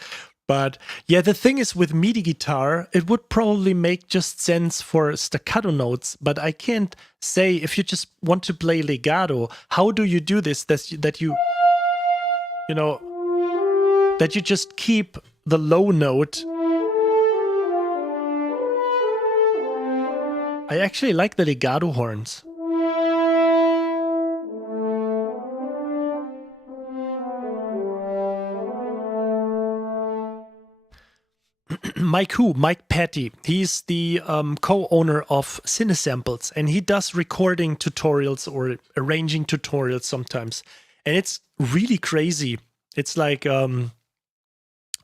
But yeah, the thing is, with MIDI guitar, it would probably make just sense for staccato notes. But I can't say, if you just want to play legato, how do you do this? That you just keep the low note. I actually like the legato horns. Mike Petty. He's the co-owner of Cinesamples, and he does recording tutorials or arranging tutorials sometimes. And it's really crazy. It's like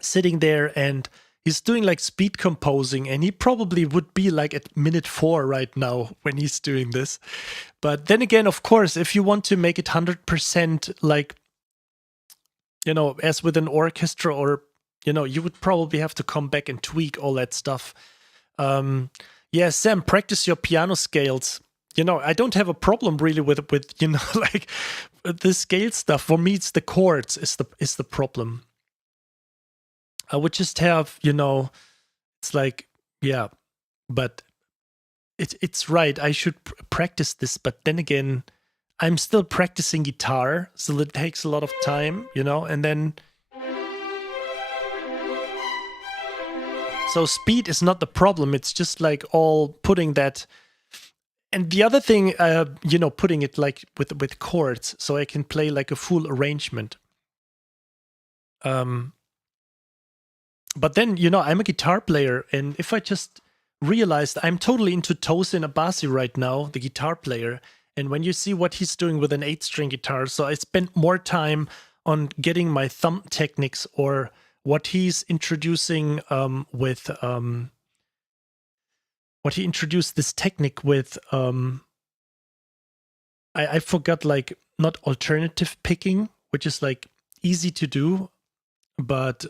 sitting there, and he's doing like speed composing, and he probably would be like at minute 4 right now when he's doing this. But then again, of course, if you want to make it 100% like, you know, as with an orchestra, or, you know, you would probably have to come back and tweak all that stuff. Yeah, Sam, practice your piano scales. You know, I don't have a problem really with you know, like the scale stuff for me, it's the chords is the problem. I would just have, it's like, yeah, but it's right. I should practice this, but then again, I'm still practicing guitar, so it takes a lot of time, and then so speed is not the problem. It's just like all putting that. And the other thing, putting it like with chords, so I can play like a full arrangement. But then, I'm a guitar player, and if I just realized I'm totally into Tosin Abasi right now, the guitar player, and when you see what he's doing with an 8-string guitar, so I spent more time on getting my thumb techniques or what he's introducing with what he introduced this technique with. I forgot, like, not alternative picking, which is like easy to do, but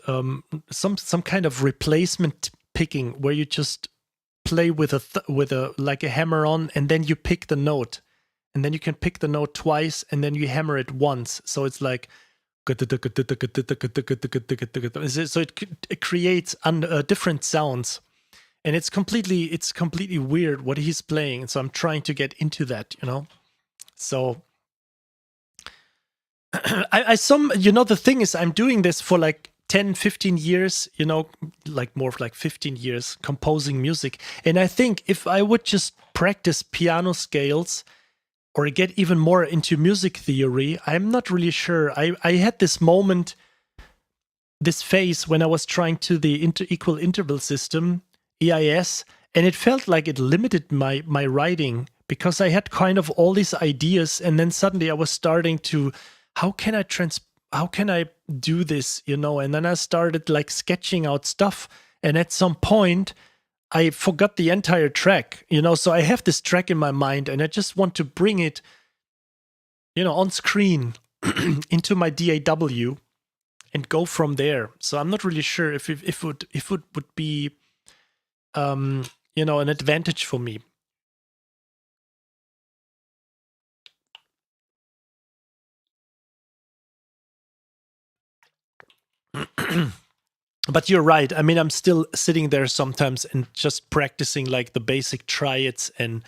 some kind of replacement picking where you just play with a like a hammer on, and then you pick the note, and then you can pick the note twice, and then you hammer it once. So it's like so it creates different sounds, and it's completely weird what he's playing. And so I'm trying to get into that, So the thing is, I'm doing this for like 10, 15 years, like more of like 15 years composing music. And I think if I would just practice piano scales or get even more into music theory, I'm not really sure. I had this moment, this phase when I was trying to the equal interval system, EIS, and it felt like it limited my writing because I had kind of all these ideas, and then suddenly I was starting to, how can I do this, and then I started like sketching out stuff, and at some point I forgot the entire track, so I have this track in my mind, and I just want to bring it, on screen into my DAW and go from there. So I'm not really sure if it would be, an advantage for me. But you're right. I mean, I'm still sitting there sometimes and just practicing like the basic triads and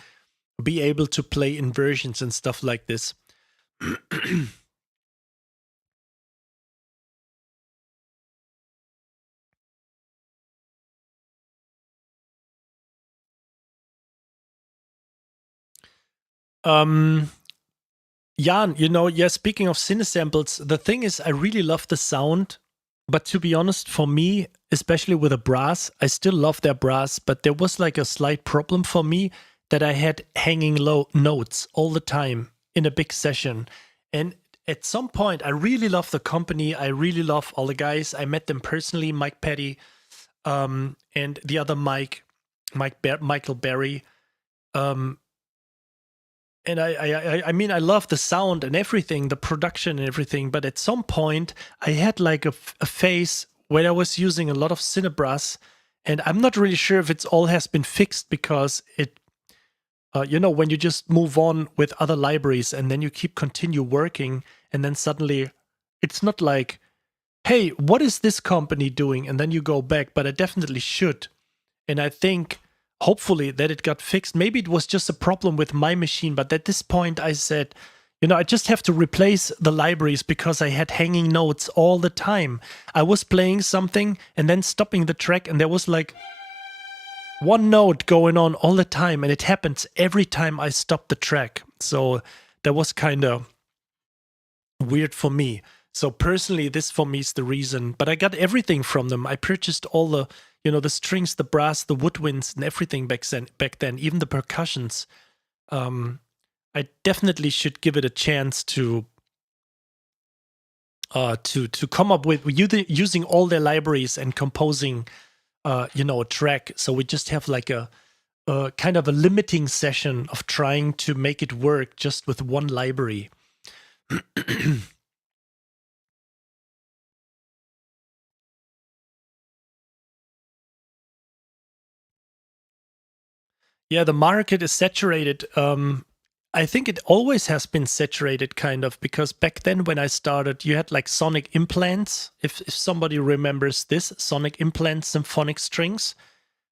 be able to play inversions and stuff like this. Jan, speaking of cinesamples, the thing is, I really love the sound. But to be honest, for me, especially with a brass, I still love their brass, but there was like a slight problem for me that I had hanging low notes all the time in a big session. And at some point, I really love the company. I really love all the guys. I met them personally, Mike Petty, and the other Michael Berry. And I mean, I love the sound and everything, the production and everything. But at some point, I had like a phase where I was using a lot of Cinebrass, and I'm not really sure if it's all has been fixed because it, when you just move on with other libraries and then you continue working, and then suddenly it's not like, hey, what is this company doing? And then you go back, but I definitely should. And I think hopefully that it got fixed. Maybe it was just a problem with my machine, but at this point I said, I just have to replace the libraries because I had hanging notes all the time. I was playing something and then stopping the track, and there was like one note going on all the time, and it happens every time I stop the track. So that was kind of weird for me. So personally, this for me is the reason. But I got everything from them. I purchased all the, the strings, the brass, the woodwinds, and everything back then, even the percussions. I definitely should give it a chance to come up with using all their libraries and composing, a track. So we just have like a kind of a limiting session of trying to make it work just with one library. Yeah, the market is saturated. I think it always has been saturated, kind of, because back then when I started, you had like sonic implants. If somebody remembers this, sonic implants, symphonic strings,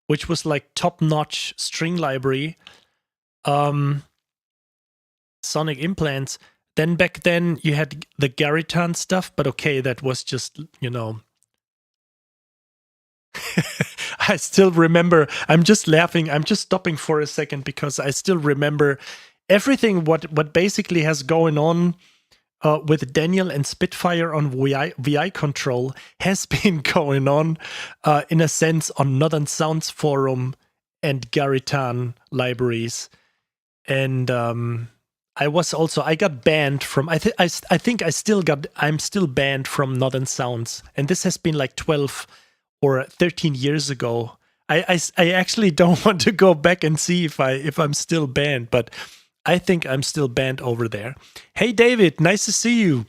which was like top-notch string library. Sonic implants. Then back then you had the Garitan stuff, but okay, that was just, you know. I still remember, I'm just laughing, I'm just stopping for a second because I still remember everything what basically has going on with Daniel and Spitfire on VI control has been going on in a sense on Northern Sounds Forum and Garitan libraries. And I got banned from, I think I'm still banned from Northern Sounds. And this has been like 12 or 13 years ago. I actually don't want to go back and see if I'm still banned, but I think I'm still banned over there. Hey David, nice to see you.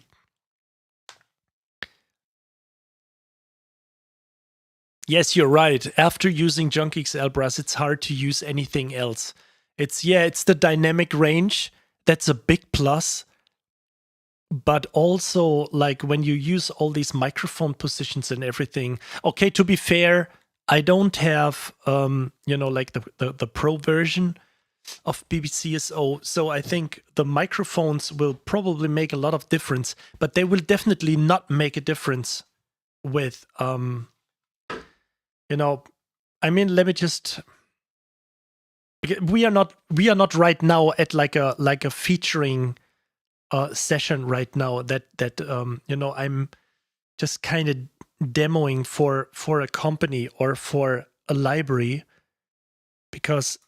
Yes, you're right. After using Junk XL brass, it's hard to use anything else. It's the dynamic range. That's a big plus. But also, like, when you use all these microphone positions and everything. Okay, to be fair, I don't have like the pro version of BBCSO, so I think the microphones will probably make a lot of difference, but they will definitely not make a difference with I mean, let me just, we are not right now at like a featuring session right now that I'm just kind of demoing for a company or for a library, because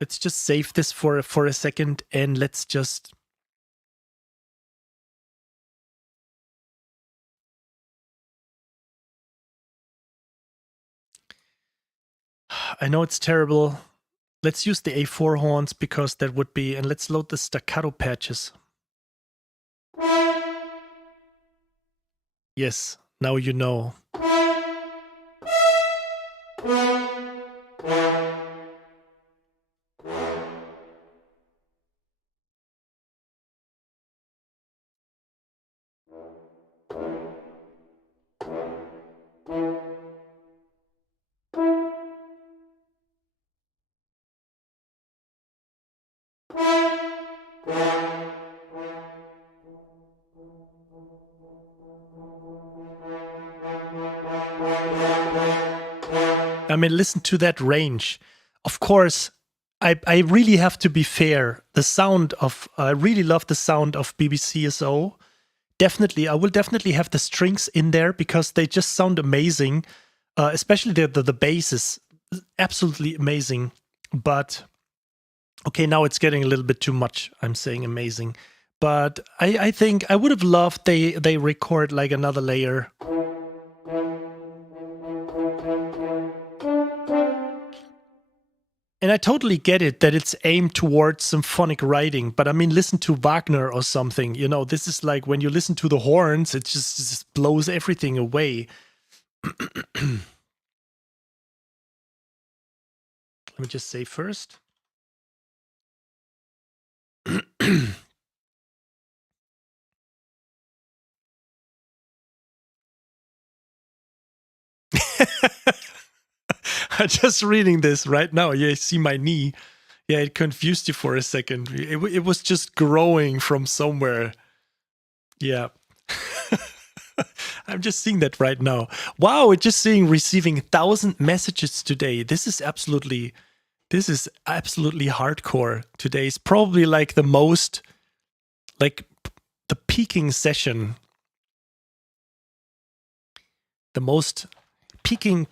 let's just save this for a second and let's just I know it's terrible. Let's use the A4 horns because that would be, and let's load the staccato patches. Yes, now you know. I mean, listen to that range. Of course, I really have to be fair. I really love the sound of BBCSO. Definitely, I will definitely have the strings in there because they just sound amazing. Especially the bass is absolutely amazing. But okay, now it's getting a little bit too much. I'm saying amazing. But I think I would have loved they record like another layer. And I totally get it that it's aimed towards symphonic writing, but I mean, listen to Wagner or something. This is like when you listen to the horns, it just blows everything away. Let me just say first. I'm just reading this right now. Yeah, you see my knee. Yeah, it confused you for a second. It was just growing from somewhere. Yeah. I'm just seeing that right now. Wow, it's just seeing receiving 1,000 messages today. This is absolutely hardcore. Today's probably like the most, like the peaking session. The most peaky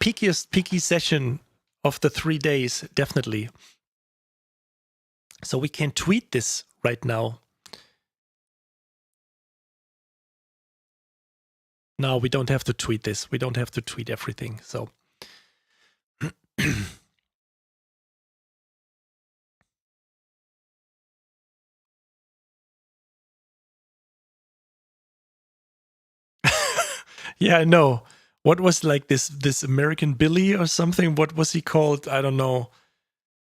session of the 3 days, definitely. So we can tweet this right now. No, we don't have to tweet this. We don't have to tweet everything. So yeah, I know. What was like this American Billy or something? What was he called? I don't know.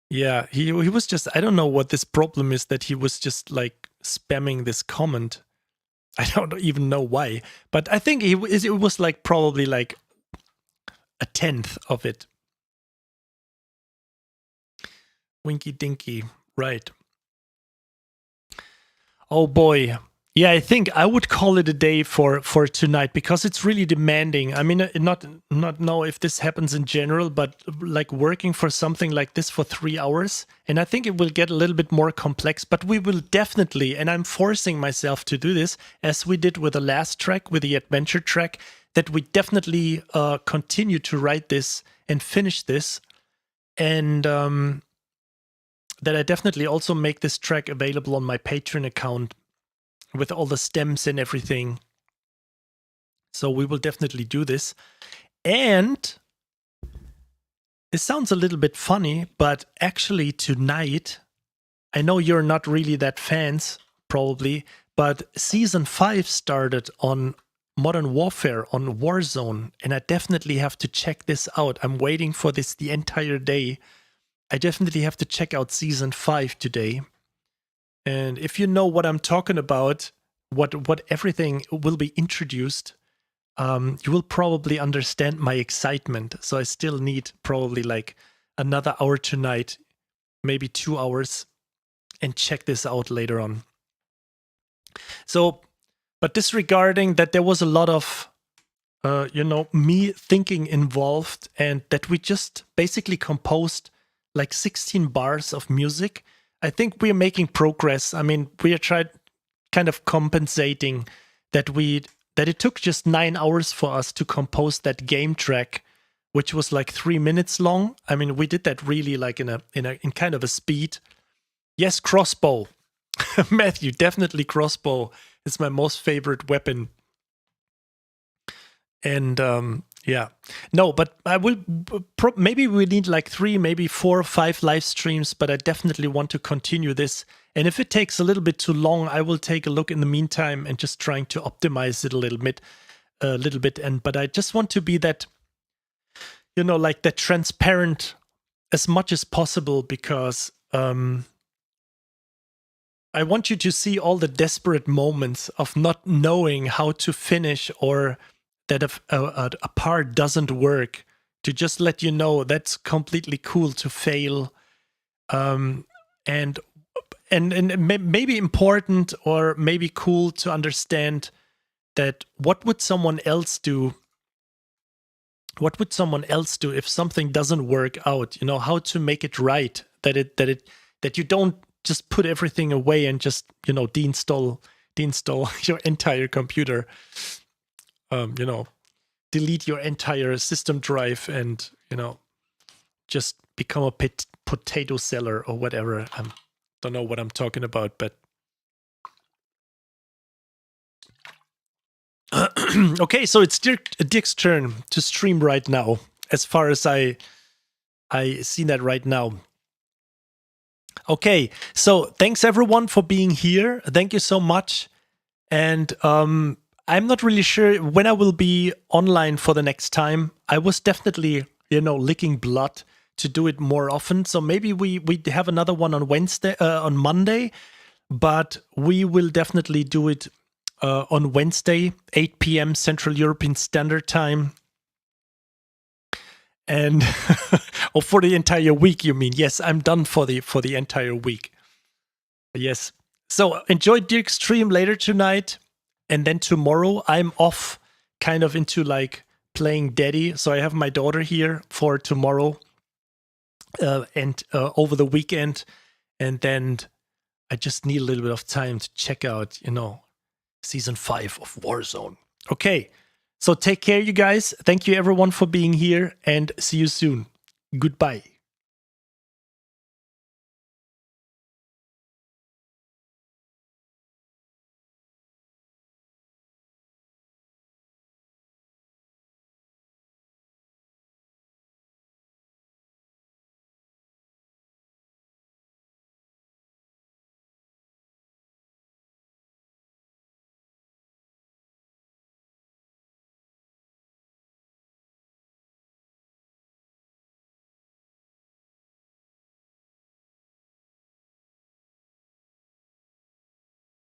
Yeah, he was just, I don't know what this problem is, that he was just like spamming this comment. I don't even know why, but I think it was like probably like a tenth of it. Winky dinky, right. Oh boy. Yeah, I think I would call it a day for tonight, because it's really demanding. I mean, not know if this happens in general, but like working for something like this for 3 hours, and I think it will get a little bit more complex, but we will definitely, and I'm forcing myself to do this, as we did with the last track, with the adventure track, that we definitely continue to write this and finish this, and that I definitely also make this track available on my Patreon account with all the stems and everything. So we will definitely do this. And this sounds a little bit funny, but actually tonight, I know you're not really that fans, probably, but Season 5 started on Modern Warfare, on Warzone, and I definitely have to check this out. I'm waiting for this the entire day. I definitely have to check out Season 5 today. And if you know what I'm talking about, what everything will be introduced, you will probably understand my excitement. So I still need probably like another hour tonight, maybe 2 hours, and check this out later on. So, but disregarding that there was a lot of, me thinking involved, and that we just basically composed like 16 bars of music, I think we're making progress. I mean, we are kind of compensating that it took just 9 hours for us to compose that game track, which was like 3 minutes long. I mean, we did that really like in kind of a speed. Yes, crossbow. Matthew, definitely crossbow is my most favorite weapon. And yeah, no, but I will maybe we need like 3, maybe 4 or 5 live streams, but I definitely want to continue this. And if it takes a little bit too long, I will take a look in the meantime and just trying to optimize it a little bit. And but I just want to be that, like that transparent as much as possible, because I want you to see all the desperate moments of not knowing how to finish, or that if a part doesn't work, to just let you know that's completely cool to fail, and maybe important, or maybe cool to understand that what would someone else do? What would someone else do if something doesn't work out? How to make it right, that you don't just put everything away and just deinstall your entire computer. Delete your entire system drive and, just become a potato seller or whatever. I don't know what I'm talking about, but okay, so it's Dick's turn to stream right now, as far as I see that right now. Okay, so thanks everyone for being here. Thank you so much. And I'm not really sure when I will be online for the next time. I was definitely, licking blood to do it more often. So maybe we have another one on Monday, but we will definitely do it on Wednesday, 8 p.m. Central European Standard Time. And or for the entire week, you mean? Yes, I'm done for the entire week. Yes. So enjoy Dirk's stream later tonight. And then tomorrow I'm off, kind of into like playing daddy. So I have my daughter here for tomorrow and over the weekend. And then I just need a little bit of time to check out, Season 5 of Warzone. Okay, so take care, you guys. Thank you everyone for being here, and see you soon. Goodbye.